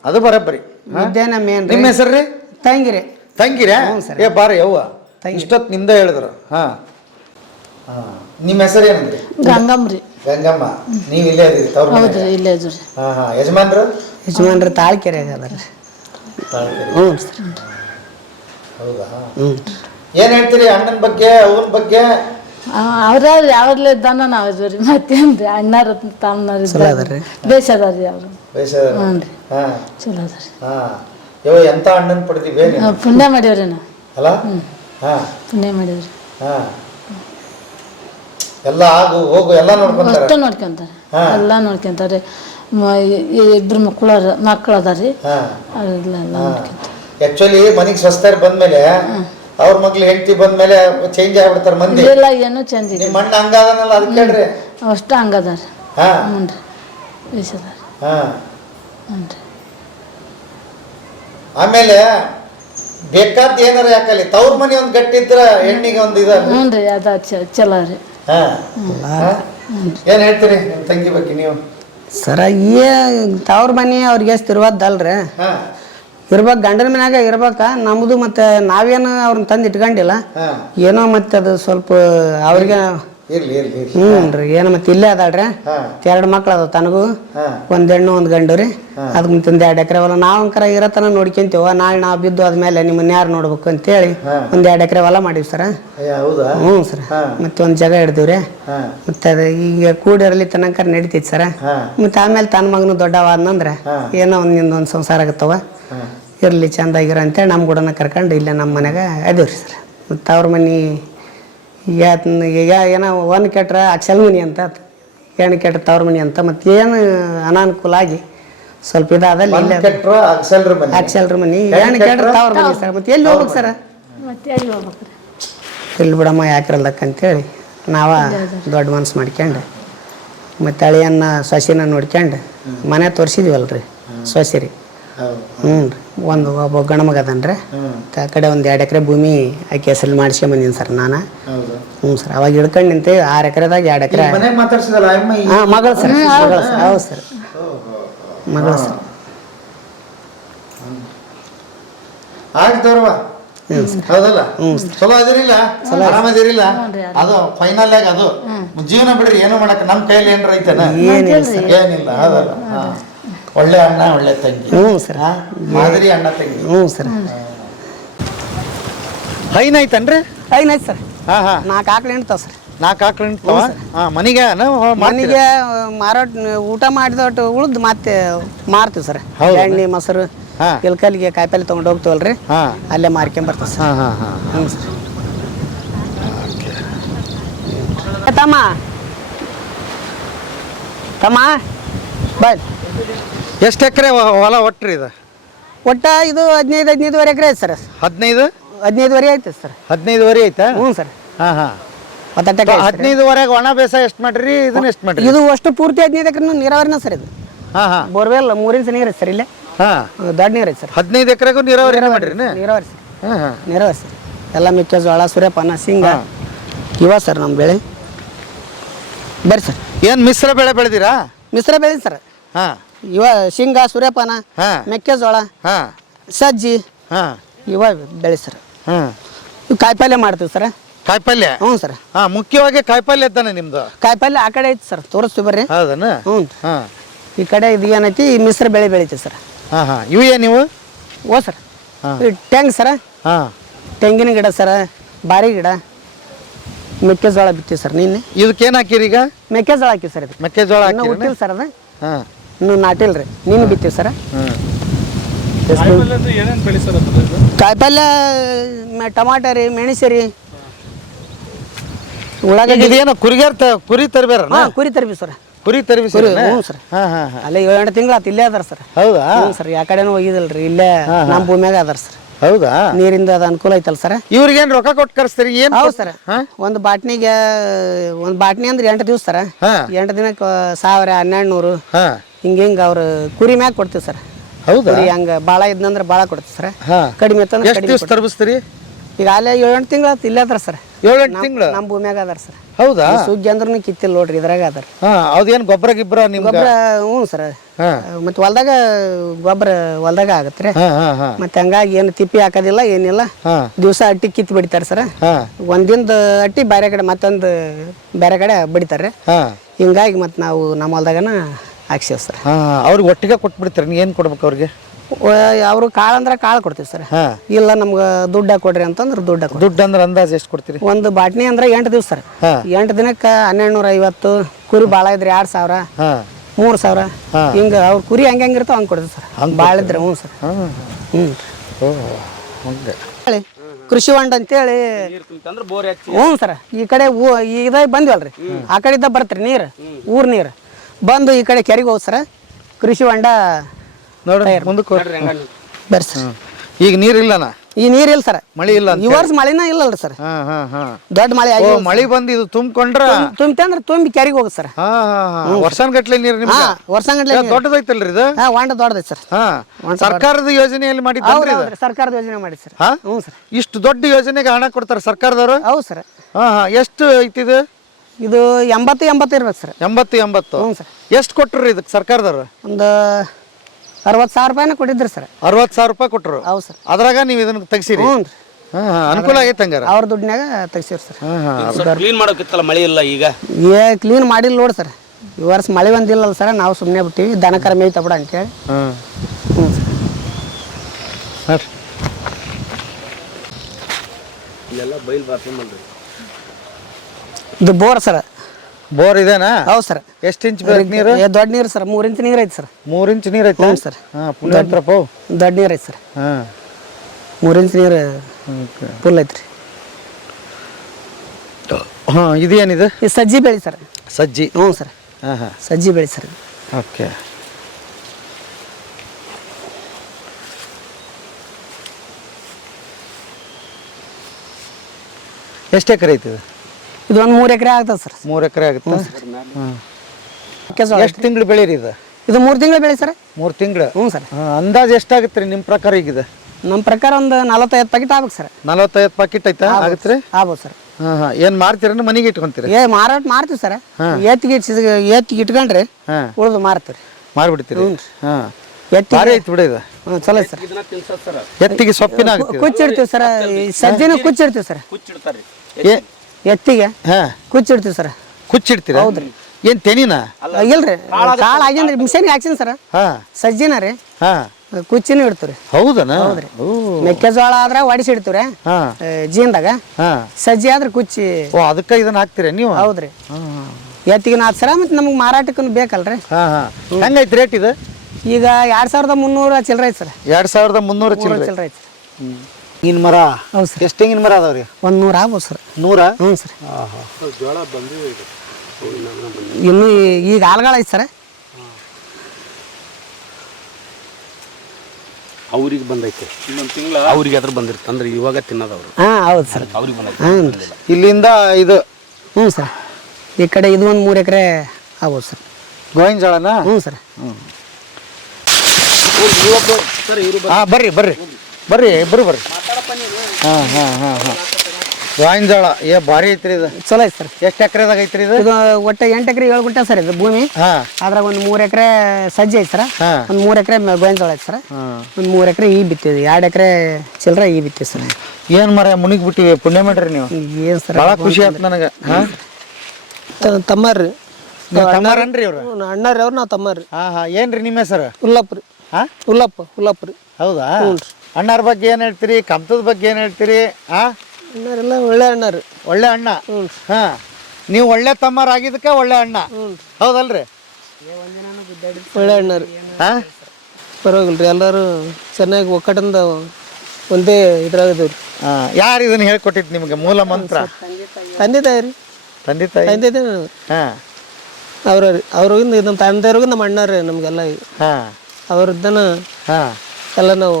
ಅದು ಬರಬ್ಬರಿ. ವಿದ್ಯೆನ ಮೇನ್. ನಿಮ್ಮ ಹೆಸರ್ರಿ? ತಂಗಿರಿ. ತಂಗಿರ? ಏ ಬಾರ ಯವ್ವ, ಇಷ್ಟೊತ್ತು ನಿಮ್ದ ಹೇಳಿದ್ರು. ನಿಮ್ಮ ಹೆಸರು ಏನಂದ್ರಿ? ಗಂಗಮ್ರಿ. ಗಂಗಮ್ಮ. ನೀವು ಇಲ್ಲೇ ಇದೀರಿ? ಹೌದ್ರಿ, ಇಲ್ಲೇ ಇದ್ರಿ. ಯಜಮಾನ್ರು ತಾಳ್ಕೆರೆ ಅದಾರ. ಹೌದಾ? ಏನ್ ಹೇಳ್ತೀರಿ ಅಣ್ಣನ ಬಗ್ಗೆ, ಅವನ ಬಗ್ಗೆ? ಅವ್ರ ಯಾವ್ದ್ಲ ದನ ನಾವ್ರಿ, ಮತ್ತೇನ್ರಿ ಅಣ್ಣಾರ ತಮ್ಮನವ್ರಿ ಬೇಸದಾರ್ರಿ ಅವ್ರು. ಹ್ಞೂನ್ರಿ, ಚಲೋ ಅದಾರಿ. ಎಂತ ಅಣ್ಣನ್ ಪಡೆದಿವಿ. ಪುಣ್ಯ ಮಾಡೀವ್ರಿ ನಾವು. ಅಲ್ಲ? ಪುಣ್ಯ ಮಾಡೀವ್ರಿ. ಎಲ್ಲ ಆಗು ಹೋಗು ಎಲ್ಲ ನೋಡ್ಕೊಂತಾರೆ. ಅಷ್ಟು ನೋಡ್ಕೊಂತಾರೆ, ಎಲ್ಲ ನೋಡ್ಕೊಂತಾರೆ. ಇಬ್ರು ಮಕ್ಕಳು ಅದಾರಿ, ಅದೆಲ್ಲ ನೋಡ್ಕೊಂತಾರೆ. ಆಕ್ಚುಲಿ ಮನೆಗೆ ಸ್ವಸ್ಥರು ಬಂದ್ಮೇಲೆ ಅವ್ರ ಮಕ್ಳು ಹೆಂಡತಿ ಬಂದ್ಮೇಲೆ ಚೇಂಜ್ ಆಗ್ಬಿಡ್ತಾರ ಮಂದಿ. ಇಲ್ಲ, ಏನೂ ಚೇಂಜ್ ಇದೆ. ನಿಮ್ಮ ಅಣ್ಣ ಹಂಗಾದನಲ್ಲ, ಅದಕ್ಕೆ ಹೇಳ್ರಿ. ಅಷ್ಟು ಹಂಗದಾರ. ಹ್ಞೂನ್ರಿ, ಬೇಸದಾರ. ಹ್ಞೂನ್ರಿ. ಆಮೇಲೆ ಬೇಕಾದ ಏನಾರ ಯಾಕಲ್ಲಿ ತವ್ರ ಮನೆ ಒಂದ್ ಗಟ್ಟಿದ್ರ ಹೆಣ್ಣಿಗೆ ಒಂದ್ ಇದ. ಹ್ಞೂನ್ರಿ, ಅದ ಚಲೋ ರೀ. ಏನ್ ಹೇಳ್ತೀರಿ ನಿಮ್ ತಂಗಿ ಬಗ್ಗೆ ನೀವು? ಸರ, ತವ್ರ ಮನೆ ಅವ್ರಿಗೆ ಸ್ಥಿರವಾದ್ದಲ್ರಿ. ಇರ್ಬೇಕು, ಗಂಡನ ಮನ್ಯಾಗ ಇರ್ಬೇಕ. ನಮ್ದು ಮತ್ತೆ ನಾವೇನು ಅವ್ರನ್ನ ತಂದು ಇಟ್ಕೊಂಡಿಲ್ಲ. ಏನೋ ಮತ್ತೆ ಅದು ಸ್ವಲ್ಪ ಅವ್ರಿಗೆ ಹ್ಞೂನ್ರಿ. ಏನೋ ಮತ್ತೆ ಇಲ್ಲೇ ಅದಾಳ್ರಿ. 2 ಮಕ್ಳು ಅದಾವ ತನಗೂ, 1 ಹೆಣ್ಣು 1 ಗಂಡು ರೀ. ಅದಕ್ಕೆ ಮತ್ತೆ 1 2 ಎಕರೆ ಹೊಲ ನಾವು ಅಂಕರ ಇರತನ ನೋಡ್ಕೊಂತೀವ. ನಾಳೆ ನಾವು ಬಿದ್ದು ಆದ್ಮೇಲೆ ನಿಮ್ಮನ್ನ ಯಾರು ನೋಡ್ಬೇಕು ಅಂತೇಳಿ 1 2 ಎಕರೆ ಹೊಲ ಮಾಡೀವಿ ಸರ. ಹ್ಞೂ ಸರ್. ಮತ್ತೆ 1 ಜಾಗ ಹಿಡ್ದೀವ್ರಿ. ಮತ್ತೆ ಅದು ಈಗ ಕೂಡಿರಲಿ ತನಕ ನಡಿತೈತಿ ಸರ. ಮತ್ತೆ ಆಮೇಲೆ ತನ್ನ ಮಗನು ದೊಡ್ಡವಾದ್ನಂದ್ರೆ ಏನೋ ಒಂದು ಸಂಸಾರ ಆಗತ್ತವ, ಇರ್ಲಿ ಚಂದಾಗಿರ ಅಂತೇಳಿ ನಮ್ಮ ಗುಡನ ಕರ್ಕೊಂಡು ಇಲ್ಲೇ ನಮ್ಮ ಮನ್ಯಾಗ ಅದೀವ್ರಿ ಸರ್. ಮತ್ತು ಅವ್ರ ಮನೆ ಈಗ ಏನೋ 1 ಕೆಟ್ರ ಅಕ್ಷಲ್ ಮನಿ ಅಂತ, 2 ಕೆಟ್ರ ತವ್ರ ಮನಿ ಅಂತ, ಮತ್ತೆ ಏನು ಅನಾನುಕೂಲ ಆಗಿ ಸ್ವಲ್ಪ ಇದಾದಲ್ಲಿ ಮನೆ ಇಲ್ಲೇ ಕೆಟ್ರು ಅಕ್ಸಲ್ರ ಮನೆ ಅಕ್ಷಲ್ರ ಮನಿ ಹೆಣ್ಣು ಕೇಳ್ರ ತವ್ರ ಮನಿ ಸರ್ ಮತ್ತೆ ಎಲ್ಲಿ ಹೋಗ್ಬೇಕು ಸರ್ ಮತ್ತೆ ಎಲ್ಲಿ ಹೋಗ್ಬೇಕ್ರಿ ಇಲ್ಲಿ ಬಿಡಮ್ಮ ಯಾಕಿರಲ್ಲಕ್ಕ ಅಂತೇಳಿ ನಾವ ದೊಡ್ಡ ಮನ್ಸು ಮಾಡ್ಕೊಂಡು ಮತ್ತು ಅಳಿಯನ್ನ ಸೊಸಿನ ನೋಡ್ಕೊಂಡು ಮನೆ ತೋರಿಸಿದ್ವಲ್ರಿ ಸೊಸಿ ರೀ ಹ್ಞೂ ರೀ ಒಬ್ಬ ಗಂಡ ಮಗ ಅದನ್ರಿ ಆ ಕಡೆ ಒಂದು 2 ಎಕರೆ ಭೂಮಿ ಆಕೆ ಹೆಸರಲ್ಲಿ ಮಾಡಿಸ್ಕೊಂಬಂದೀನಿ ಸರ್ ನಾನು ಹ್ಞೂ ಸರ್ ಅವಾಗ ಹಿಡ್ಕೊಂಡು ನಿಂತೇವೆ 6 ಎಕರೆದಾಗ 2 ಎಕರೆ ಮನೆ ಮಾತಾಡ್ಸಿದಲ್ಲ ಹಾಂ ಮಗಳು ಸರ್ ಹೌದು ಸರ್ ಮಗಳು ಸರ್ ಆಗ್ತವ್ರವ ಹೌದಲ್ಲ ಚಲೋ ಅದಿರಿಲ್ಲ ಆರಾಮದಿರಿಲ್ಲ ಅದು ಫೈನಲ್ ಆಗಿ ಅದು ಜೀವನ ಬಿಡ್ರಿ ಏನು ಮಾಡಕ್ ನಮ್ ಕೈಯಲ್ಲಿ ಏನ್ರ ಐತನ ಏನಿಲ್ಲ ಹೌದಲ್ಲ ಒಳ್ಳೆ ಅಣ್ಣ ಒಳ್ಳೆ ತಂಗಿ ಹ್ಞೂ ಸರ್ ಮಾದರಿ ಅಣ್ಣ ತಂಗಿ ಹ್ಞೂ ಸರ್ ಹೈನ್ ಐತನ್ರಿ ಐನಾಯ್ತು ಸರ್ ಹಾ ಹಾ 4 ಆಕಳು ಹೆಣ್ತಾವ ಸರ್ 4 ಆಕಳು ನಿಂತಾವ ಮನಿಗೆ ಮನೆಗೆ ಮಾರಾಟ ಊಟ ಮಾಡಿದೊಟ್ಟು ಉಳ್ದು ಮತ್ತೆ ಮಾರ್ತೀವಿ ಸರ್ ಎಣ್ಣೆ ಮೊಸರು ಇಲ್ಕಲ್ಲಿಗೆ ಕಾಯಿಪಲ್ಲೆ ತೊಗೊಂಡು ಹೋಗ್ತೀವಲ್ರಿ ಅಲ್ಲೇ ಮಾರ್ಕೊಂಬರ್ತೀವಿ ಸರ್ ಹ್ಞೂ ಸರ್ ತಮ್ಮ ತಮ್ಮ ಬಾಯ್ ಎಷ್ಟು ಎಕರೆ ಹೊಲ ಒಟ್ರಿ ಇದು ಒಟ್ಟ ಇದು 15-15 ಎಕರೆ ಐತೆ ಸರ್ 15 ಐತೆ ಸರ್ 15 ಐತಾ ಹ್ಞೂ ಸರ್ ಹಾ ಹಾ 15 ಒಣ ಬೇಸಾಯ ಎಷ್ಟು ಮಾಡ್ರಿ ಇದನ್ನ ಎಷ್ಟು ಮಾಡ್ರಿ ಇದು ಅಷ್ಟು ಪೂರ್ತಿ 15 ಎಕರೆ ನೀರಾವರಿನ ಸರ್ ಇದು ಹಾ ಹಾ ಬೋರ್ವೆಲ್ 3 ಇಂಚ್ ನೀರು ಐತೆ ಸರ್ ಇಲ್ಲೇ ಹಾ ದೊಡ್ಡ ನೀರು ಐತೆ ಸರ್ 15 ಎಕರೆಗೂ ನೀರಾವರಿ ಮಾಡ್ರಿ ನೀರಾವರಿ ಸರ್ ಹಾ ಹಾ ನೀರಾವರಿ ಸರ್ ಎಲ್ಲ ಮೆಕ್ಕೆಜೋಳ ಸೂರ್ಯಪಾನ ಶೇಂಗಾ ಇವ ಸರ್ ನಮ್ಮ ಬೆಳೆ ಬರ್ರಿ ಸರ್ ಏನು ಮಿಶ್ರ ಬೆಳೆ ಬೆಳೆದಿರಾ ಮಿಶ್ರ ಬೆಳೆ ಸರ್ ಹಾ ಇವ ಶೇಂಗಾ ಸೂರ್ಯಪಾನ ಮೆಕ್ಕೆಜೋಳ ಸಜ್ಜಿ ಇವ ಬೆಳೆ ಸರ್ ಕಾಯಿಪಲ್ಯ ಮಾಡ್ತೀವಿ ಸರ್ ಕಾಯಿಪಲ್ಯ ಹ್ಞೂ ಸರ್ ಮುಖ್ಯವಾಗಿ ಕಾಯಿಪಲ್ಯ ಇದ್ದಾನೆ ನಿಮ್ದು ಕಾಯಿಪಲ್ಯ ಆ ಕಡೆ ಐತಿ ಸರ್ ತೋರಿಸ್ತೀವಿ ಬರ್ರಿ ಹೌದನ ಹ್ಞೂ ಈ ಕಡೆ ಇದು ಏನೈತಿ ಈ ಮಿಶ್ರ ಬೆಳೆ ಬೆಳಿತೀವಿ ಸರ್ ಹಾ ಹಾ ಇವು ಏನು ನೀವು ಓ ಸರ್ ತೆಂಗು ಸರ ತೆಂಗಿನ ಗಿಡ ಸರ ಬಾರಿ ಗಿಡ ಮೆಕ್ಕೆಜೋಳ ಬಿತ್ತೀವಿ ಸರ್ ನಿನ್ನೆ ಇದಕ್ಕೇನು ಹಾಕಿರಿ ಈಗ ಮೆಕ್ಕೆಜೋಳ ಹಾಕಿ ಸರ್ ಇದು ಮೆಕ್ಕೆಜೋಳ ಇನ್ನೂ ಹಾಕಿರಿ ಹುಟ್ಟಿಲ್ಲ ಸರ್ ಅದು ಇನ್ನೂ ನಾಟಿಲ್ರಿ ನೀನು ಬಿತ್ತೀವಿ ಸರ್ ಏನೇನು ಬೆಳಿ ಸರ್ ಕಾಯಿಪಲ್ಯ ಟಮಾಟ ರೀ ಮೆಣಸು ರೀ ಉಳ್ಳಾಗಡ್ಡಿ ಇದೇನು ಕುರಿ ತರಬೇರ ಕುರಿ ತರ್ಬಿ ಸರ್ ಕುರಿ ತರಬಿ ಹ್ಞೂ ಸರ್ ಅಲ್ಲೇ 7 ತಿಂಗಳು ಆತು ಇಲ್ಲೇ ಅದಾರ ಸರ್ ಹೌದಾ ಹ್ಞೂ ಸರ್ ಯಾ ಕಡೆನೂ ಹೋಗಿದಿಲ್ರಿ ಇಲ್ಲೇ ನಮ್ಮ ಭೂಮಿಯಾಗ ಅದಾರ ಸರ್ ಹೌದಾ ನೀರಿಂದ ಅದು ಅನುಕೂಲ ಐತಲ್ಲ ಸರ್ ಇವ್ರಿಗೇನು ರೊಕ್ಕ ಕೊಟ್ಟು ಕರೆಸ್ತೀರಿ ಏನು ಹೌದು ಸರ್ ಒಂದು ಬಾಟ್ನಿಗೆ ಒಂದು ಬಾಟ್ನಿ ಅಂದ್ರೆ 8 ದಿವಸ ಸರ್ 8 ದಿನಕ್ಕೆ 1000 1200 ಹಿಂಗೆ ಅವ್ರು ಕುರಿ ಮ್ಯಾಗ ಕೊಡ್ತೀವಿ ಸರ್ ಹೌದಾ ಕುರಿ ಹಂಗೆ ಭಾಳ ಇದ್ನಂದ್ರೆ ಭಾಳ ಕೊಡ್ತೀವಿ ಸರ್ ಕಡಿಮೆ ಇತ್ತಂದ್ರೆ ಎಷ್ಟು ದಿವಸ ತರಬಿಸ್ತೀರಿ ಈಗ ಅಲ್ಲೇ 7-8 ತಿಂಗಳು ಆತು ಇಲ್ಲೇ ಅದಾರ ಸರ್ 7-8 ತಿಂಗಳು ನಮ್ಮ ಭೂಮಿಯಾಗ ಅದಾರ ಸರ್ ಹೌದಾ ಸುಗ್ಗಿ ಅಂದ್ರೂ ಕಿತ್ತಿಲ್ಲ ನೋಡ್ರಿ ಇದ್ರಾಗ ಅದಾರ ಅದೇನು ಗೊಬ್ಬರ ಗಿಬ್ಬರ ನಿಮ್ಗೆ ಗೊಬ್ಬರ ಹ್ಞೂ ಸರ್ ಮತ್ತೆ ಹೊಲ್ದಾಗ ಗೊಬ್ಬರ ಹೊಲ್ದಾಗ ಆಗತ್ತೆ ಮತ್ತೆ ಹಂಗಾಗಿ ಏನು ತಿಪ್ಪಿ ಹಾಕೋದಿಲ್ಲ ಏನಿಲ್ಲ ದಿವಸ ಅಟ್ಟಿ ಕಿತ್ತು ಬಿಡ್ತಾರೆ ಸರ್ ಒಂದಿಂದ ಅಟ್ಟಿ ಬೇರೆ ಕಡೆ ಮತ್ತೊಂದು ಬೇರೆ ಕಡೆ ಬಡಿತಾರೆ ಹಿಂಗಾಗಿ ಮತ್ತೆ ನಾವು ನಮ್ಮ ಹೊಲ್ದಾಗನ ಹಾಕ್ಸೇವ್ ಸರ್ ಅವ್ರಿಗೆ ಒಟ್ಟಿಗೆ ಕೊಟ್ಬಿಡ್ತೀರಿ ಏನು ಕೊಡ್ಬೇಕು ಅವ್ರಿಗೆ ಅವರು ಕಾಳು ಅಂದ್ರೆ ಕಾಳು ಕೊಡ್ತೀವಿ ಸರ್ ಇಲ್ಲ ನಮ್ಗೆ ದುಡ್ಡು ಕೊಡ್ರಿ ಅಂತಂದ್ರೆ ದುಡ್ಡು ಅಂದ್ರೆ ಅಂದಾಜು ಎಷ್ಟು ಕೊಡ್ತೀರಿ ಒಂದು ಬಾಟ್ನಿ ಅಂದ್ರೆ 8 ದಿವಸ ಸರ್ 8 ದಿನಕ್ಕೆ 1250 ಕುರಿ ಭಾಳ ಇದ್ರೆ 2000 3000 ಹಿಂಗೆ ಅವ್ರ ಕುರಿ ಹಂಗಿರ್ತಾವ ಹಂಗೆ ಕೊಡ್ತೀವಿ ಸರ್ ಭಾಳ ಇದ್ರೆ ಹ್ಞೂ ಸರ್ ಹೇಳಿ ಕೃಷಿ ಹೊಂಡ ಅಂತೇಳಿ ಹ್ಞೂ ಸರ್ ಈ ಕಡೆ ಇದಾಗ ಬಂದ್ವಲ್ರಿ ಆ ಕಡೆಯಿಂದ ಬರ್ತ್ರಿ ನೀರು ಊರ್ ನೀರು ಬಂದು ಈ ಕಡೆ ಕೆರೆಗೆ ಹೋಗಿ ಸರ್ ಕೃಷಿ ಹೊಂಡ ನೋಡ್ರಿ ಮುಂದಕ್ಕೆ ಬರ್ರಿ ಸರ್ ಈಗ ನೀರಿಲ್ಲನ ಈ ನೀರಿಲ್ಲ ಸರ್ ಮಳಿ ಇಲ್ಲ ಈ ವರ್ಷ ಮಳಿನ ಇಲ್ಲಲ್ರಿ ಸರ್ ದೊಡ್ಡ ಮಳೆ ಮಳಿ ಬಂದು ಇದು ತುಂಬಿಕೊಂಡ್ರ ತುಂಬ್ತಂದ್ರೆ ತುಂಬಿ ಕೆರೆಗೆ ಹೋಗಿ ಸರ್ ವರ್ಷಾನ್ಗಟ್ಲೆ ನೀರು ನಿಮ್ಗೆ ವರ್ಷಗಟ್ಲೆ ದೊಡ್ಡದೈತಲ್ರಿ ಇದು ಹೊಂಡ ದೊಡ್ಡದೈತೆ ಸರ್ ಸರ್ಕಾರದ ಯೋಜನೆಯಲ್ಲಿ ಮಾಡಿದ್ರಿ ಸರ್ಕಾರದ ಯೋಜನೆ ಮಾಡಿ ಸರ್ ಹ್ಞೂ ಸರ್ ಇಷ್ಟು ದೊಡ್ಡ ಯೋಜನೆಗೆ ಹಣ ಕೊಡ್ತಾರೆ ಸರ್ಕಾರದವರು ಹೌದು ಸರ್ ಎಷ್ಟು ಐತಿದು ಇದು 80 ಇರ್ಬೇಕು ಸರ್ 80 ಹ್ಞೂ ಸರ್ ಎಷ್ಟು ಕೊಟ್ರಿ ಇದಕ್ಕೆ ಸರ್ಕಾರದವರು ಒಂದು 60,000 ರೂಪಾಯಿನ ಕೊಟ್ಟಿದ್ರಿ ಸರ್ 60,000 ರೂಪಾಯಿ ಕೊಟ್ಟರು ಹೌದು ಸರ್ ಅದ್ರಾಗ ನೀವು ಇದನ್ನ ತೆಗ್ಸಿರಿ ಹ್ಞೂ ರೀ ಅನುಕೂಲ ಆಗೈತೆ ಹಂಗಾರ ಅವ್ರ ದುಡ್ಡಿನಾಗ ತೆಗ್ಸಿವ್ರಿ ಸರ್ ಕ್ಲೀನ್ ಮಾಡೋಕಿತ್ತಲ್ಲ ಮಳೆ ಇಲ್ಲ ಈಗ ಕ್ಲೀನ್ ಮಾಡಿಲ್ಲ ನೋಡಿ ಸರ್ ಈ ವರ್ಷ ಮಳೆ ಬಂದಿಲ್ಲಲ್ಲ ಸರ್ ನಾವು ಸುಮ್ಮನೆ ಬಿಟ್ಟಿವಿ ದನಕರ ಮೇಯ್ತಾ ಬಿಡ ಅಂತೇಳಿ ಹ್ಞೂ ಸರ್ ಇದು ಬೋರ್ ಸರ್ ಬೋರ್ ಇದೇನಾ ಹೌದು ಸರ್ ಎಷ್ಟು ಇಂಚ್ ಬೇಕು ನೀರು ದೊಡ್ಡ ನೀರು ಸರ್ 3 ಇಂಚ್ ನೀರು ಐತೆ ಸರ್ 3 ಇಂಚ್ ನೀರು ಐತೆ ಹ್ಞೂ ಸರ್ ದೊಡ್ಡ ನೀರು ಐತೆ ಸರ್ 3 ಇಂಚ್ ನೀರು ಫುಲ್ ಐತ್ರಿ ಇದೇನಿದೆ ಇದು ಸಜ್ಜಿ ಬೆಳೆ ಸರ್ ಸಜ್ಜಿ ಹ್ಞೂ ಸರ್ ಸಜ್ಜಿ ಬೆಳೆ ಸರ್ ಓಕೆ ಎಷ್ಟು ಎಕರೆ ಐತಿ ಇದು? ಇದು ಒಂದು 3 ಎಕರೆ ಆಗ್ತದೆ ಸರ್. 3 ಎಕರೆ ಆಗುತ್ತೆ. ಎಷ್ಟು ತಿಂಗಳು ಬೆಳೀರಿ ಇದು? ಇದು 3 ತಿಂಗಳು ಬೆಳೆ ಸರ್. 3 ತಿಂಗಳು. ಹ್ಞೂ ಸರ್. ಅಂದಾಜು ಎಷ್ಟಾಗುತ್ತೆ ರೀ ನಿಮ್ಮ ಪ್ರಕಾರ ಈಗಿದೆ? ನಮ್ಮ ಪ್ರಕಾರ ಒಂದು 45 ಪ್ಯಾಕೆಟ್ ಆಗ್ಬೇಕು ಸರ್. 45 ಪ್ಯಾಕೆಟ್ ಐತಾ? ಆಗುತ್ತೆ ರೀ. ಆಗ್ಬೋದು ಸರ್. ಏನು ಮಾರ್ತೀರ ಮನೆಗೆ ಇಟ್ಕೊಂತೀರಿ? ಮಾರಾಟ ಮಾಡ್ತೀವಿ ಸರ್. ಎತ್ತಿಗೆ ಇಟ್ಕೊಂಡ್ರಿ ಉಳಿದು ಮಾರ್ತೀವಿ. ಮಾರ್ಬಿಡ್ತೀರಿ? ಹಾಂ, ಎತ್ತಿ ಭಾರಿ ಐತಿ ಬಿಡ ಇದು. ಚಲೋ ಸರ್. ಎತ್ತಿಗೆ ಸೊಪ್ಪಿನ ಆಗುತ್ತೆ. ಕುಚ್ಚಿಡ್ತೀವಿ ಸರ್. ಸಜ್ಜಿನ ಕುಚ್ಚಿಡ್ತೀವಿ ಸರ್. ಎತ್ತಿಗೆ ಕುಚ್ಚಿಡ್ತೀವಿ ಸರ್. ಕುಚ್ಚಿಡ್ತೀರಾ? ಹೌದ್ರಿ. ಏನು ತೆನಿನ? ಇಲ್ರಿ, ಕಾಳು ಆಗೇನ್ರಿ, ಮಿಷನ್ಗೆ ಹಾಕ್ಸಿನಿ ಸರ್. ಸಜ್ಜಿನ ರೀ ಕುಚ್ಚಿನ ಇಡ್ತೀವಿ. ಹೌದನ? ಮೆಕ್ಕೆಜೋಳ ಆದ್ರೆ ಒಡಿಸಿ ಇಡ್ತೀವ್ರಿ ಜೀನ್ದಾಗ. ಸಜ್ಜಿ ಆದ್ರೆ ಕುಚ್ಚಿ. ಓ, ಅದಕ್ಕೆ ಇದನ್ನ ಹಾಕ್ತೀರಾ ನೀವು? ಹೌದ್ರಿ. ಎತ್ತಿಗೆ ನಾಲ್ಕು ಸರ ಮತ್ತೆ ನಮ್ಗೆ ಮಾರಾಟಕ್ಕೂ ಬೇಕಲ್ರಿ. ಹೆಂಗೈತಿ ರೇಟ್ ಇದು? ಈಗ 2300 ಚಿಲ್ಲರೆ ಐತಿ ಸರ್. 2300 ಚಿಲ್ಲರೆ ಐತಿ. ತೆಂಗಿನ ಮರ? ಹೌದು ಸರ್. ಎಷ್ಟು ತೆಂಗಿನ ಮರ ಅದಾವ್ರಿ? ಒಂದು 100 ಆಗ್ಬೋದು ಸರ್. 100? ಹ್ಞೂ ಸರ್. ಇನ್ನು ಈಗ ಆಲ್ಗಳ ಐತಿ ಸರ್. ಅವ್ರಿಗೆ ಬಂದೈತೆ ಇನ್ನೊಂದು ತಿಂಗಳ ಅವ್ರಿಗೆ ಅದ್ರ ಬಂದಿರುತ್ತೆ ಅಂದ್ರೆ ಇವಾಗ ತಿನ್ನೋದವ್ರು. ಹೌದು ಸರ್. ಅವ್ರಿಗೆ ಬಂದೈತೆ. ಇಲ್ಲಿಂದ ಇದು? ಹ್ಞೂ ಸರ್. ಈ ಕಡೆ ಇದು ಒಂದು 3 ಎಕರೆ ಆಗ್ಬೋದು ಸರ್. ಗೋವಿನ ಜೋಳನ? ಹ್ಞೂ ಸರ್. ಬರ್ರಿ ಬರ್ರಿ ಬರ್ರಿ ಇಬ್ಬರು ಬರ್ರಿ. ಗೋವಿನ ಜೋಳ ಭಾರಿ ಐತ್ರಿ ಇದು. ಚಲೋ ಐತಿ ಸರ್. ಎಷ್ಟು ಎಕರೆದಾಗ ಐತ್ರಿ ಇದು? ಇದು ಒಟ್ಟು 8 ಎಕರೆ 7 ಗುಂಟೆ ಸರ್ ಇದು ಭೂಮಿ. ಅದ್ರಾಗ ಒಂದು 3 ಎಕರೆ ಸಜ್ಜೆ ಐತಿ ಸರ್. ಒಂದು 3 ಎಕರೆ ಗೋವಿನ ಜೋಳ ಐತಿ ಸರ್. ಒಂದು 3 ಎಕರೆ ಈ ಬಿತ್ತಿದ್ವಿ. 2 ಎಕರೆ ಚಿಲ್ಲರೆ ಈ ಬಿತ್ತೀವಿ ಸರ್. ಏನು ಮರ ಮುನಿಗ್ ಬಿಟ್ಟಿವಿ, ಪುಣ್ಯ ಮಾಡ್ರಿ ನೀವು. ಏನು ಸರ್, ಭಾಳ ಖುಷಿ ಆಯ್ತು ನನಗೆ. ತಮ್ಮಾರ್ರಿ ತಮ್ಮಾರನ್ರಿ ಅವ್ರು? ಅಣ್ಣಾರಿ ಅವ್ರು, ನಾವು ತಮ್ಮಾರ್ರಿ. ಏನ್ರಿ ನಿಮ್ಮ ಹೆಸರು? ಉಲ್ಲಪ್ಪ ರೀ. ಉಲ್ಲಪ್ಪ ರೀ. ಹೌದಾ? ಅಣ್ಣಾರ ಬಗ್ಗೆ ಏನು ಹೇಳ್ತೀರಿ? ಕಮ್ತದ ಬಗ್ಗೆ ಏನು ಹೇಳ್ತೀರಿ? ಅಣ್ಣಾರೆಲ್ಲ ಒಳ್ಳೆ ಅಣ್ಣಾರಿ. ಒಳ್ಳೆ ಅಣ್ಣ. ನೀವು ಒಳ್ಳೆ ತಮ್ಮರಾಗಿದ್ದಕ್ಕೆ ಒಳ್ಳೆ ಅಣ್ಣ. ಹೌದಲ್ರಿ? ಒಳ್ಳೆ ಅಣ್ಣಾರಿ. ಪರವಾಗಿಲ್ರಿ, ಎಲ್ಲರೂ ಚೆನ್ನಾಗಿ ಒಕ್ಕಟ್ಟಿಂದ ಒಂದೇ ಇದ್ರಾಗದವ್ರಿ. ಯಾರು ಇದನ್ನ ಹೇಳ್ಕೊಟ್ಟಿದ್ದು ನಿಮಗೆ? ಮೂಲ ಮಂತ್ರ? ತಂದೆ ತಾಯಿ ರೀ. ತಂದೆ ತಾಯಿ? ತಂದೆ ತಾಯಿ ಅವ್ರಿಗಿಂದ ನಮ್ಮ ತಂದೆಯವ್ರಿಗೂ ನಮ್ಮ ಅಣ್ಣಾರಿ ನಮಗೆಲ್ಲ. ಅವ್ರದ್ದನ ಎಲ್ಲ ನಾವು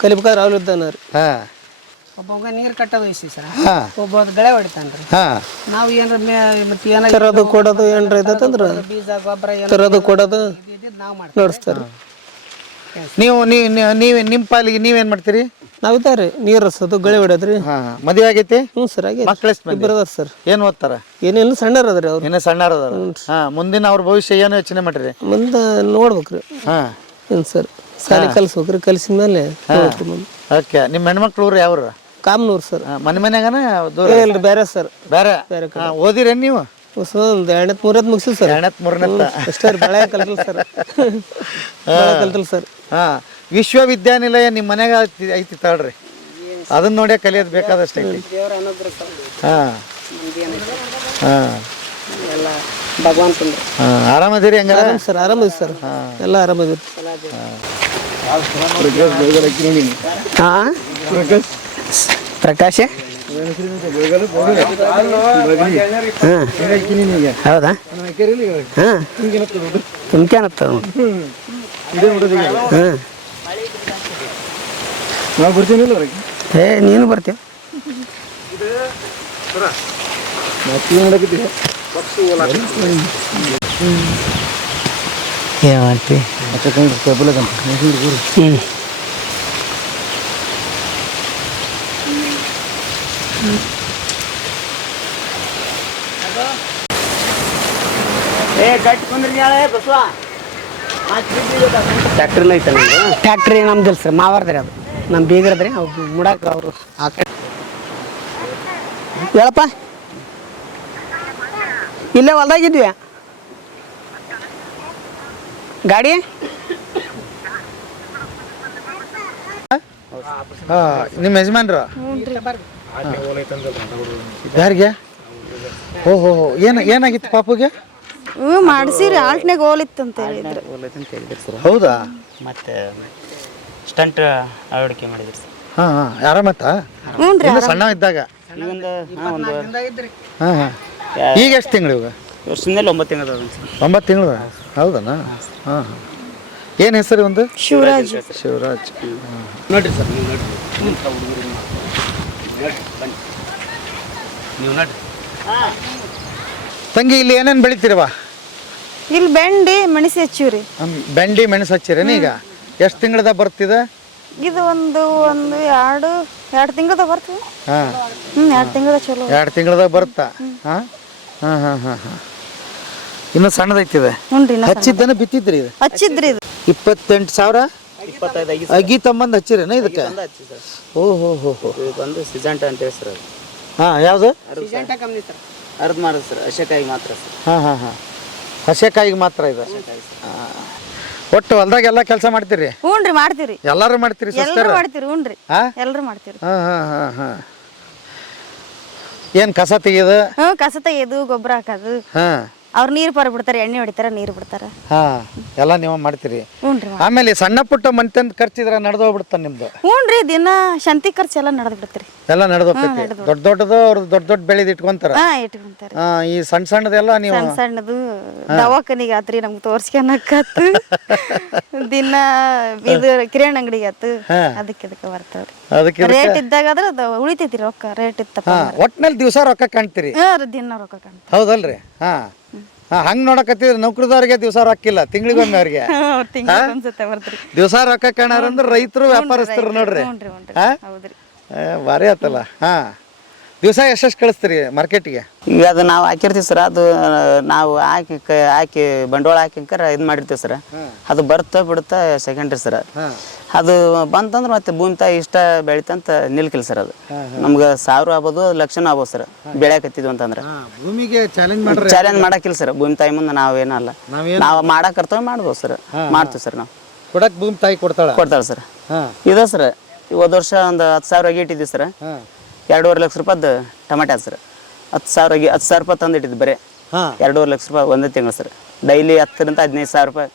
ಕಲಿಬೇಕಾದ್ರೆ ಅವ್ರ ಇದ್ದಾನ ರೀ. ಒಬ್ಬ ನೀರು ಕಟ್ಟೋದು ಇಷ್ಟ ಸರ್. ಒಬ್ಬ ಗಳೆ ಹೊಡಿತಾನ್ರಿ. ನಾವು ಏನ್ರ ಮತ್ತೆ ಏನಾರ ತರೋದು ಕೊಡೋದು ಏನ್ರ ಇದಂದ್ರೆ ಬೀಜ ಗೊಬ್ಬರ ತರೋದು ಕೊಡೋದು ನಡೆಸ್ತಾರೆ. ನೀವು ನಿಮ್ಮ ಪಾಲಿಗೆ ನೀವೇನ್ ಮಾಡ್ತೀರಿ? ನಾವು ಇದ್ದಾರೆ ನೀರು ಹರಿಸೋದು, ಗಳೆ ಹೊಡೋದ್ರಿ. ಮದುವೆ ಆಗೈತಿ? ಹ್ಞೂ ಸರ್. ಆಗಿ ಇಬ್ಬರು ಅದಾರ ಸರ್. ಏನು ಓದ್ತಾರ? ಏನೇನು ಸಣ್ಣರ ಅದ್ರಿ ಅವ್ರು. ಇನ್ನೂ ಸಣ್ಣರ ಅದಾರ. ಮುಂದಿನ ಅವ್ರ ಭವಿಷ್ಯ ಏನು ಯೋಚನೆ ಮಾಡ್ರಿ? ಮುಂದೆ ನೋಡ್ಬೇಕ್ರಿ. ಏನು ಸರ್, ಸಾಲಿ ಕಲ್ಸ್ಬೇಕ್ರಿ. ಕಲ್ಸಿದ ಮೇಲೆ ಓಕೆ. ನಿಮ್ಮ ಹೆಣ್ಮಕ್ಳು ಊರು ಯಾವ್ರು? ಕಾಮನೂರು ಸರ್. ಮನೆ ಮನ್ಯಾಗನ ದೂರ? ಇಲ್ರಿ, ಬೇರೆ ಸರ್. ಬೇರೆ? ಓದಿರೇನು ನೀವು? ಒಂದು 2ನೇ 3ನೇ ಮುಗಿಸಿವಿ ಸರ್. 2ನೇ 3ನೇ ಅಷ್ಟೇ ರೀ, ಭಾಳ ಕಲ್ತಿಲ್ಲ ಸರ್. ಕಲ್ತಿಲ್ಲ ಸರ್. ವಿಶ್ವವಿದ್ಯಾನಿಲಯ ನಿಮ್ಮ ಮನ್ಯಾಗ ಐತಿ ತಗೊಳ್ರಿ, ಅದನ್ನ ನೋಡೇ ಕಲಿಯೋದು ಬೇಕಾದಷ್ಟು ಐತಿ. ಆರಾಮದಿರಿ? ಹಂಗ ಸರ್ ಆರಾಮದಿ ಸರ್, ಎಲ್ಲ ಆರಾಮದಿರಿ. ಪ್ರಕಾಶ್ ಹೌದಾ? ತುಮ್ಕೇನತ್ತ ನೀನು ಬರ್ತೀಯ? ಏನ್ ಮಾಡ್ತಿ? ಟ್ಯಾಕ್ಟ್ರಿನ ಐತೆ ನಿಮ್ದು? ಟ್ಯಾಕ್ಟ್ರಿ ನಮ್ದಿಲ್ಲ ಸರ್, ಮಾವಾರ್ದ್ರಿ. ಅದು ನಮ್ಮ ಬೀಗರದ್ರಿ. ಅವ್ರು ಮುಡಾಕ ಅವರು ಆ ಕಡೆ ಹೇಳಪ್ಪ. ಇಲ್ಲೇ ಹೊಲ್ದಾಗಿದ್ವಿ. ಗಾಡಿ ನಿಮ್ಮ ಯಜಮಾನ್ರ ಯಾರಿಗೆ? ಓಹೋ, ಏನಾಗಿತ್ತು ಪಾಪುಗೆ? ಮಾಡಿಸಿರಿ, ಆಲ್ಟ್ನಾಗ ಹೋಲಿತ್ತು ಅಂತ ಹೇಳಿದ್ರು. ಹೌದಾ? ಮತ್ತೆ ಸ್ಟಂಟ್ ಅಳವಡಿಕೆ ಮಾಡಿದ್ರಿ ಸರ್. ಆರಾಮತ್ತ? ಸಣ್ಣ ಇದ್ದಾಗ? ಈಗ ಎಷ್ಟು ತಿಂಗಳು? ಇವಾಗ ವರ್ಷದಿಂದ 9 ತಿಂಗಳು ಅದ ಸರ್. 9 ತಿಂಗಳು? ಹೌದನಾ? ಏನು ಹೆಸರು ಒಂದು? ಶಿವರಾಜ್. ಶಿವರಾಜ್. ನೋಡ್ರಿ ಸರ್, ನೀವು ನೋಡ್ರಿ. ನೀವು ನಡ್ರಿ. ತಂಗಿ ಇಲ್ಲಿ ಏನೇನು ಬೆಳಿತೀರವ? ಇಲ್ಲಿ ಬೆಂಡಿ ಮೆಣಸಿ ಹಚ್ಚಿವ್ರಿ. ಬೆಂಡಿ ಮೆಣಸು ಹಚ್ಚಿರೇನು? ಈಗ ಎಷ್ಟು ತಿಂಗಳದ ಬರ್ತಿದೆ ಇದು ಒಂದು ಎರಡು ತಿಂಗಳದ ಬರ್ತದೆ. ಹಾಂ 2 ತಿಂಗಳ ಚಲೋ. 2 ತಿಂಗಳದಾಗ ಬರುತ್ತಾ? ಹಾಂ ಹಾಂ ಹಾಂ ಹಾಂ ಹಾಂ ಇನ್ನೂ ಸಣ್ಣದೈತಿದೆ. ಹಚ್ಚಿದ್ದೇನೆ ಬಿತ್ತಿದ್ರಿ ಇದು? ಹಚ್ಚಿದ್ರಿ ಇದು 28,000 25 ಅಗಿ ತಮ್ಮಂದು ಹಚ್ಚಿರೇನ ಇದಕ್ಕೆ? ಓಹೋ ಹೋ ಹೋ ಒಂದು ಸಿಜಂಟ ಅಂತ ಹೇಳಿ ಸರ್. ಹಾಂ ಯಾವುದು? ಅರ್ಧ ಮಾಡೋದು ಸರ್, ಹಸೆಕಾಯಿ ಮಾತ್ರ ಸರ್. ಹಾಂ ಹಾಂ ಹಾಂ ಹಸೆಕಾಯಿಗೆ ಮಾತ್ರ ಇದು? ಒಟ್ಟು ಹೊಲ್ದಾಗ ಎಲ್ಲ ಕೆಲಸ ಮಾಡ್ತೀರಿ? ಹ್ಞೂನ್ರಿ ಮಾಡ್ತೀವ್ರಿ. ಎಲ್ಲರೂ ಮಾಡ್ತೀರಿ? ಎಲ್ಲರೂ ಮಾಡ್ತೀವಿ. ಹ್ಞೂನ್ರಿ ಹಾಂ ಎಲ್ಲರೂ ಮಾಡ್ತೀವ್ರಿ. ಹಾಂ ಹಾಂ ಹಾಂ ಹಾಂ ಏನು ಕಸ ತೆಗೆಯೋದು? ಕಸ ತೆಗೆಯೋದು, ಗೊಬ್ಬರ ಹಾಕೋದು. ಹಾಂ ಅವ್ರು ನೀರು ಬಿಡ್ತಾರೆ, ಎಣ್ಣೆ ಹೊಡಿತಾರ, ನೀರು ಬಿಡ್ತಾರ. ಹಾಂ ಎಲ್ಲ ನೀವು ಮಾಡ್ತೀರಿ. ಹ್ಞೂನ್ರಿ. ಆಮೇಲೆ ಸಣ್ಣ ಪುಟ್ಟ ಮನ್ತಂದು ಖರ್ಚಿದ್ರೆ ನಡೆದೋಗ್ಬಿಡ್ತಾನೆ ನಿಮ್ದು? ಹ್ಞೂನ್ರಿ ದಿನ ಶಂತಿ ಖರ್ಚು ಎಲ್ಲ ನಡೆದು ಬಿಡ್ತೀರಿ. ಎಲ್ಲ ನಡೆದೋಗ್ತೈತಿ. ದೊಡ್ಡ ದೊಡ್ಡದು ಅವ್ರು ದೊಡ್ಡ ಬೆಳೆದು ಇಟ್ಕೊಂತಾರ. ಇಟ್ಕೊಂತಾರೆ. ಈ ಸಣ್ಣ ಸಣ್ಣದೆಲ್ಲ ನೀವು? ಸಣ್ಣದು ದವಾಖಾನಿಗೆ ಆತ್ರಿ, ನಮ್ಗೆ ತೋರ್ಸ್ಕೊಳಕತ್ತು. ದಿನ ಇದು ಕಿರಾಣಿ ಅಂಗಡಿಗೆ ಆತು, ಅದಕ್ಕೆ ಬರ್ತಾವ್ರಿ. ಅದಕ್ಕೆ ರೇಟ್ ಇದ್ದಾಗ ಆದ್ರೆ ಅದು ಉಳಿತೈತಿ ರೊಕ್ಕ. ರೇಟ್ ಇತ್ತಪ್ಪ ಒಟ್ನಲ್ಲಿ ದಿವಸ ರೊಕ್ಕ ಕಾಣ್ತೀರಿ? ದಿನ ರೊಕ್ಕ ಕಾಣ್ತೀವಿ. ಹೌದಲ್ರಿ? ಹಾಂ ಹಂಗೆ ನೋಡಕತ್ತಿದ್ರೆ ನೌಕರಿದವ್ರಿಗೆ ದಿವಸ ರೊಕ್ಕಿಲ್ಲ, ತಿಂಗಳಿಗೊಮ್ಮೆ ಅವ್ರಿಗೆ ದಿವಸ ರೊಕ್ಕ ಕಾಣಾರಂದ್ರೆ ರೈತರು ವ್ಯಾಪಾರಸ್ಥರು ನೋಡ್ರಿ. ಭಾರಿ ಆತಲ್ಲ. ಹಾಂ ದಿವಸ ಎಷ್ಟೆಷ್ಟು ಕಳಿಸ್ತೀರಿ ಮಾರ್ಕೆಟಿಗೆ? ಈಗ ಅದು ನಾವು ಹಾಕಿರ್ತೀವಿ ಸರ್. ಅದು ನಾವು ಹಾಕಿ ಬಂಡವಾಳ ಹಾಕಿಂಕರ ಇದು ಮಾಡಿರ್ತೀವಿ ಸರ್. ಅದು ಬರ್ತಾ ಬಿಡುತ್ತಾ ಸೆಕೆಂಡ್ರಿ ಸರ್. ಅದು ಬಂತಂದ್ರೆ ಮತ್ತೆ ಭೂಮಿ ತಾಯಿ ಇಷ್ಟ ಬೆಳಿತಂತ ನಿಲ್ಕಿಲ್ಲ ಸರ್. ಅದು ನಮ್ಗೆ 1000 ಆಗ್ಬೋದು, ಲಕ್ಷನೂ ಆಗ್ಬೋದು ಸರ್ ಬೆಳೆಯಕತ್ತಿದ್ವಿ ಅಂತಂದ್ರೆ. ಭೂಮಿಗೆ ಚಾಲೆಂಜ್ ಮಾಡಕ್ಕಿಲ್ಲ ಸರ್. ಭೂಮಿ ತಾಯಿ ಮುಂದೆ ನಾವೇನಲ್ಲ, ನಾವು ಮಾಡಕ್ ಕರ್ತವ್ಯ ಮಾಡ್ಬೋದು ಸರ್. ಮಾಡ್ತೀವಿ ಸರ್. ನಾವು ಕೊಡಕ್ ಭೂಮಿ ತಾಯಿ ಕೊಡ್ತಾಳೆ ಸರ್. ಇದೆ ಸರ್. ಹೋದ ವರ್ಷ ಒಂದು 10,000 ಆಗಿ ಇಟ್ಟಿದ್ವಿ ಸರ್. 2.5 ಲಕ್ಷ ರೂಪಾಯ್ದು ಟಮಾಟೆ ಆದ ಸರ್. 10,000 ರೂಪಾಯಿ ತಂದು ಇಟ್ಟಿದ್ದು ಬರೀ. 2.5 ಲಕ್ಷ ರೂಪಾಯಿ ಒಂದೇ ತಿಂಗಳು ಸರ್. ಡೈಲಿ 10,000 ರಿಂದ 15,000 ರೂಪಾಯಿ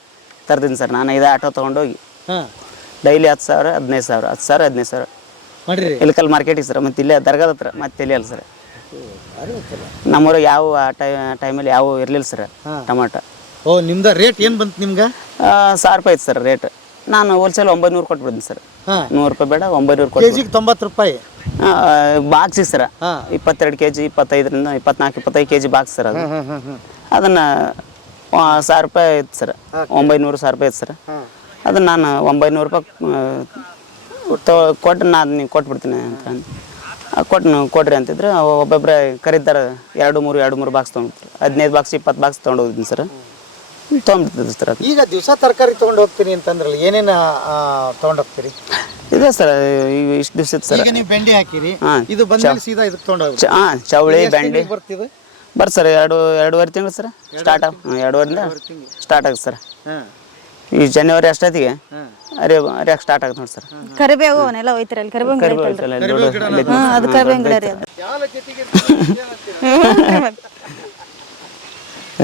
ತರ್ತೀನಿ ಸರ್. ನಾನು ಇದೇ ಆಟೋ ತೊಗೊಂಡೋಗಿ ಡೈಲಿ 10,000, 15,000, 10,000, 15,000 ಇಲ್ಕಲ್ ಮಾರ್ಕೆಟಿಗೆ ಸರ್. ಮತ್ತೆ ಇಲ್ಲೇ ದರ್ಗಾದ ಹತ್ರ ಮತ್ತೆ ಇಲ್ಲಿ ಅಲ್ಲ ಸರ್. ನಮ್ಮೂರಾಗ ಯಾವ ಟೈಮಲ್ಲಿ ಯಾವ ಇರಲಿಲ್ಲ ಸರ್ ಟಮಾಟ. ಓ ನಿಮ್ದ ರೇಟ್ ಏನು ಬಂತು ನಿಮ್ಗೆ? 1,000 ರೂಪಾಯಿ ಐತೆ ಸರ್ ರೇಟ್. ನಾನು ಹೋಲ್ಸೇಲ್ 900 ಕೊಟ್ಬಿಡ್ತೀನಿ ಸರ್. 100 ರೂಪಾಯಿ ಬೇಡ, 900 ಕೊಟ್ಟು. ಕೆಜಿಗೆ 90 ರೂಪಾಯಿ ಬಾಕ್ಸಿಗೆ ಸರ್. 22 kg, 25ರಿಂದ 24, 25 kg ಬಾಕ್ಸ್ ಸರ್. ಅದು ಅದನ್ನ 1,000 ರೂಪಾಯಿ ಐತೆ ಸರ್. 900 ರೂಪಾಯಿ ಐತೆ ಸರ್. ಅದನ್ನ ನಾನು 900 ರೂಪಾಯಿ ಕೊಟ್ಟು ನಾನು ನೀವು ಕೊಟ್ಬಿಡ್ತೀನಿ ಅಂತ ಕೊಡ್ರಿ ಅಂತಿದ್ರು. ಒಬ್ಬೊಬ್ಬರೇ ಕರೀತಾರೆ 2-3 ಬಾಕ್ಸ್ ತೊಗೊಂಡ್ಬಿಡ್ತಾರೆ. 15 ಬಾಕ್ಸ್ 20 ಬಾಕ್ಸ್ ತೊಗೊಂಡೋಗಿದ್ದೀನಿ ಸರ್. ತೊಗೊಂಡ್ಬಿಡ್ತಿದ್ದೆ ಸರ್. ಈಗ ದಿವಸ ತರಕಾರಿ ತೊಗೊಂಡು ಹೋಗ್ತೀನಿ ಅಂತಂದ್ರಲ್ಲ, ಏನೇನು ತೊಗೊಂಡು ಹೋಗ್ತೀರಿ? ಇದೆ ಸರ್. ಈಗ ಇಷ್ಟು ದಿವಸ ಇತ್ತು ಸರ್. ಈಗ ನೀವು ಬೆಂಡಿ ಹಾಕಿರಿ, ಇದು ಬಂದ್ಮೇಲೆ ಸೀದಾ ಇದಕ್ಕೆ ತೊಗೊಂಡು ಹೋಗ್ತೀರಿ? ಚವಳಿ ಬೆಂಡಿ ಬರ್ತಿದೆ ಬರ್ರಿ ಸರ್. 2.5 ತಿಂಗಳು ಸರ್ ಸ್ಟಾರ್ಟ್ 2.5ರಿಂದ ಸ್ಟಾರ್ಟ್ ಆಗುತ್ತೆ ಸರ್. ಈ ಜನವರಿ ಅಷ್ಟೊತ್ತಿಗೆ ಅರಿಯಾಕೆ ಸ್ಟಾರ್ಟ್ ಆಗುತ್ತೆ ನೋಡಿ ಸರ್. ಕರಿಬೇವು ಅವನ್ನೆಲ್ಲ ಹೋಯ್ತಿರಲ್ಲ. ಕರಿಬೇವು ಅದು ಕರಿಬೇವು ಗಿಡ ರೀ.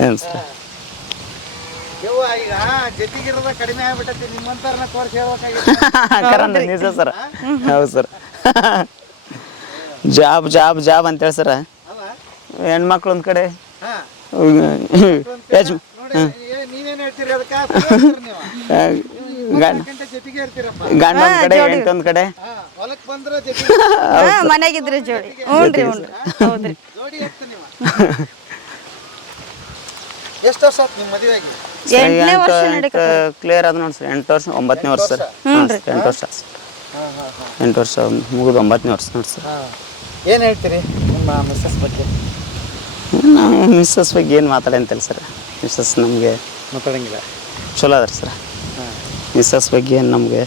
ಏನು ಸರ್ ಕಡಿಮೆ ಆಗ್ಬಿಟ್ಟೈತಿ. ನಿಮ್ಮಂತಾರನ್ನ ಕೋರ್ಸ್ ನಿಜ ಸರ್. ಹೌದು ಸರ್. ಜಾಬ್ ಅಂತೇಳಿ ಸರ್. ಹೆಣ್ಮಕ್ಳು ಒಂದ್ ಕಡೆ ಗಂಡ ಒಂದ್ ಕಡೆ, ಹೆಂಡತಿ ಒಂದ್ ಕಡೆ. ಮನೆಗಿದ್ರೆ ಜೋಡಿ. ಹ್ಞೂನ್ರಿ ಹೌದ್ರಿ. ಎಷ್ಟು ವರ್ಷ ಆಯ್ತು ನಿಮ್ಮ ಮದುವೆಯಾಗಿ? 8ನೇ ವರ್ಷ ಕ್ಲಿಯರ್ ಆದ ನೋಡಿ ಸರ್. 8 ವರ್ಷ 9ನೇ ವರ್ಷ ಸರ್. 8 ವರ್ಷ 8 ವರ್ಷ ಮುಗಿದು 9ನೇ ವರ್ಷ ನೋಡಿ ಸರ್. ಏನು ಹೇಳ್ತೀರಿ ನಿಮ್ಮ ಮಿಸ್ಸಸ್ ಬಗ್ಗೆ? ನಾವು ಮಿಸ್ಸಸ್ ಬಗ್ಗೆ ಏನು ಮಾತಾಡಂತಿಲ್ಲ ಸರ್. ಮಿಸ್ಸಸ್ ನಮಗೆ ಮಾತಾಡಂಗಿಲ್ಲ. ಚಲೋ ಅದ ಸರ್. ಮಿಸ್ಸಸ್ ಬಗ್ಗೆ ಏನು ನಮಗೆ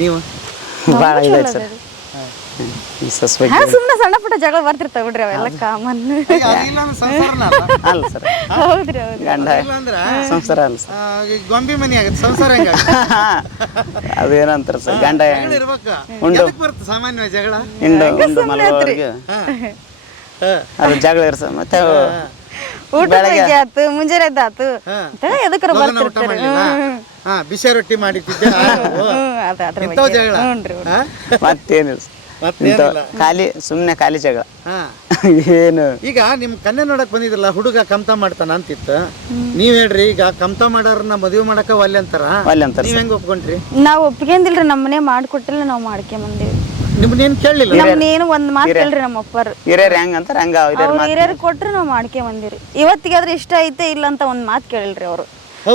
ನೀವು ಭಾಳ ಇದೆ ಸರ್. ಮಿಸ್ಸಸ್ ಬಗ್ಗೆ ಸುಮ್ಮನೆ ಸಣ್ಣ ಪುಟ್ಟ ಜಗಳ ಬರ್ತಿರ್ತಾವ ಬಿಡ್ರಿ, ಅವೆಲ್ಲ ಕಾಮನ್ ಅಲ್ಲ ಸರ್. ಹೌದ್ರಿ ಹೌದು. ಗಂಡ ಸಂಸಾರ ಅಲ್ಲ ಸರ್. ಗೊಂಬಿ ಮನಿ ಆಗುತ್ತೆ ಸಂಸಾರ. ಅದೇನಂತಾರೆ ಸರ್, ಗಂಡ ಸಾಮಾನ್ಯ ಜಗಳ ಉಂಡು ಮಲಗೋರಿಗೆ ಅದು ಜಗಳ ಇರ್ ಸರ್. ಮತ್ತೆ ಊಟ ಬಗ್ಗೆ ಆತು, ಮುಂಜಾನೆ ಆತು, ಎದಕ್ಕರ ಬರ್ತಿರ್ತಾರೆ. ಬಿಸಿ ರೊಟ್ಟಿ ಮಾಡಿಟ್ಟಿದ್ದೆ ಮತ್ತೇನಿಲ್ಲ ಖಾಲಿ ಸುಮ್ಮನೆ ಖಾಲಿ ಜಗಳ. ಏನು ಈಗ ನಿಮ್ ಕನ್ಯೆ ನೋಡಕ್ ಬಂದಿದ್ರಲ್ಲ, ಹುಡುಗ ಕಮ್ತಾ ಮಾಡ್ತಾನ ಅಂತಿತ್ತು. ನೀವ್ ಹೇಳ್ರಿ, ಈಗ ಕಮ್ತಾ ಮಾಡಾರನ್ನ ಮದುವೆ ಮಾಡಕ ಒಲ್ಲೆ ಅಂತಾರ. ನೀವ್ ಹೆಂಗ್ ಒಪ್ಕೊಂಡ್ರಿ? ನಾವ್ ಒಪ್ಕೊಂಡಿಲ್ರಿ. ನಮ್ಮ ಮನೆ ಮಾಡ್ಕೊಟ್ಟಿಲ್ಲ, ನಾವ್ ಮಾಡ್ಕೊಂಬಂದೇವಿ. ನಿಮ್ನೇನ್ ಕೇಳಲಿಲ್ಲ ನಮ್ನೇನು ಒಂದ್ ಮಾತು ಕೇಳ್ರಿ ನಮ್ಮ ಅಪ್ಪರ್ ಹಿರಿಯರ್ ಹೆಂಗ್ ಅಂತಾರ ಹಂಗ ಅವ್ರು ಹಿರಿಯರ್ ಕೊಟ್ರೆ ನಾವ್ ಮಾಡ್ಕೆ ಬಂದಿರಿ ಇವತ್ತಿಗೆ ಆದ್ರೆ ಇಷ್ಟ ಐತೆ ಇಲ್ಲ ಅಂತ ಒಂದ್ ಮಾತು ಕೇಳಿಲ್ರಿ ಅವ್ರು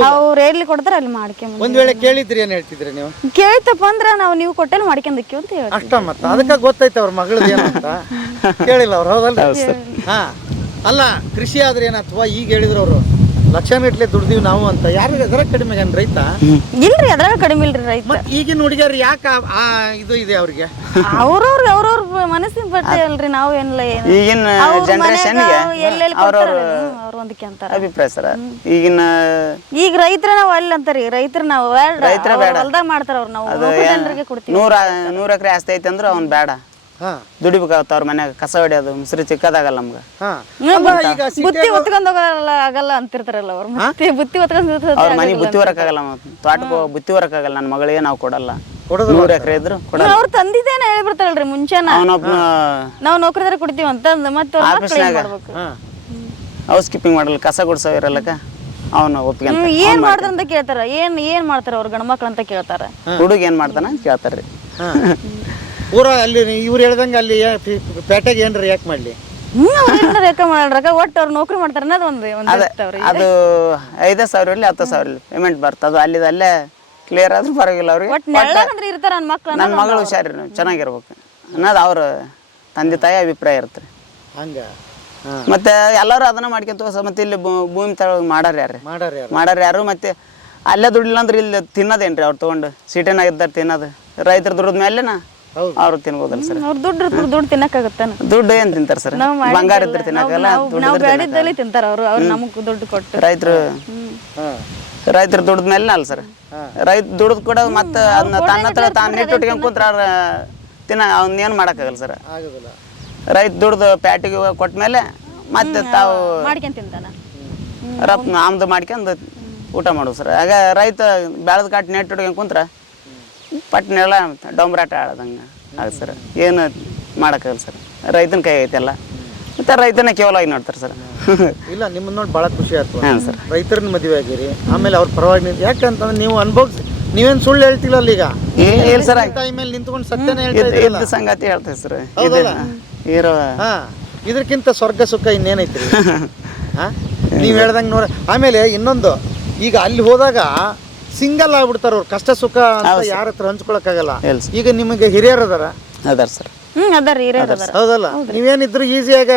ಅವ್ರು ಎಲ್ಲಿ ಕೊಡ್ತಾರ ಅಲ್ಲಿ ಮಾಡ್ಕೆ ಒಂದ್ ವೇಳೆ ಕೇಳಿದ್ರಿ ಏನ್ ಹೇಳ್ತಿದ್ರಿ ನೀವು? ಕೇಳ್ತಪ್ಪ ಅಂದ್ರ ನೀವು ಕೊಟ್ಟಲ್ಲಿ ಮಾಡ್ಕೊಂಡಕ್ಕಿ ಅಂತ ಹೇಳಿ ಅಷ್ಟ ಮತ್ತ ಅದಕ್ಕ ಗೊತ್ತೈತೆ ಅವ್ರ ಮಗಳದ ಏನಂತ ಕೇಳಿಲ್ಲ ಅವ್ರು ಹೌದಲ್ರಿ? ಹಾ ಅಲ್ಲ ಕೃಷಿ ಆದ್ರೆ ಏನತ್ವಾ ಈಗ ಹೇಳಿದ್ರು ಅವರು ಲಕ್ಷಾನ್ಗಟ್ಲೆ ದುಡ್ದೀವಿ ನಾವು ಅಂತ ಯಾರು ಅದರ ಕಡಿಮೆ ಏನ್ ರೈತ? ಇಲ್ರಿ ಅದ್ರಾಗ ಕಡಿಮೆ ಇಲ್ರಿ ರೈತ. ಮತ್ ಈಗಿನ ಹುಡುಗಿಯರು ಯಾಕ ಇದು ಇದೆ ಅವ್ರಿಗೆ? ಅವ್ರವ್ರ ಮನಸ್ಸಿನ ಬಟ್ಟೆ ಅಲ್ರಿ ನಾವು ಏನಿಲ್ಲ ಈಗಿನ ಜನರೇಷನ್ಗೆ ಅವ್ರ ಒಂದಕ್ಕೆ ಅಂತಾರ ಅಭಿಪ್ರಾಯ ಸರ್. ಈಗಿನ ಈಗ ರೈತರ ನಾವು ಅಲ್ಲಿ ಅಂತಾರಿ ರೈತರ ನಾವು ಹೊಲ್ದಾಗ ಮಾಡ್ತಾರ ಅವ್ರು ನಾವು ಜನರಿಗೆ ಕೊಡ್ತೀವಿ. 100 ಎಕರೆ ಆಸ್ತಿ ಐತೆ ಅಂದ್ರೆ ಅವ್ನ್ ಬೇಡ ದುಡಿಬೇಕಾಗತ್ತ ಅವ್ರ ಮನ್ಯಾಗ ಕಸ ಹೊಡಿಯೋದು ಮುಸ್ರಿ ಚಿಕ್ಕದಾಗಲ್ಲ ನಮ್ಗ. ಬುತ್ತಿ ಹೊತ್ಕೊಂಡ್ ಹೋಗಲ್ಲ ಆಗಲ್ಲ ಅಂತಿರ್ತಾರಲ್ಲ ಅವ್ರ ಮತ್ತೆ ಬುತ್ತಿ ಹೊತ್ಕೊಂಡ್ ಅವ್ರ ಮನೆ ಬುತ್ತಿ ಹೊರಕ್ಕಾಗಲ್ಲ, ತೋಟಕ್ಕೆ ಬುತ್ತಿ ಹೊರಕ್ಕಾಗಲ್ಲ. ನನ್ನ ಮಗಳಿಗೆ ನಾವು ಕೊಡಲ್ಲ. 100 ಎಕರೆ ಇದ್ರು ಕೊಡಲ್ಲ. ಅವ್ರ ತಂದಿದ್ದೇನೆ ಹೇಳ್ಬಿಡ್ತಾರಲ್ರಿ ಮುಂಚೆನ ನಾವು ನೌಕರಿದಾರ ಕೊಡ್ತೀವಿ ಅಂತ ಮತ್ತೆ ಹೌಸ್ ಕೀಪಿಂಗ್ ಮಾಡಲ್ಲ, ಕಸ ಗುಡ್ಸೋ ಇರಲ್ಲಕ ಅವನು ಒಪ್ಪಿಗೆ ಏನ್ ಮಾಡ್ತಾರ ಅಂತ ಕೇಳ್ತಾರ. ಏನ್ ಮಾಡ್ತಾರ ಅವ್ರ ಗಂಡ ಮಕ್ಳು ಅಂತ ಕೇಳ್ತಾರ. ಹುಡುಗ ಏನ್ ಮಾಡ್ತಾನ ಅಂತ ಕೇಳ್ತಾರ್ರಿ. ಊರ ಅಲ್ಲಿ ಇವ್ರು ಹೇಳ್ದಂಗ ಅಲ್ಲಿ ಪೇಟೆಗೆ ಏನ್ರಿ ಯಾಕೆ ಮಾಡ್ಲಿ? ರೇಖ ಮಾಡ್ರಕ ಒಟ್ಟು ಅವ್ರು ನೌಕರಿ ಮಾಡ್ತಾರ ಅದು 5,000 ಇರಲಿ 10,000 ಇರಲಿ ಪೇಮೆಂಟ್ ಬರ್ತದ. ಅಲ್ಲೇ ಕ್ಲಿಯರ್ ಆದ್ರೂ ಪರವಾಗಿಲ್ಲ ಅವ್ರಿಗೆ. ನನ್ನ ಮಗಳು ಹುಷಾರಿ ಚೆನ್ನಾಗಿರ್ಬೇಕು ಅನ್ನೋದು ಅವ್ರ ತಂದೆ ತಾಯಿ ಅಭಿಪ್ರಾಯ ಇರುತ್ತೆ. ಹಂಗ ಮತ್ತೆ ಎಲ್ಲರೂ ಅದನ್ನ ಮಾಡ್ಕೊಂತ ಮತ್ತೆ ಇಲ್ಲಿ ಭೂಮಿ ತಗೊಳಗ್ ಮಾಡಾರ ಯಾರು ಮತ್ತೆ ಅಲ್ಲೇ ದುಡ್ಡಿಲ್ಲ ಅಂದ್ರೆ ಇಲ್ಲಿ ತಿನ್ನೋದೇನ್ರಿ ಅವ್ರು ತಗೊಂಡು ಸಿಟಿನಾಗ ಇದ್ದಾರೆ ತಿನ್ನೋದು. ರೈತರ ದುಡ್ದ ಮೇಲೆನಾ ಅವ್ರು ತಿನ್ಬೋದಲ್ಲ ಸರ್. ದುಡ್ಡು ತಿನ್ನಕ್ಕಾಗತ್ತ? ದುಡ್ಡು ಏನ್ ತಿಂತಾರ ಸರ್? ಬಂಗಾರ ಇದ್ರೆ ತಿನ್ನಕಲ್ಲ, ತಿಂತಾರ ಅವ್ರು ನಮಗ್ ದುಡ್ಡು ಕೊಟ್ಟು. ರೈತರ ದುಡ್ದ ಮೇಲೆ ಅಲ್ಲ ಸರ್. ರೈತ ದುಡ್ದು ಕೂಡ ಮತ್ತೆ ಅದನ್ನ ತನ್ನ ಹತ್ರ ತಾನು ಇಟ್ಕೊಂಡ್ ಕೂತ್ರ ಅವ್ನ ಏನ್ ಮಾಡಕ್ಕಾಗಲ್ಲ ಸರ್. ರೈತ ದುಡ್ದು ಪ್ಯಾಟಿಗೆ ಕೊಟ್ಮೇಲೆ ಮತ್ತೆ ತಾವು ಆಮ್ದು ಮಾಡ್ಕೊಂಡು ಊಟ ಮಾಡೋದು ಸರ್. ಆಗ ರೈತ ಬೆಳೆದ ಕಾಟ್ ನೆಟ್ ಹಿಡ್ಕೊಂಡ್ ಕುಂತ್ರ ಪಟ್ನೆಲ್ಲ ಡೊಂಬ್ರಾಟ ಆಡೋದಂಗೆ ಆಗುತ್ತೆ ಸರ್. ಏನು ಮಾಡೋಕ್ಕಾಗಲ್ಲ ಸರ್. ರೈತನ ಕೈ ಐತೆಲ್ಲ ಮತ್ತೆ ರೈತನ ಕೇವಲವಾಗಿ ನೋಡ್ತಾರೆ ಸರ್. ಇಲ್ಲ ನಿಮ್ಮನ್ನ ನೋಡಿ ಭಾಳ ಖುಷಿ ಆಯ್ತು. ಹಾಂ ಸರ್. ರೈತರನ್ನ ಮದುವೆ ಆಗಿರಿ, ಆಮೇಲೆ ಅವ್ರ ಪರವಾಗಿ ನಿಂತು ಯಾಕಂತಂದ್ರೆ ನೀವು ಅನುಭವಿಸಿ ನೀವೇನು ಸುಳ್ಳು ಹೇಳ್ತಿಲ್ಲ ಈಗ ಇಲ್ಲ ಸರ್. ತಾಯಿ ಮೇಲೆ ನಿಂತ್ಕೊಂಡು ಸತ್ಯನ ಹೇಳ್ತಾ ಸಂಗತಿ ಹೇಳ್ತೇವೆ ಸರ್. ಇರೋ ಇದಕ್ಕಿಂತ ಸ್ವರ್ಗ ಸುಖ ಇನ್ನೇನೈತ್ರಿ? ನೀವು ಹೇಳ್ದಂಗೆ ನೋಡ. ಆಮೇಲೆ ಇನ್ನೊಂದು, ಈಗ ಅಲ್ಲಿ ಹೋದಾಗ ಸಿಂಗಲ್ ಆಗ್ಬಿಡ್ತಾರ ಅವ್ರು. ಕಷ್ಟ ಸುಖ ಅಂತ ಯಾರ ಹತ್ರ ಹಂಚ್ಕೊಳಕ್ಕಾಗಲ್ಲ. ಈಗ ನಿಮಗೆ ಹಿರಿಯರ್ ಅದಾರ ಸರ್. ಹೌದಲ್ಲ? ನೀವೇನಿದ್ರು ಈಸಿಯಾಗ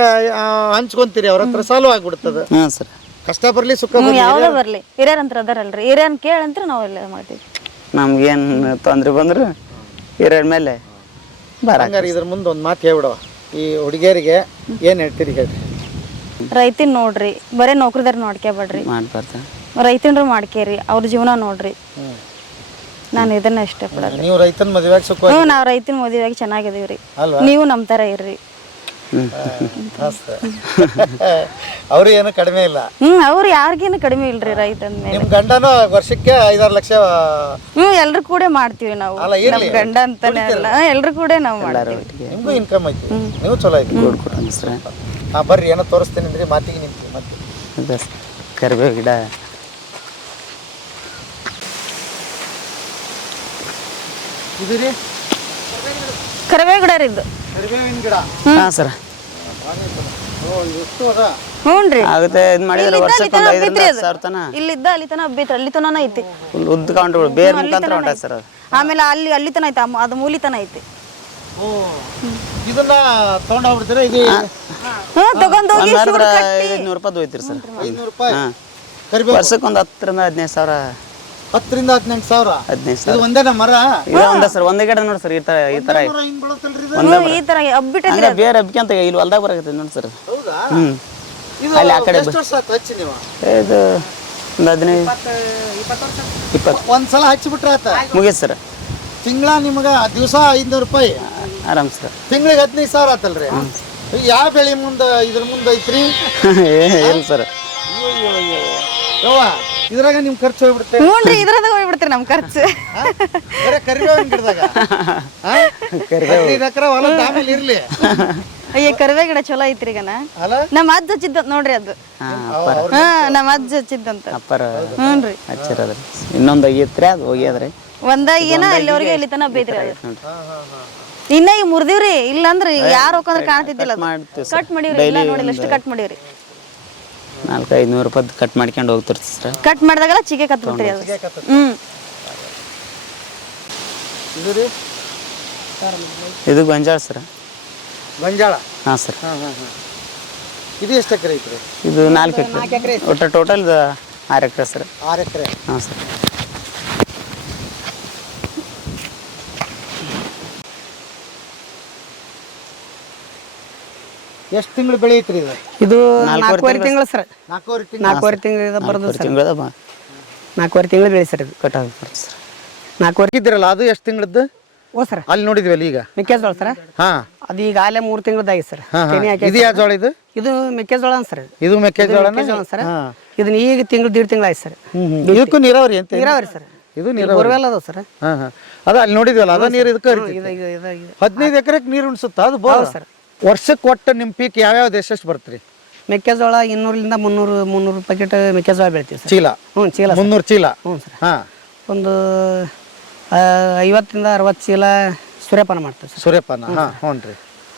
ಹಂಚ್ಕೊಂತೀರಿ, ಅವ್ರ ಹತ್ರ ಸಾಲ್ವ್ ಆಗ್ಬಿಡ್ತದ. ಕಷ್ಟ ಬರ್ಲಿ ಸುಖ ಯಾವ್ದೋ ಬರ್ಲಿ ಹಿರಿಯರ್ ಅಂತ ಅದಾರಲ್ರಿ, ಹಿರಿಯನ್ ಕೇಳಂತ್ರ ನಾವೆಲ್ಲ ಮಾಡ್ತೀವಿ. ನಮ್ಗೇನ್ ತೊಂದ್ರೆ ಬಂದ್ರು ಹಿರಿಯರ ಮೇಲೆ ಹಂಗಾರೆ ಇದ್ರ ಮುಂದೆ ಒಂದು ಮಾತು ಹೇಳ್ಬಿಡವ, ಈ ಹುಡುಗಿಯರಿಗೆ ಏನ್ ಹೇಳ್ತೀರಿ ಹೇಳ್ರಿ? ರೈತನ್ ನೋಡ್ರಿ, ಬರೇ ನೌಕರಿದಾರ ನೋಡ್ಕೋಬೇಡ್ರಿ, ರೈತನ್ರು ಮಾಡ್ಕೇರಿ, ಅವ್ರ ಜೀವನ ನೋಡ್ರಿ. ನಾನು ಇದನ್ನ ಇಷ್ಟಪಡಲ್ಲ. ನೀವು ರೈತನ ಮದುವೆಯಾಗ ಸುಖ? ನಾವು ರೈತನ ಮದುವೆಯಾಗಿ ಚೆನ್ನಾಗಿದೀವ್ರಿ. ನೀವು ನಮ್ ತರ ಇರ್ರಿ. ಅವ್ರು ಏನು ಕಡಿಮೆ ಇಲ್ಲ. ಅವ್ರು ಯಾರಿಗೇನು ಕಡಿಮೆ ಇಲ್ರಿ ರೈತನ ಮೇಲೆ. ನಿಮ್ ಗಂಡನು ವರ್ಷಕ್ಕೆ 5-6 ಲಕ್ಷ? ಎಲ್ರು ಕೂಡ ಮಾಡ್ತೀವಿ ನಾವು. ನಮ್ ಗಂಡ ಅಂತಾನೆ ಅಲ್ಲ, ಎಲ್ರು ಕೂಡ ನಾವು ಮಾಡ್ತೀವಿ. ನಿಮ್ಗೂ ಇನ್ಕಮ್ ಐತಿ, ನೀವು ಚಲೋ ಐತಿ. ಬರ್ರಿ ಏನೋ ತೋರಿಸ್ತೀನಿ ಅಂದ್ರೆ ಮಾತಿಗೆ ನಿಂತೀವಿ. ಮತ್ತೆ ಕರಿಬೇವು ಗಿಡ ಇದು ರೀ ಕರಿಬೇವು ಗಿಡ ರೀ. ಇದು ಕರಿಬೇವಿನ ಗಿಡ? ಹಾಂ ಸರ್. ಹ್ಞೂನ್ರಿ. ಆಗುತ್ತೆ. ಇದು ಮಾಡಿದ್ರೆ ವರ್ಷಕ್ಕೆ 5,000 ತನ ಇಲ್ಲಿದ್ದ ಅಲ್ಲಿ ತನ ಹಬ್ಬೈತ್ರಿ, ಅಲ್ಲಿ ತನ ಐತಿ. ಉದ್ದ ಕೌಂಟ್ಗಳು ಬೇರೆ ಮುಖಾಂತರ ಹೊಂಟಾಯ್ತು ಸರ್. ಅದು ಆಮೇಲೆ ಅಲ್ಲಿ ತನ ಐತಿ, ಅದು ಮೂಲಿ ತನ ಐತಿ. ಇದನ್ನ ತಗೊಂಡು ಹೋಗ್ಬಿಡ್ತೀರಾ? ಇದು ತಗೊಂಡೋಗಿ 500 ರೂಪಾಯಿ ಹೋಯ್ತಿರಿ ಸರ್. 500 ರೂಪಾಯಿ ವರ್ಷಕ್ಕೆ ಒಂದು 10,000 ರಿಂದ 15,000. 10,000 ರಿಂದ 15,000. 15,000 ಇದು ಒಂದೇನ ಮರ? ಇದು ಒಂದೇ ಸರ್, ಒಂದೇ ಗಿಡ ನೋಡಿ ಸರ್. ಈ ತರ ಈ ತರ ಹಬ್ಬಿಟ್ಟೈತಿ. ಬೇರೆ ಹಬ್ಬಿಕಂತ ಇಲ್ಲಿ ಹೊಲ್ದಾಗ ಬರಕತ್ತೆ ನೋಡಿ ಸರ್. ಹೌದಾ? ಅಲ್ಲಿ ಆ ಕಡೆ ಎಷ್ಟು ವರ್ಷ ಆಯ್ತು ಹಚ್ಚಿ ನೀವು? ಇದು ಒಂದು 15 20 ಒಂದ್ಸಲ ಹಚ್ಚಿಬಿಟ್ರೆ ಆತ ಮುಗೀತು ಸರ್. ತಿಂಗಳ ನಿಮ್ಗೆ ದಿವಸ 500 ರೂಪಾಯಿ ಆರಾಮ್ ಸರ್. ತಿಂಗಳಿಗೆ 15,000 ಆತಲ್ರಿ? ಯಾವ ಬೆಳೆ ಮುಂದೆ ಇದ್ರ ಮುಂದೆ ಐತ್ರಿ? ಇಲ್ಲ ಸರ್. ಇದ್ರಾಗ ನಿಮ್ ಖರ್ಚು ಹೋಗ್ಬಿಡುತ್ತೆ. ಹ್ಞೂನ್ರಿ, ಇದ್ರಾಗ ಹೋಗ್ಬಿಡ್ತೀರಿ ನಮ್ ಖರ್ಚು. ಬರೀ ಕರಿಬೇವಿನ ಗಿಡದಾಗ 15 ಎಕರೆ ಹೊಲ ಆಮೇಲೆ ಇರ್ಲಿ. ಅಯ್ಯ ಕರಿಬೇವು ಗಿಡ ಚಲೋ ಐತ್ರಿ. ಈಗನ ನಮ್ಮ ಅಜ್ಜ ಹಚ್ಚಿದ್ದ ನೋಡ್ರಿ ಅದು. ನಮ್ಮ ಅಜ್ಜ ಹಚ್ಚಿದ್ದಂತ. ಹ್ಞೂನ್ರಿ. ಹಚ್ಚಿರೋದ್ರಿ ಇನ್ನೊಂದು ಐತ್ರಿ, ಅದು ಹೋಗ್ಯದ್ರಿ. ಒಂದಾಗೇನ ಅಲ್ಲಿವರೆಗೆ ಇಲ್ಲಿ ತನ ಬೇದ್ರಿ ಅದು. ಇನ್ನ ಈಗ ಮುರ್ದಿವ್ರಿ ಇಲ್ಲಾಂದ್ರ ಯಾರು ಹೋಗಂದ್ರ ಕಾಣ್ತಿದ್ದಿಲ್ಲ ಮಾಡ್ತೀವಿ sir. ಕಟ್ ಮಾಡಿವ್ರಿ ಇಲ್ಲ ನೋಡಿಲ್ಲ ಅಷ್ಟು ಕಟ್ ಮಾಡಿವ್ರಿ 400-500 ರೂಪಾಯಿ ಕಟ್ ಮಾಡ್ಕೊಂಡು ಹೋಗ್ತಿರ್ತೀವಿ ಸರ್. ಕಟ್ ಮಾಡಿದಾಗೆಲ್ಲ ಚಿಗೆ ಕತ್ ಬಿಡ್ತೀರಿ ಅದು ಇದು ಗೊಂಜಾಳ ಸರ್. ಗೊಂಜಾಳ. ಹಾಂ ಸರ್. ಇದು ಎಷ್ಟು ಎಕರೆ ಐತ್ರಿ? ಇದು 4 ಎಕರೆ ಒಟ್ಟು ಟೋಟಲ್ 6 ಎಕರೆ ಸರ್. 6 ಎಕರೆ. ಹಾಂ ಸರ್. ಎಷ್ಟು ತಿಂಗಳು ಬೆಳೆ ಐತ್ರಿ ಇದು? ಇದು 4.5 ತಿಂಗಳು ಸರ್. 4.5 ತಿಂಗಳು ಬರೋದು ಸರ್. ತಿಂಗಳದ 4.5 ತಿಂಗಳು ಬೆಳೆ ಸರ್ ಇದು. ಕಟಾವ್ ಬರುತ್ತೆ ಸರ್. 4.5 ಇದ್ರಲ್ಲ ಅದು ಎಷ್ಟು ತಿಂಗಳದ್ದು? ಓ ಸರ್ ಅಲ್ಲಿ ನೋಡಿದ್ವಲ್ಲ ಈಗ. ಮೆಕ್ಕೆಜೋಳ ಸರ್. ಹಾ ಅದು ಈಗ ಆಲೆ 3 ತಿಂಗಳದಾಗಿ ಸರ್. ಇದು ಯಾವ ಜೋಳ ಇದು? ಇದು ಮೆಕ್ಕೆಜೋಳ ಸರ್. ಇದು ಮೆಕ್ಕೆಜೋಳ ಸರ್. ಇದನ್ನ ಈಗ ತಿಂಗಳು 1.5 ತಿಂಗಳು ಆಯ್ತು ಸರ್. ಇದಕ್ಕೂ ನೀರಾವರಿ ಅಂತ? ನೀರಾವರಿ ಸರ್. ಇದು ನೀರಾವರಿ. ಬೋರ್ವೆಲ್ ಅದಾವ ಸರ್. ಅದ ಅಲ್ಲಿ ನೋಡಿದ್ವಲ್ಲ ಅದ ನೀರು ಇದಕ್ಕೆ ಹರಿತೈತಿ. 15 ಎಕರೆಗೆ ನೀರು ಉಣಿಸುತ್ತಾ ಅದು ಬೋರ್ ಸರ್. ವರ್ಷಕ್ಕೆ ಒಟ್ಟು ನಿಮ್ಮ ಪೀಕ್ ಯಾವ್ಯಾವ ಎಷ್ಟು ಬರ್ತೀರಿ? ಮೆಕ್ಕೆಜೋಳ 200ರಿಂದ 300 ಪ್ಯಾಕೆಟ್ ಮೆಕ್ಕೆಜೋಳ ಬೆಳಿತೀವಿ ಸರ್. ಚೀಲ? ಚೀಲ 300 ಚೀಲ. ಸರ್. ಹಾ ಒಂದು 50ರಿಂದ 60 ಚೀಲ ಸೂರ್ಯಪಾನ ಮಾಡ್ತೀವಿ ಸರ್. ಸೂರ್ಯಪಾನ. ಹಾ ಹ್ಞೂ ರೀ.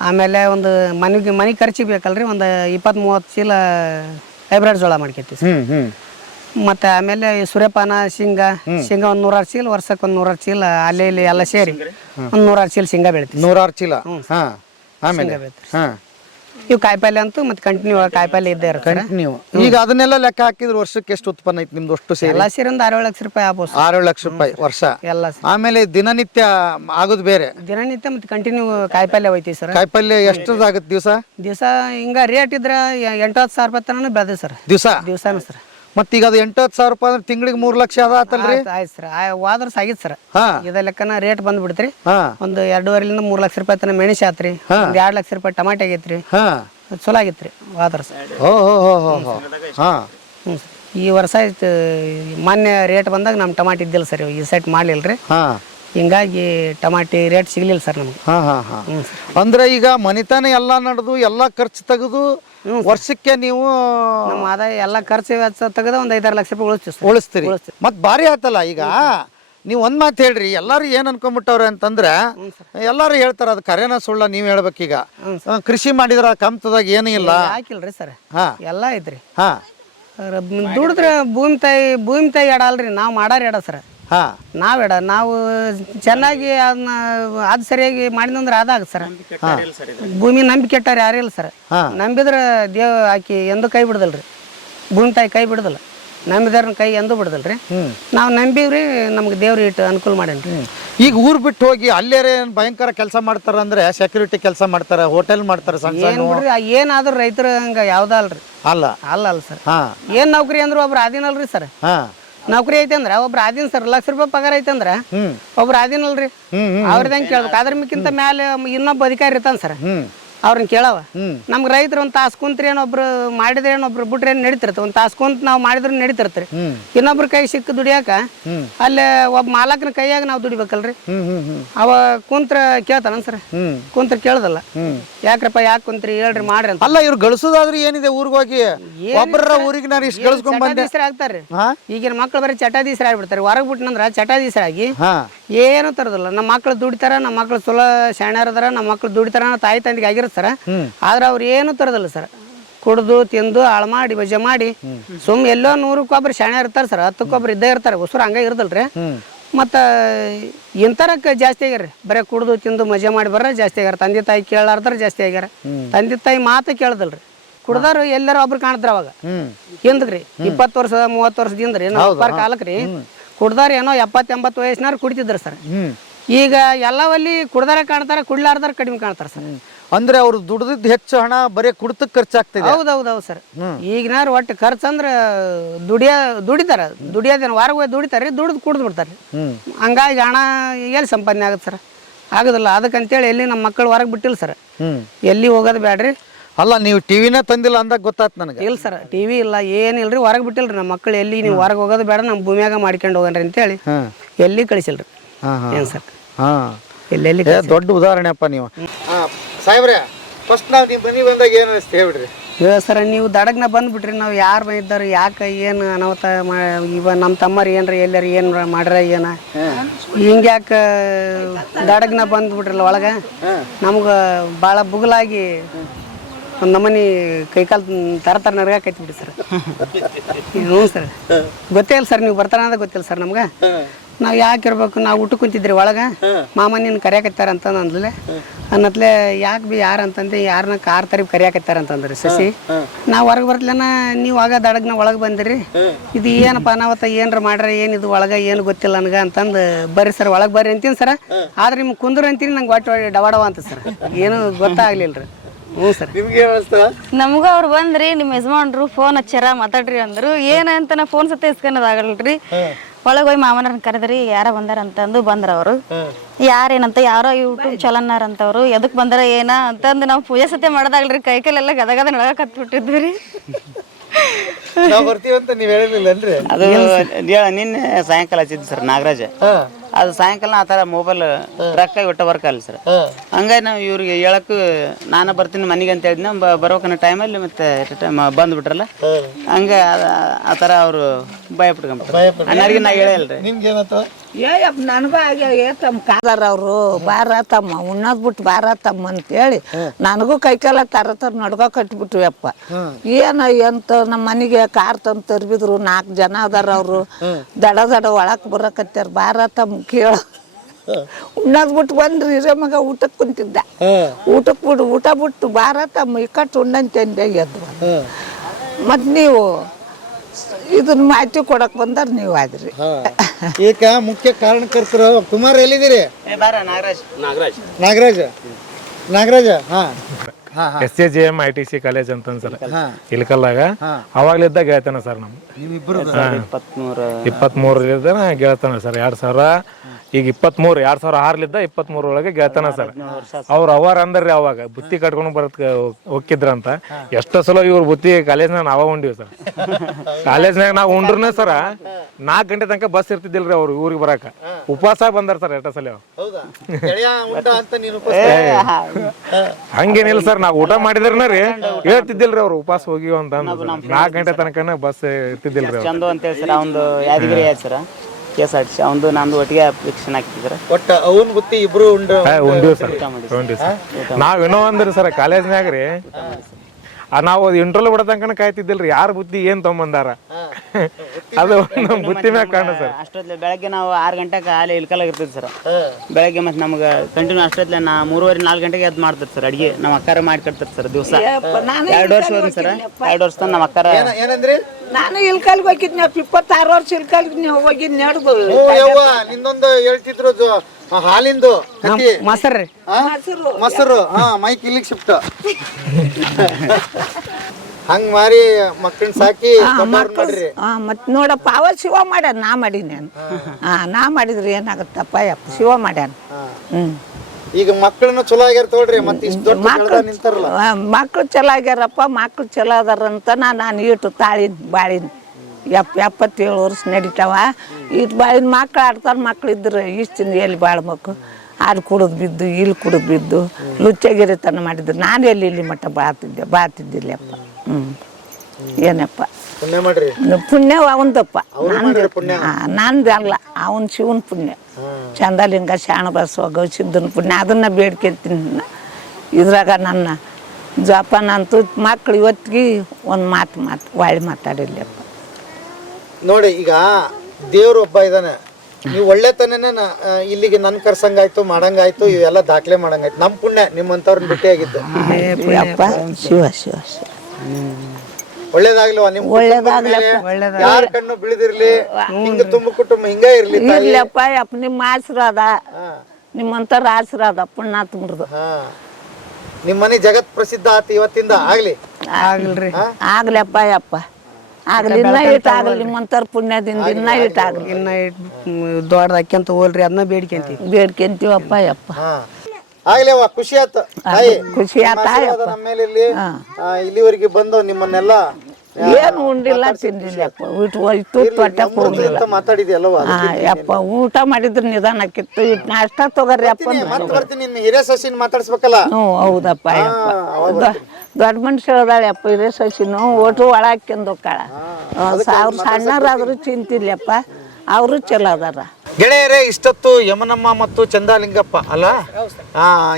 ಆಮೇಲೆ ಒಂದು ಮನೆ ಖರ್ಚಿಗೆ ಬೇಕಲ್ರಿ ಒಂದು 20-30 ಚೀಲ ಹೈಬ್ರಿಡ್ ಜೋಳ ಮಾಡ್ಕೊತೀವಿ ಸರ್. ಮತ್ತೆ ಆಮೇಲೆ ಸೂರ್ಯಪಾನ ಶೇಂಗಾ ಒಂದು 100 ಚೀಲ, ವರ್ಷಕ್ಕೆ ಒಂದು 100 ಚೀಲ ಅಲ್ಲಿ ಇಲ್ಲಿ ಎಲ್ಲ ಸೇರಿ ಒಂದು 100 ಚೀಲ ಶೇಂಗಾ ಬೆಳಿತೀವಿ. 100 ಚೀಲ. ಹಾ ಆಮೇಲೆ ಹಾ ಇವು ಕಾಯಿಪಲ್ಲೆ ಅಂತೂ ಮತ್ತೆ ಕಂಟಿನ್ಯೂ ಕಾಯಿಪಲ್ಲೆ ಇದ್ದೇ ಇರುತ್ತೆ. ನೀವು ಈಗ ಅದನ್ನೆಲ್ಲ ಲೆಕ್ಕ ಹಾಕಿದ್ರೆ ವರ್ಷಕ್ಕೆ ಎಷ್ಟು ಉತ್ಪನ್ನ ಐತಿ ನಿಮ್ದು ಅಷ್ಟು ಸೇರಿ? ಎಲ್ಲ ಸೇರಿ ಒಂದು 6-7 ಲಕ್ಷ ರೂಪಾಯಿ ಆಗ್ಬೋದು. 6-7 ಲಕ್ಷ ರೂಪಾಯಿ ವರ್ಷ ಎಲ್ಲ ಆಮೇಲೆ ದಿನನಿತ್ಯ ಆಗೋದು ಬೇರೆ? ದಿನನಿತ್ಯ ಮತ್ತೆ ಕಂಟಿನ್ಯೂ ಕಾಯಿಪಲ್ಲೆ ಹೋಯ್ತೀವಿ ಸರ್. ಕಾಯಿಪಲ್ಯ ಎಷ್ಟದಾಗುತ್ತೆ ದಿವಸ? ಹಿಂಗ ರೇಟ್ ಇದ್ರೆ 8-10 ಸಾವಿರ ರೂಪಾಯಿ ತನಕ ಬೆಳೆದ ಸರ್ ದಿವಸಾನು ಸರ್. ಮತ್ತೀಗ ಅದು 8-10 ಸಾವಿರ ರೂಪಾಯಿ ಅಂದ್ರೆ ತಿಂಗಳಿಗೆ 3 ಲಕ್ಷ ಅದ ಆತಲ್ರಿ? ಆಯ್ತು ಸರ್. ಹೋದ್ರ ಆಗಿತ್ತು ಸರ್. ಹಾ ಇದ ಲೆಕ್ಕನ ರೇಟ್ ಬಂದ್ ಬಿಡ್ತ್ರಿ. ಹಾ ಒಂದು 2.5ರಿಂದ 3 ಲಕ್ಷ ರೂಪಾಯಿ ತನಕ ಮೆಣಸಿ ಆತ್ರಿ. ಒಂದು 2 ಲಕ್ಷ ರೂಪಾಯಿ ಟಮಾಟೆ ಆಗೈತ್ರಿ. ಹಾ ಚಲೋ ಆಗಿತ್ರಿ ಹೋದ್ರ ಸರ್. ಹೋ ಹೋ ಹೋ ಹೋ ಹೋ. ಹಾ ಹ್ಞೂ ಸರ್. ಈ ವರ್ಷ ಮಾನ್ಯ ರೇಟ್ ಬಂದಾಗ ನಮ್ಮ ಟಮಾಟಿ ಇದ್ದಿಲ್ಲ ಸರ್. ಈ ಸೈಟ್ ಮಾಡ್ಲಿಲ್ರಿ. ಹಾ ಹಿಂಗಾಗಿ ಟಮಾಟಿ ರೇಟ್ ಸಿಗ್ಲಿಲ್ಲ ಸರ್ ನಮ್ಗೆ. ಹಾ ಹಾ ಹಾ ಅಂದ್ರೆ ಈಗ ಮನಿತನ ಎಲ್ಲ ನಡೆದು ಎಲ್ಲ ಖರ್ಚು ತೆಗೆದು ವರ್ಷಕ್ಕೆ ನೀವು ನಮ್ಮ ಆದಾಯ ಎಲ್ಲ ಖರ್ಚು ವೆಚ್ಚ ತೆಗೆದ ಒಂದು 5-6 ಲಕ್ಷ ರೂಪಾಯಿ ಉಳಿಸ್ತೀವಿ ಸರ್. ಉಳಿಸ್ತೀರಿ. ಮತ್ ಭಾರಿ ಆತಲ್ಲ. ಈಗ ನೀವು ಒಂದ್ ಮಾತು ಹೇಳ್ರಿ, ಎಲ್ಲಾರು ಏನ್ ಅನ್ಕೊಂಡ್ಬಿಟ್ಟವ್ರೆ ಅಂತಂದ್ರೆ ಎಲ್ಲಾರು ಹೇಳ್ತಾರ ಅದು ಕರೆನ ಸುಳ್ಳ ನೀವ್ ಹೇಳ್ಬೇಕೀಗ. ಕೃಷಿ ಮಾಡಿದ್ರ ಕಮ್ತದಾಗ ಏನೂ ಇಲ್ಲ ಹಾಕಿಲ್ರಿ ಸರ್. ಹಾ ಎಲ್ಲ ಐತ್ರಿ. ಹಾ ದುಡಿದ್ರೆ ಭೂಮಿ ತಾಯಿ ಎಡ ಅಲ್ರಿ, ನಾವು ಮಾಡಾರ ಎಡ ಸರ್. ಹಾ ನಾವೆಡ ನಾವು ಚೆನ್ನಾಗಿ ಅದನ್ನ ಅದು ಸರಿಯಾಗಿ ಮಾಡಿದಂದ್ರೆ ಅದಾಗುತ್ತೆ ಸರ್. ಭೂಮಿ ನಂಬಿಕೆ ಕೆಟ್ಟಾರ ಯಾರಿಲ್ಲ ಸರ್. ನಂಬಿದ್ರೆ ದೇವ್ ಆಕಿ ಎಂದು ಕೈ ಬಿಡದಲ್ರಿ. ಭೂಮಿ ತಾಯಿ ಕೈ ಬಿಡದಲ್ಲ, ನಂಬಿದಾರನ ಕೈ ಎಂದೂ ಬಿಡದಲ್ರಿ. ನಾವು ನಂಬಿವ್ರಿ, ನಮ್ಗೆ ದೇವ್ರಿ ಇಟ್ಟು ಅನುಕೂಲ ಮಾಡೇನ್ರಿ. ಈಗ ಊರ್ ಬಿಟ್ಟು ಹೋಗಿ ಅಲ್ಲೇರೆ ಭಯಂಕರ ಕೆಲಸ ಮಾಡ್ತಾರ ಅಂದ್ರೆ ಸೆಕ್ಯೂರಿಟಿ ಕೆಲಸ ಮಾಡ್ತಾರ, ಹೋಟೆಲ್ ಮಾಡ್ತಾರ, ಸಣ್ಣ ಏನ್ ಬಿಡ್ರಿ ಏನಾದ್ರು ರೈತರು ಹಂಗ ಯಾವ್ದಲ್ರಿ. ಅಲ್ಲ ಅಲ್ಲ ಸರ್. ಏನ್ ನೌಕರಿ ಅಂದ್ರ ಒಬ್ರು ಆದಿನಲ್ರಿ ಸರ್. ನೌಕರಿ ಐತೆ ಅಂದ್ರ ಒಬ್ರು ಆದಿನ ಸರ್. 1 ಲಕ್ಷ ರೂಪಾಯಿ ಪಗಾರ ಐತೆ ಅಂದ್ರ ಒಬ್ರು ಆದಿನಲ್ರಿ. ಅವ್ರದಂಗೆ ಕೇಳ್ಬೇಕು. ಅದ್ರ ಮಿಕ್ಕಿಂತ ಮ್ಯಾಲೆ ಇನ್ನೊಬ್ಬ ಅಧಿಕಾರಿ ಇರ್ತಾನ ಸರ್. ಅವ್ರನ್ನ ಕೇಳವ. ನಮ್ಗೆ ರೈತರು ಒಂದು ತಾಸು ಕುಂತ್ರಿ ಏನೊಬ್ರು ಮಾಡಿದ್ರೆ ಏನೊಬ್ರು ಬಿಟ್ರೆ ಏನ್ ನಡೀತಿರ್ತ. ಒಂದು ತಾಸು ಕುಂತ ನಾವು ಮಾಡಿದ್ರೆ ನಡೀತಿರ್ತೀರಿ. ಇನ್ನೊಬ್ರ ಕೈ ಸಿಕ್ಕ ದುಡಿಯಾಕ ಅಲ್ಲೇ ಒಬ್ಬ ಮಾಲಕನ ಕೈಯಾಗ ನಾವು ದುಡಿಬೇಕಲ್ರಿ. ಅವ ಕುಂತ್ರ ಕೇಳ್ತಾನ ಸರ್. ಕುಂತ್ರ ಕೇಳದಲ್ಲ. ಯಾಕ್ರಪ್ಪ ಯಾಕೆ ಕುಂತ್ರಿ ಹೇಳ್ರಿ ಮಾಡ್ರಿ ಅಂತ. ಅಲ್ಲ ಇವ್ರು ಗಳಿಸೋದಾದ್ರೆ ಏನಿದೆ ಊರಿಗೆ ಹೋಗಿ ಒಬ್ಬರ ಊರಿಗೆ ನಾನು ಇಷ್ಟು ಗಳಿಸ್ಕೊಂಡ್ ಬಂದೆ ಆಗ್ತಾರ್ರಿ. ಈಗಿನ ಮಕ್ಳು ಬರೀ ಚಟಾದೀಸರ ಆಗ್ಬಿಡ್ತಾರೆ. ಹೊರಗ್ ಬಿಟ್ಟನಂದ್ರ ಚಟಾದೀಸರ ಆಗಿ ಏನು ತರದಿಲ್ಲ. ನಮ್ಮ ಮಕ್ಳು ದುಡಿತಾರ, ನಮ್ಮ ಮಕ್ಳು ಚಲೋ ಶಾಣ್ಯಾರ ಅದಾರ, ನಮ್ಮ ಮಕ್ಳು ದುಡಿತಾರ, ತಾಯಿ ತಂದಿಗೆ ಆಗಿರುತ್ತೆ ಸರ್. ಆದ್ರೆ ಅವ್ರು ಏನು ತರದಿಲ್ಲ ಸರ್. ಕುಡ್ದು ತಿಂದು ಹಾಳು ಮಾಡಿ ವಜೆ ಮಾಡಿ ಸುಮ್ ಎಲ್ಲೋ 100 ಶಾಣ್ಯ ಇರ್ತಾರ ಸರ್. 10 ಇದ್ದೇ ಇರ್ತಾರೆ. ಉಸುರು ಹಂಗ ಇರದಲ್ರಿ. ಮತ್ತ ಇಂತರಕ್ಕೆ ಜಾಸ್ತಿ ಆಗ್ಯಾರ. ಬರೀ ಕುಡ್ದು ತಿಂದು ಮಜಾ ಮಾಡಿ ಬರ್ರ ಜಾಸ್ತಿ ಆಗ್ಯಾರ. ತಂದೆ ತಾಯಿ ಕೇಳಾರ್ದಾರ ಜಾಸ್ತಿ ಆಗ್ಯಾರ. ತಂದೆ ತಾಯಿ ಮಾತು ಕೇಳದಲ್ರಿ. ಕುಡ್ದಾರು ಎಲ್ಲಾರ ಒಬ್ರು ಕಾಣಿದ್ರ ಅವಾಗ ಹಿಂದ್ರಿ 20 ವರ್ಷ 30 ವರ್ಷದಿಂದ್ರಿ ನಾವು ಕಾಲಕ್ರಿ ಕುಡ್ದಾರ ಏನೋ 70-80 ವಯಸ್ಸಿನಾರು ಕುಡಿತಿದ್ರು ಸರ್. ಈಗ ಎಲ್ಲವಲ್ಲಿ ಕುಡ್ದಾರ ಕಾಣ್ತಾರ, ಕುಡ್ಲಾರ್ದಾರ ಕಡಿಮೆ ಕಾಣ್ತಾರ ಸರ್. ಅಂದ್ರೆ ಅವ್ರು ದುಡ್ದಿದ್ ಹೆಚ್ಚು ಹಣ ಬರೀ ಕುಡ್ತಕ್ ಖರ್ಚಾಗ್ತದೆ. ಹೌದೌದು ಸರ್. ಈಗಿನಾರು ಒಟ್ಟು ಖರ್ಚು ಅಂದ್ರ ದುಡಿತಾರ. ದುಡಿಯೋದೇನು ವಾರ ಹೋಗಿ ದುಡಿತಾರ್ರಿ, ದುಡ್ದು ಕುಡ್ದು ಬಿಡ್ತಾರ್ರಿ. ಹಂಗಾಗಿ ಹಣ ಎಲ್ಲಿ ಸಂಪಾದನೆ ಆಗುತ್ತೆ ಸರ್? ಆಗುದಿಲ್ಲ. ಅದಕ್ಕಂತೇಳಿ ಎಲ್ಲಿ ನಮ್ಮ ಮಕ್ಕಳು ಹೊರಗೆ ಬಿಟ್ಟಿಲ್ಲ ಸರ್. ಎಲ್ಲಿ ಹೋಗೋದು ಬ್ಯಾಡ್ರಿ. ಅಲ್ಲ ನೀವು ಟಿವಿನೇ ತಂದಿಲ್ಲ ಅಂದಾಗ ಗೊತ್ತಾತ್ ನನಗೆ. ಇಲ್ಲ ಸರ್, ಟಿವಿ ಇಲ್ಲ ಏನಿಲ್ರಿ. ಹೊರಗೆ ಬಿಟ್ಟಿಲ್ರಿ ನಮ್ಮ ಮಕ್ಕಳು. ಎಲ್ಲಿ ನೀವು ಹೊರಗೆ ಹೋಗೋದು ಬೇಡ, ನಮ್ಮ ಭೂಮಿಯಾಗ ಮಾಡ್ಕೊಂಡು ಹೋಗನ್ರಿ ಅಂತೇಳಿ ಎಲ್ಲಿ ಕಳಿಸಿಲ್ರಿ. ಏನ್ ಸರ್ ಎಲ್ಲೆಲ್ಲಿ ದೊಡ್ಡ ಉದಾಹರಣೆ ಅಪ್ಪ ನೀವು. ಸಾಹೇಬ್ರೆ, ಫಸ್ಟ್ ನಾವು ನಿಮ್ಮ ಮನೆ ಬಂದಾಗ ಏನು ಅನಿಸ್ತು ಹೇಳ್ಬಿಡ್ರಿ. ಸರ ನೀವು ದಡಗ್ನ ಬಂದ್ಬಿಟ್ರಿ ನಾವು ಯಾರು ಇದ್ದಾರೆ ಯಾಕೆ ಏನು ಅನಾಹುತ ಇವ ನಮ್ಮ ತಮ್ಮರು ಏನ್ರ ಎಲ್ಲಾರ ಏನು ಮಾಡ್ರ ಏನ ಹಿಂಗ್ಯಾಕೆ ದಡಗ್ನ ಬಂದ್ಬಿಟ್ರಲ್ಲ ಒಳಗೆ ನಮ್ಗೆ ಭಾಳ ಬುಗಲಾಗಿ ಒಂದು ನಮನಿ ಕೈಕಾಲು ತರ ನಡ್ಗಾಕೈತಿ ಬಿಡಿ ಸರ್. ಹ್ಞೂ ಸರ್, ಗೊತ್ತೇ ಇಲ್ಲ ಸರ್, ನೀವು ಬರ್ತಾರ ಅಂತ ಗೊತ್ತಿಲ್ಲ ಸರ್ ನಮ್ಗೆ. ನಾವು ಯಾಕೆ ಇರ್ಬೇಕು, ನಾವು ಊಟ ಕುಂತಿದ್ರಿ ಒಳಗೆ, ಮಾಮ ನಿನ್ನ ಕರಿಯಾಕತ್ತಾರ ಅಂತ ಅಂದ್ಲೆ ಅನ್ನತ್ಲೆ ಯಾಕೆ ಬಿ ಯಾರು ಅಂತಂದು ಯಾರನ್ನ ಕಾರ್ ತರಿಬ್ ಕರಿಯಾಕತ್ತಾರ ಅಂತಂದ್ರಿ ಸಸಿ. ನಾವು ಹೊರಗೆ ಬರ್ತ್ಲೇನ ನೀವು ಆಗ ದಡಗ್ನ ಒಳಗೆ ಬಂದಿರಿ, ಇದು ಏನಪ್ಪ ಅನಾವತ್ತ ಏನ್ರ ಮಾಡ್ರೆ ಏನಿದು ಒಳಗೆ ಏನು ಗೊತ್ತಿಲ್ಲ ನನಗೆ ಅಂತಂದು ಬರ್ರಿ ಸರ್ ಒಳಗೆ ಬರ್ರಿ ಅಂತೀನಿ ಸರ್. ಆದ್ರೆ ನಿಮ್ಗೆ ಕುಂದ್ರು ಅಂತೀನಿ ನಂಗೆ ಒಟ್ಟು ಡವಾಡವ ಅಂತ ಸರ್, ಏನು ಗೊತ್ತಾಗ್ಲಿಲ್ಲ ರೀ. ಹ್ಞೂ ಸರ್. ನಿಮ್ಗೆ ನಮಗ ಅವ್ರು ಬಂದ್ರಿ ನಿಮ್ಮ ಯಜಮಾನ್ರು ಫೋನ್ ಹಚ್ಚಾರ ಮಾತಾಡ್ರಿ ಅಂದ್ರು. ಏನಂತ ನಾ ಫೋನ್ ಸತ್ತ ಇಸ್ಕೊಳೋದಾಗಲ್ರಿ. ಒಳಗೆ ಹೋಗಿ ಮಾಮನವ್ರನ್ನ ಕರೆದ್ರಿ, ಯಾರ ಬಂದಾರ ಅಂತಂದು ಬಂದ್ರ ಅವರು. ಯಾರೇನಂತ ಯಾರೋ ಯೂಟ್ಯೂಬ್ ಚಾಲನ್ನಾರ ಅಂತವ್ರು, ಎದಕ್ ಬಂದಾರ ಏನ ಅಂತಂದು ನಾವು ಪೂಜೆ ಸತ್ಯ ಮಾಡೋದಾಗಲ್ರಿ. ಕೈ ಕಾಲೆಲ್ಲ ಗದಗದ ನೊಳಗ ಕತ್ಬಿಟ್ಟಿದ್ವಿ ರೀ. ನಾವು ಬರ್ತೀವಂತ ನೀವ್ ಹೇಳಿರ್ಲಿಲ್ಲನ್ರಿ? ಅದು ನಿನ್ನೆ ಸಾಯಂಕಾಲ ಹಚ್ಚಿದ್ದು ಸರ್ ನಾಗರಾಜ. ಅದು ಸಾಯಂಕಾಲ ಆ ಥರ ಮೊಬೈಲ್ ಟ್ರಕ್ ಆಗಿ ಒಟ್ಟ ವರ್ಕ್ ಆಗಲ್ಲ ಸರ್. ಹಂಗಾಗಿ ನಾವು ಇವ್ರಿಗೆ ಹೇಳಕ್ಕೂ ನಾನು ಬರ್ತೀನಿ ಮನೆಗೆ ಅಂತ ಹೇಳಿದ್ನ, ಬರ್ಬೇಕನ್ನೋ ಟೈಮಲ್ಲಿ ಮತ್ತೆ ಬಂದ್ಬಿಟ್ರಲ್ಲ, ಹಂಗೆ ಆ ಥರ ಅವರು ಭಯ ಪಟ್ಕೊಂಡ್ಬಿಟ್ರು. ಅಣ್ಣರಿಗೆ ನಾ ಹೇಳಿಲ್ರಿ. ನಿಮ್ಗೆ ಏನಾಯ್ತು? ಏಯಪ್ಪ ನನಗೂ ಆಗ್ಯಾವ ತಮ್ಮ ಕಾದಾರ ಅವರು ಬಾರ ತಮ್ಮ ಉಣ್ಣೋದ್ ಬಿಟ್ಟು ಬಾರ ತಮ್ಮ ಅಂತೇಳಿ ನನಗೂ ಕೈಕಾಲ ತರ ನಡ್ಗ ಕಟ್ಬಿಟ್ವಿ ಅಪ್ಪ. ಏನ ಎಂತ ನಮ್ಮ ಮನೆಗೆ ಕಾರ್ ತಂದು ತರ್ಬಿದ್ರು, 4 ಜನ ಅದಾರ ಅವರು. ದಡ ಒಳಕ್ ಬರಕತ್ತಾರ, ಬಾರ ತಮ್ಮ ಕೇಳ ಉಣ್ಣೋದ್ ಬಿಟ್ಟು ಬಂದ್ರಿ. ಹಿರೇ ಮಗ ಊಟಕ್ಕೆ ಕುಂತಿದ್ದ, ಊಟ ಬಿಟ್ಟು ಬಾರ ತಮ್ಮ ಇಕ್ಕಟ್ಟು ಉಣ್ಣಂತೆ ಎದ್ದು. ಮತ್ ನೀವು ಇದನ್ನ ಮಾಹಿತಿ ಕೊಡಕ್ ಬಂದಾರ ನೀವು ಆದ್ರಿ. ಈಗ ಮುಖ್ಯ ಕಾರಣಕರ್ತರು ಕುಮಾರ್ ಎಲ್ಲಿದ್ದೀರಿ? ನಾಗರಾಜ SJM ITC ಕಾಲೇಜ್ ಅಂತ ಸರ್ ಇಲ್ಕಲ್ಲಾಗ. ಅವಾಗ್ಲಿದ್ದ ಗೆಳತನ ಸರ್ ನಮ್ 23 ಗೆಳತನ ಸರ್. 2006 23 ಒಳಗೆ ಗೆಳತನ ಸರ್. ಅವ್ರ ಅವರ್ ಅಂದ್ರಿ ಅವಾಗ ಬುತ್ತಿ ಕಟ್ಕೊಂಡು ಬರತ್ ಹೋಗಿದ್ರಂತ. ಎಷ್ಟೋ ಸಲ ಇವ್ರ ಬುತ್ತಿ ಕಾಲೇಜ್ನಾಗ ನಾವ ಉಂಡಿವಿ ಸರ್. ಕಾಲೇಜ್ನಾಗ ನಾವ್ ಉಂಡ್ರನ ಸರ 4 ಗಂಟೆ ತನಕ ಬಸ್ ಇರ್ತಿದ್ದಿಲ್ರಿ ಅವ್ರು ಊರಿಗೆ ಬರಾಕ. ಉಪವಾಸ ಬಂದಾರ ಸರ್ ಎಷ್ಟ ಸಲ. ಹಂಗೇನಿಲ್ಲ ಸರ್, ನಾವ್ ಊಟ ಮಾಡಿದ್ರನ ರೀ ಹೇಳ್ತಿದ್ದಿಲ್ರಿ ಅವ್ರು ಉಪವಾಸ ಹೋಗಿವ ಅಂತ. 4 ಗಂಟೆ ತನಕ ಬಸ್ ಇರ್ತಿದ್ದಿಲ್ರಿ. ಚಂದು ಅಂತ ಹೇಳಿ ಸರ್, ಅವಂದು ಯಾದಗಿರಿ ಆಯ್ತು ಸರ್ KSRTC. ಅವಂದು ನಮ್ದು ಒಟ್ಟಿಗೆ ಅಪ್ಲಿಕೇಶನ್ ಹಾಕಿದ್ರ. ಒಟ್ಟ ಅವನ್ ಬುತ್ತಿ ಇಬ್ರು ಉಂಡಿವ್ ಸರ್. ನಾವ್ ಏನೋ ಅಂದ್ರಿ ಸರ್ ಕಾಲೇಜ್ನಾಗ ರೀ, ನಾವು ಇಂಟ್ರೋಲ್ ಬಿಡೋ ತನಕ ಕಾಯ್ತಿದ್ದಿಲ್ರಿ ಯಾರ ಬುತ್ತಿ ಏನ್ ತಗೊಂಬಂದಾರ. ಅದು ನಮ್ ಬುತ್ತಿ ಮ್ಯಾಗ ಕಾಣ ಸರ್. ಅಷ್ಟೊತ್ಲೆ ಬೆಳಗ್ಗೆ ನಾವು 6 ಗಂಟೆಗೆ ಹಾಲೆ ಇಳ್ಕಲಾಗ ಇರ್ತೈತಿ ಸರ್. ಬೆಳಗ್ಗೆ ಮತ್ತೆ ನಮ್ಗೆ ಕಂಟಿನ್ಯೂ ಅಷ್ಟೊತ್ಲೆ 3:30-4 ಗಂಟೆಗೆ ಎದ್ದು ಮಾಡ್ತಾರೆ ಸರ್ ಅಡಿಗೆ. ನಮ್ಮ ಅಕ್ಕಾರ ಮಾಡಿ ಕಟ್ತಾರೆ ಸರ್ ದಿವಸ. 2 ವರ್ಷ ಹೋದ್ರಿ ಸರ್. 2 ವರ್ಷ ತನಕ ನಮ್ಮ ಅಕ್ಕಾರ. ಏನಂದ್ರಿ? ನಾನು ಇಲ್ಕಲ್ಗೆ ಹೋಗಿದ್ನಪ್ಪ, 26 ವರ್ಷ ಇಲ್ಕಲ್ಗೆ ಹೋಗಿದ್ ನಡೆದು. ನಿಂದೊಂದು ಹೇಳ್ತಿದ್ರು ಹಾಲಿಂದು ಮೊಸರು ಮೊಸರು. ಮೈಕ್ ಇಲ್ಲಿಗೆ ಶಿಫ್ಟ್. ಹಂಗ ಮಾರಿ ಮಕ್ಕಳನ್ನ ಸಾಕಿ ಮಾಡ್ರಿ. ಮತ್ ನೋಡಪ್ಪ ಅವ ಶಿವ ಮಾಡ್ಯಾನ, ನಾ ಮಾಡೀನಿ. ನಾ ಮಾಡಿದ್ರಿ ಏನಾಗತ್ತಪ್ಪ ಯಪ್ಪ, ಶಿವ ಮಾಡ್ಯಾನ. ಈಗ ಮಕ್ಕಳನ್ನ ಚಲೋ ಆಗ್ಯಾರ ತಗೊಳ್ರಿ. ಮತ್ತೆ ಇಷ್ಟು ದೊಡ್ಡ ನಿಂತಾರಲ್ಲ ಮಕ್ಳು ಚಲೋ ಆಗ್ಯಾರಪ್ಪ, ಮಕ್ಳು ಚಲೋ ಅದಾರಂತ ನಾನು ಇಟ್ಟು ತಾಳಿನ ಬಾಳಿನ 77 ವರ್ಷ ನಡೀತಾವ. ಇಟ್ಟು ಬಾಳಿನ ಮಕ್ಳು ಆಡ್ತಾರ. ಮಕ್ಳು ಇದ್ರೆ ಇಷ್ಟಿಂದ ಎಲ್ಲಿ ಬಾಳ್ಬೇಕು. ಅಲ್ಲಿ ಕುಡಿದು ಬಿದ್ದು ಇಲ್ಲಿ ಕುಡಿದು ಬಿದ್ದು ಲುಚ್ಚಾಗಿರಿತನ ಮಾಡಿದ್ರು. ನಾನು ಇಲ್ಲಿ ಮಟ್ಟ ಬಾತಿದ್ದಿಲ್ಲಪ್ಪ. ಏನಪ್ಪ ಪುಣ್ಯ ಮಾಡ್ರಿ. ಪುಣ್ಯ ಅವಂದಪ್ಪ, ನಂದು ಅಲ್ಲ, ಅವನ್ ಶಿವನ್ ಪುಣ್ಯ. ಚಂದಲಿಂಗ ಶಾಣಬಸವ ಗೌಸಿದ್ದನ ಪುಣ್ಯ. ಅದನ್ನ ಬೇಡ್ಕೊಂತೀನಿ. ಇದ್ರಾಗ ನನ್ನ ಜಪಾನ ಅಂತೂ ಮಕ್ಳು ಇವತ್ತಿಗೆ ಒಂದು ಮಾತು ಒಳ್ಳೆ ಮಾತಾಡಿಲ್ಲಪ್ಪ. ನೋಡಿ ಈಗ ದೇವ್ರು ಒಬ್ಬ ಇದಾನೆ. ನೀವು ಒಳ್ಳೆತನನೇ ಇಲ್ಲಿಗೆ ನನ್ ಕರ್ಸಂಗಾಯ್ತು ಮಾಡಂಗಾಯ್ತು, ಇವೆಲ್ಲ ದಾಖಲೆ ಮಾಡಂಗಾಯ್ತು. ನಮ್ ಪುಣ್ಯ ನಿಮ್ಮಂತವ್ರನ್ನ ಭೇಟಿಯಾಗಿದ್ದು. ಅಪ್ಪ ಶಿವ ಶಿವ ಶಿವ. ಒಳ್ಳೇದಾಗ್ಲವ ನಿಮ್ ಯಾರ ಕಣ್ಣು ಬಿಳಿದಿರ್ಲಿ, ಹಿಂಗ ತುಂಬ ಕುಟುಂಬ ಹಿಂಗ ಇರ್ಲಿಪ್ಪ. ಅಪ್ಪ ನಿಮ್ಮ ಆಶೀರ್ವಾದ, ನಿಮ್ಮಂತರ ಆಶೀರ್ವಾದ ಪುಣ್ಯ ತುಂಬ್ರದು. ನಿಮ್ ಮನೆ ಜಗತ್ ಪ್ರಸಿದ್ಧ ಆತ ಇವತ್ತಿಂದ. ಆಗ್ಲ್ರಿ ಆಗ್ಲಪ್ಪ ಯಪ್ಪ, ಆಗ್ಲಿ. ಇನ್ನ ಇಟ್ಟು ಆಗ್ಲಿ, ನಿಮ್ಮಂತರ ಪುಣ್ಯದಿಂದ ಇನ್ನ ಇಟ್ಟು ಆಗ್ಲಿ. ಇನ್ನ ದೊಡ್ಡದ ಅಕ್ಕಂತ ಹೋಲ್ರಿ, ಅದನ್ನ ಬೇಡ್ಕೊಂತೀವಪ್ಪ ಯಪ್ಪ. ಆಗ್ಲೇವ ಖುಷಿ ಆತ. ಖುಷಿ ಆತ ನಮ್ಮ ಮೇಲೆ ಇಲ್ಲಿವರೆಗೆ ಬಂದು ನಿಮ್ಮನ್ನೆಲ್ಲ ಏನು ಉಂಡಿಲ್ಲ ತಿಂದಿಲ್ಲಪ್ಪ. ಹೋಗ್ಲಿಲ್ಲ ಮಾತಾಡಿದ್ಯಲ್ಲವ ಯಪ್ಪ. ಊಟ ಮಾಡಿದ್ರ ನಿಧಾನಕ್ಕಿತ್ತು. ಇಟ್ಟು ನಾಷ್ಟ ತಗೋರಿ ಅಪ್ಪ. ಬರ್ತೀನಿ. ಹಿರಿಯ ಸಸಿನ್ ಮಾತಾಡ್ಸ್ಬೇಕಲ್ಲ. ಹೌದಪ್ಪ ಯಪ್ಪ. ದೊಡ್ಡ ಮನುಷ್ಯ ಅದಾಳಪ್ಪ ಇದೇ ಸಸಿನು ಒಟ್ಟು ಒಳ ಹಾಕ್ಯಂದು ಹೋಗ್ತಾಳ ಅವ್ರು ಸಣ್ಣರಾದ್ರೂ ಚಿಂತಿಲ್ಲಪ್ಪ ಅವರು ಚಲೋ ಅದಾರ. ಗೆಳೆಯರೇ, ಇಷ್ಟೊತ್ತು ಯಮನಮ್ಮ ಮತ್ತು ಚಂದಾಲಿಂಗಪ್ಪ ಅಲ್ಲ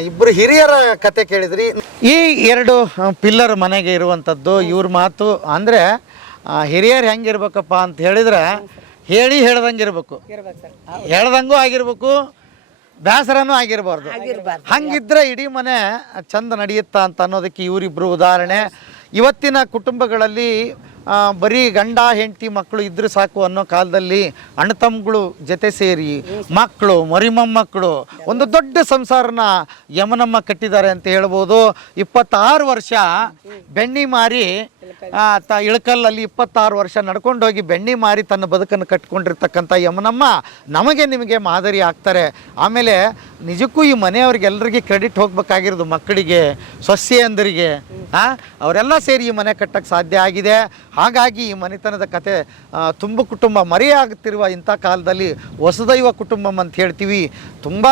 ಇಬ್ಬರು ಹಿರಿಯರ ಕತೆ ಕೇಳಿದ್ರಿ. ಈ 2 ಪಿಲ್ಲರ್ ಮನೆಗೆ ಇರುವಂಥದ್ದು ಇವ್ರ ಮಾತು ಅಂದರೆ ಹಿರಿಯರು ಹೆಂಗಿರ್ಬೇಕಪ್ಪ ಅಂತ ಹೇಳಿದ್ರೆ ಹೇಳ್ದಂಗೆ ಇರ್ಬೇಕು, ಹೇಳ್ದಂಗೂ ಆಗಿರ್ಬೇಕು, ಬೇಸರನೂ ಆಗಿರಬಾರ್ದು. ಹಂಗಿದ್ರೆ ಇಡೀ ಮನೆ ಚಂದ ನಡೆಯುತ್ತಾ ಅಂತ ಅನ್ನೋದಕ್ಕೆ ಇವರಿಬ್ಬರು ಉದಾಹರಣೆ. ಇವತ್ತಿನ ಕುಟುಂಬಗಳಲ್ಲಿ ಬರೀ ಗಂಡ ಹೆಂಡತಿ ಮಕ್ಕಳು ಇದ್ರೆ ಸಾಕು ಅನ್ನೋ ಕಾಲದಲ್ಲಿ ಅಣ್ಣ ತಮ್ಮಗಳು ಜೊತೆ ಸೇರಿ ಮಕ್ಕಳು ಮೊಮ್ಮಕ್ಕಳು ಒಂದು ದೊಡ್ಡ ಸಂಸಾರನ ಯಮನಮ್ಮ ಕಟ್ಟಿದ್ದಾರೆ ಅಂತ ಹೇಳ್ಬೋದು. 26 ವರ್ಷ ಬೆಣ್ಣಿ ಮಾರಿ ಇಳಕಲ್ಲಲ್ಲಿ 26 ವರ್ಷ ನಡ್ಕೊಂಡೋಗಿ ಬೆಣ್ಣಿ ಮಾರಿ ತನ್ನ ಬದುಕನ್ನು ಕಟ್ಕೊಂಡಿರ್ತಕ್ಕಂಥ ಯಮನಮ್ಮ ನಮಗೆ ನಿಮಗೆ ಮಾದರಿ ಆಗ್ತಾರೆ. ಆಮೇಲೆ ನಿಜಕ್ಕೂ ಈ ಮನೆಯವ್ರಿಗೆಲ್ಲರಿಗೆ ಕ್ರೆಡಿಟ್ ಹೋಗ್ಬೇಕಾಗಿರೋದು ಮಕ್ಕಳಿಗೆ, ಸೊಸೆಯಂದರಿಗೆ, ಅವರೆಲ್ಲ ಸೇರಿ ಈ ಮನೆ ಕಟ್ಟಕ್ಕೆ ಸಾಧ್ಯ ಆಗಿದೆ. ಹಾಗಾಗಿ ಈ ಮನೆತನದ ಕತೆ ತುಂಬ ಕುಟುಂಬ ಮರೆಯಾಗುತ್ತಿರುವ ಇಂಥ ಕಾಲದಲ್ಲಿ ವಸುದೈವ ಕುಟುಂಬಂ ಅಂತ ಹೇಳ್ತೀವಿ. ತುಂಬ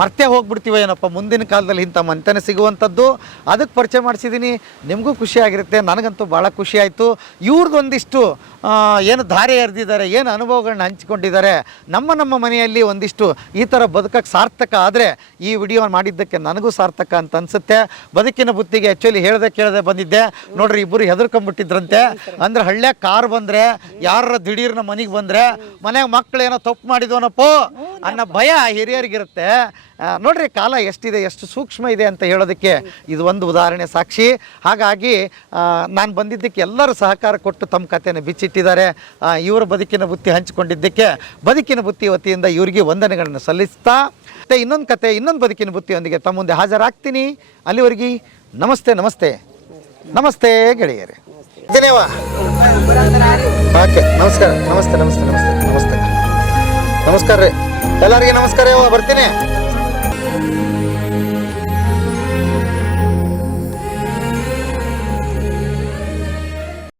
ಮರ್ತೆ ಹೋಗ್ಬಿಡ್ತೀವಿ ಏನಪ್ಪ ಮುಂದಿನ ಕಾಲದಲ್ಲಿ ಇಂಥ ಮನೆತನ ಸಿಗುವಂಥದ್ದು. ಅದಕ್ಕೆ ಪರಿಚಯ ಮಾಡಿಸಿದ್ದೀನಿ, ನಿಮಗೂ ಖುಷಿಯಾಗಿರುತ್ತೆ, ನನಗಂತೂ ಭಾಳ ಖುಷಿ ಆಯಿತು. ಇವ್ರದ್ದೊಂದಿಷ್ಟು ಏನು ಧಾರೆ ಎರೆದಿದ್ದಾರೆ, ಏನು ಅನುಭವಗಳನ್ನ ಹಂಚಿಕೊಂಡಿದ್ದಾರೆ. ನಮ್ಮ ಮನೆಯಲ್ಲಿ ಒಂದಿಷ್ಟು ಈ ಥರ ಬದುಕಕ್ಕೆ ಸಾರ್ಥಕ ಆದರೆ ಈ ವಿಡಿಯೋ ಮಾಡಿದ್ದಕ್ಕೆ ನನಗೂ ಸಾರ್ಥಕ ಅಂತ ಅನಿಸುತ್ತೆ. ಬದುಕಿನ ಬುತ್ತಿಗೆ ಆ್ಯಕ್ಚುಲಿ ಕೇಳದೆ ಬಂದಿದ್ದೆ. ನೋಡ್ರಿ, ಇಬ್ಬರು ಹೆದರ್ಕೊಂಡ್ಬಿಟ್ಟಿದ್ರಂತೆ. ಅಂದ್ರೆ ಹಳ್ಳ್ಯಾಗ ಕಾರ್ ಬಂದರೆ ಯಾರ ದಿಢೀರ್ನ ಮನೆಗೆ ಬಂದರೆ ಮನೆಯಾಗ ಮಕ್ಕಳೇನೋ ತಪ್ಪು ಮಾಡಿದ್ವನಪ್ಪೋ ಅನ್ನೋ ಭಯ ಹಿರಿಯರಿಗಿರುತ್ತೆ. ನೋಡ್ರಿ, ಕಾಲ ಎಷ್ಟಿದೆ, ಎಷ್ಟು ಸೂಕ್ಷ್ಮ ಇದೆ ಅಂತ ಹೇಳೋದಕ್ಕೆ ಇದು ಒಂದು ಉದಾಹರಣೆ ಸಾಕ್ಷಿ. ಹಾಗಾಗಿ ನಾನು ಬಂದಿದ್ದಕ್ಕೆ ಎಲ್ಲರೂ ಸಹಕಾರ ಕೊಟ್ಟು ತಮ್ಮ ಕಥೆನ ಬಿಚ್ಚಿಟ್ಟಿದ್ದಾರೆ. ಇವರ ಬದುಕಿನ ಬುತ್ತಿ ಹಂಚಿಕೊಂಡಿದ್ದಕ್ಕೆ ಬದುಕಿನ ಬುತ್ತಿ ವತಿಯಿಂದ ಇವರಿಗೆ ವಂದನೆಗಳನ್ನು ಸಲ್ಲಿಸ್ತಾ ಮತ್ತೆ ಇನ್ನೊಂದು ಕತೆ, ಇನ್ನೊಂದು ಬದುಕಿನ ಬುತ್ತಿಯೊಂದಿಗೆ ತಮ್ಮ ಮುಂದೆ ಹಾಜರಾಗ್ತೀನಿ. ಅಲ್ಲಿವರೆಗೆ ನಮಸ್ತೆ ನಮಸ್ತೆ ನಮಸ್ತೆ ಗೆಳೆಯರೇ. ಧನ್ಯವಾ. ಓಕೆ, ನಮಸ್ಕಾರ. ನಮಸ್ತೆ ನಮಸ್ತೆ ನಮಸ್ತೆ ನಮಸ್ತೆ ನಮಸ್ಕಾರ ರೀ ಎಲ್ಲರಿಗೆ. ನಮಸ್ಕಾರ, ಬರ್ತೀನಿ.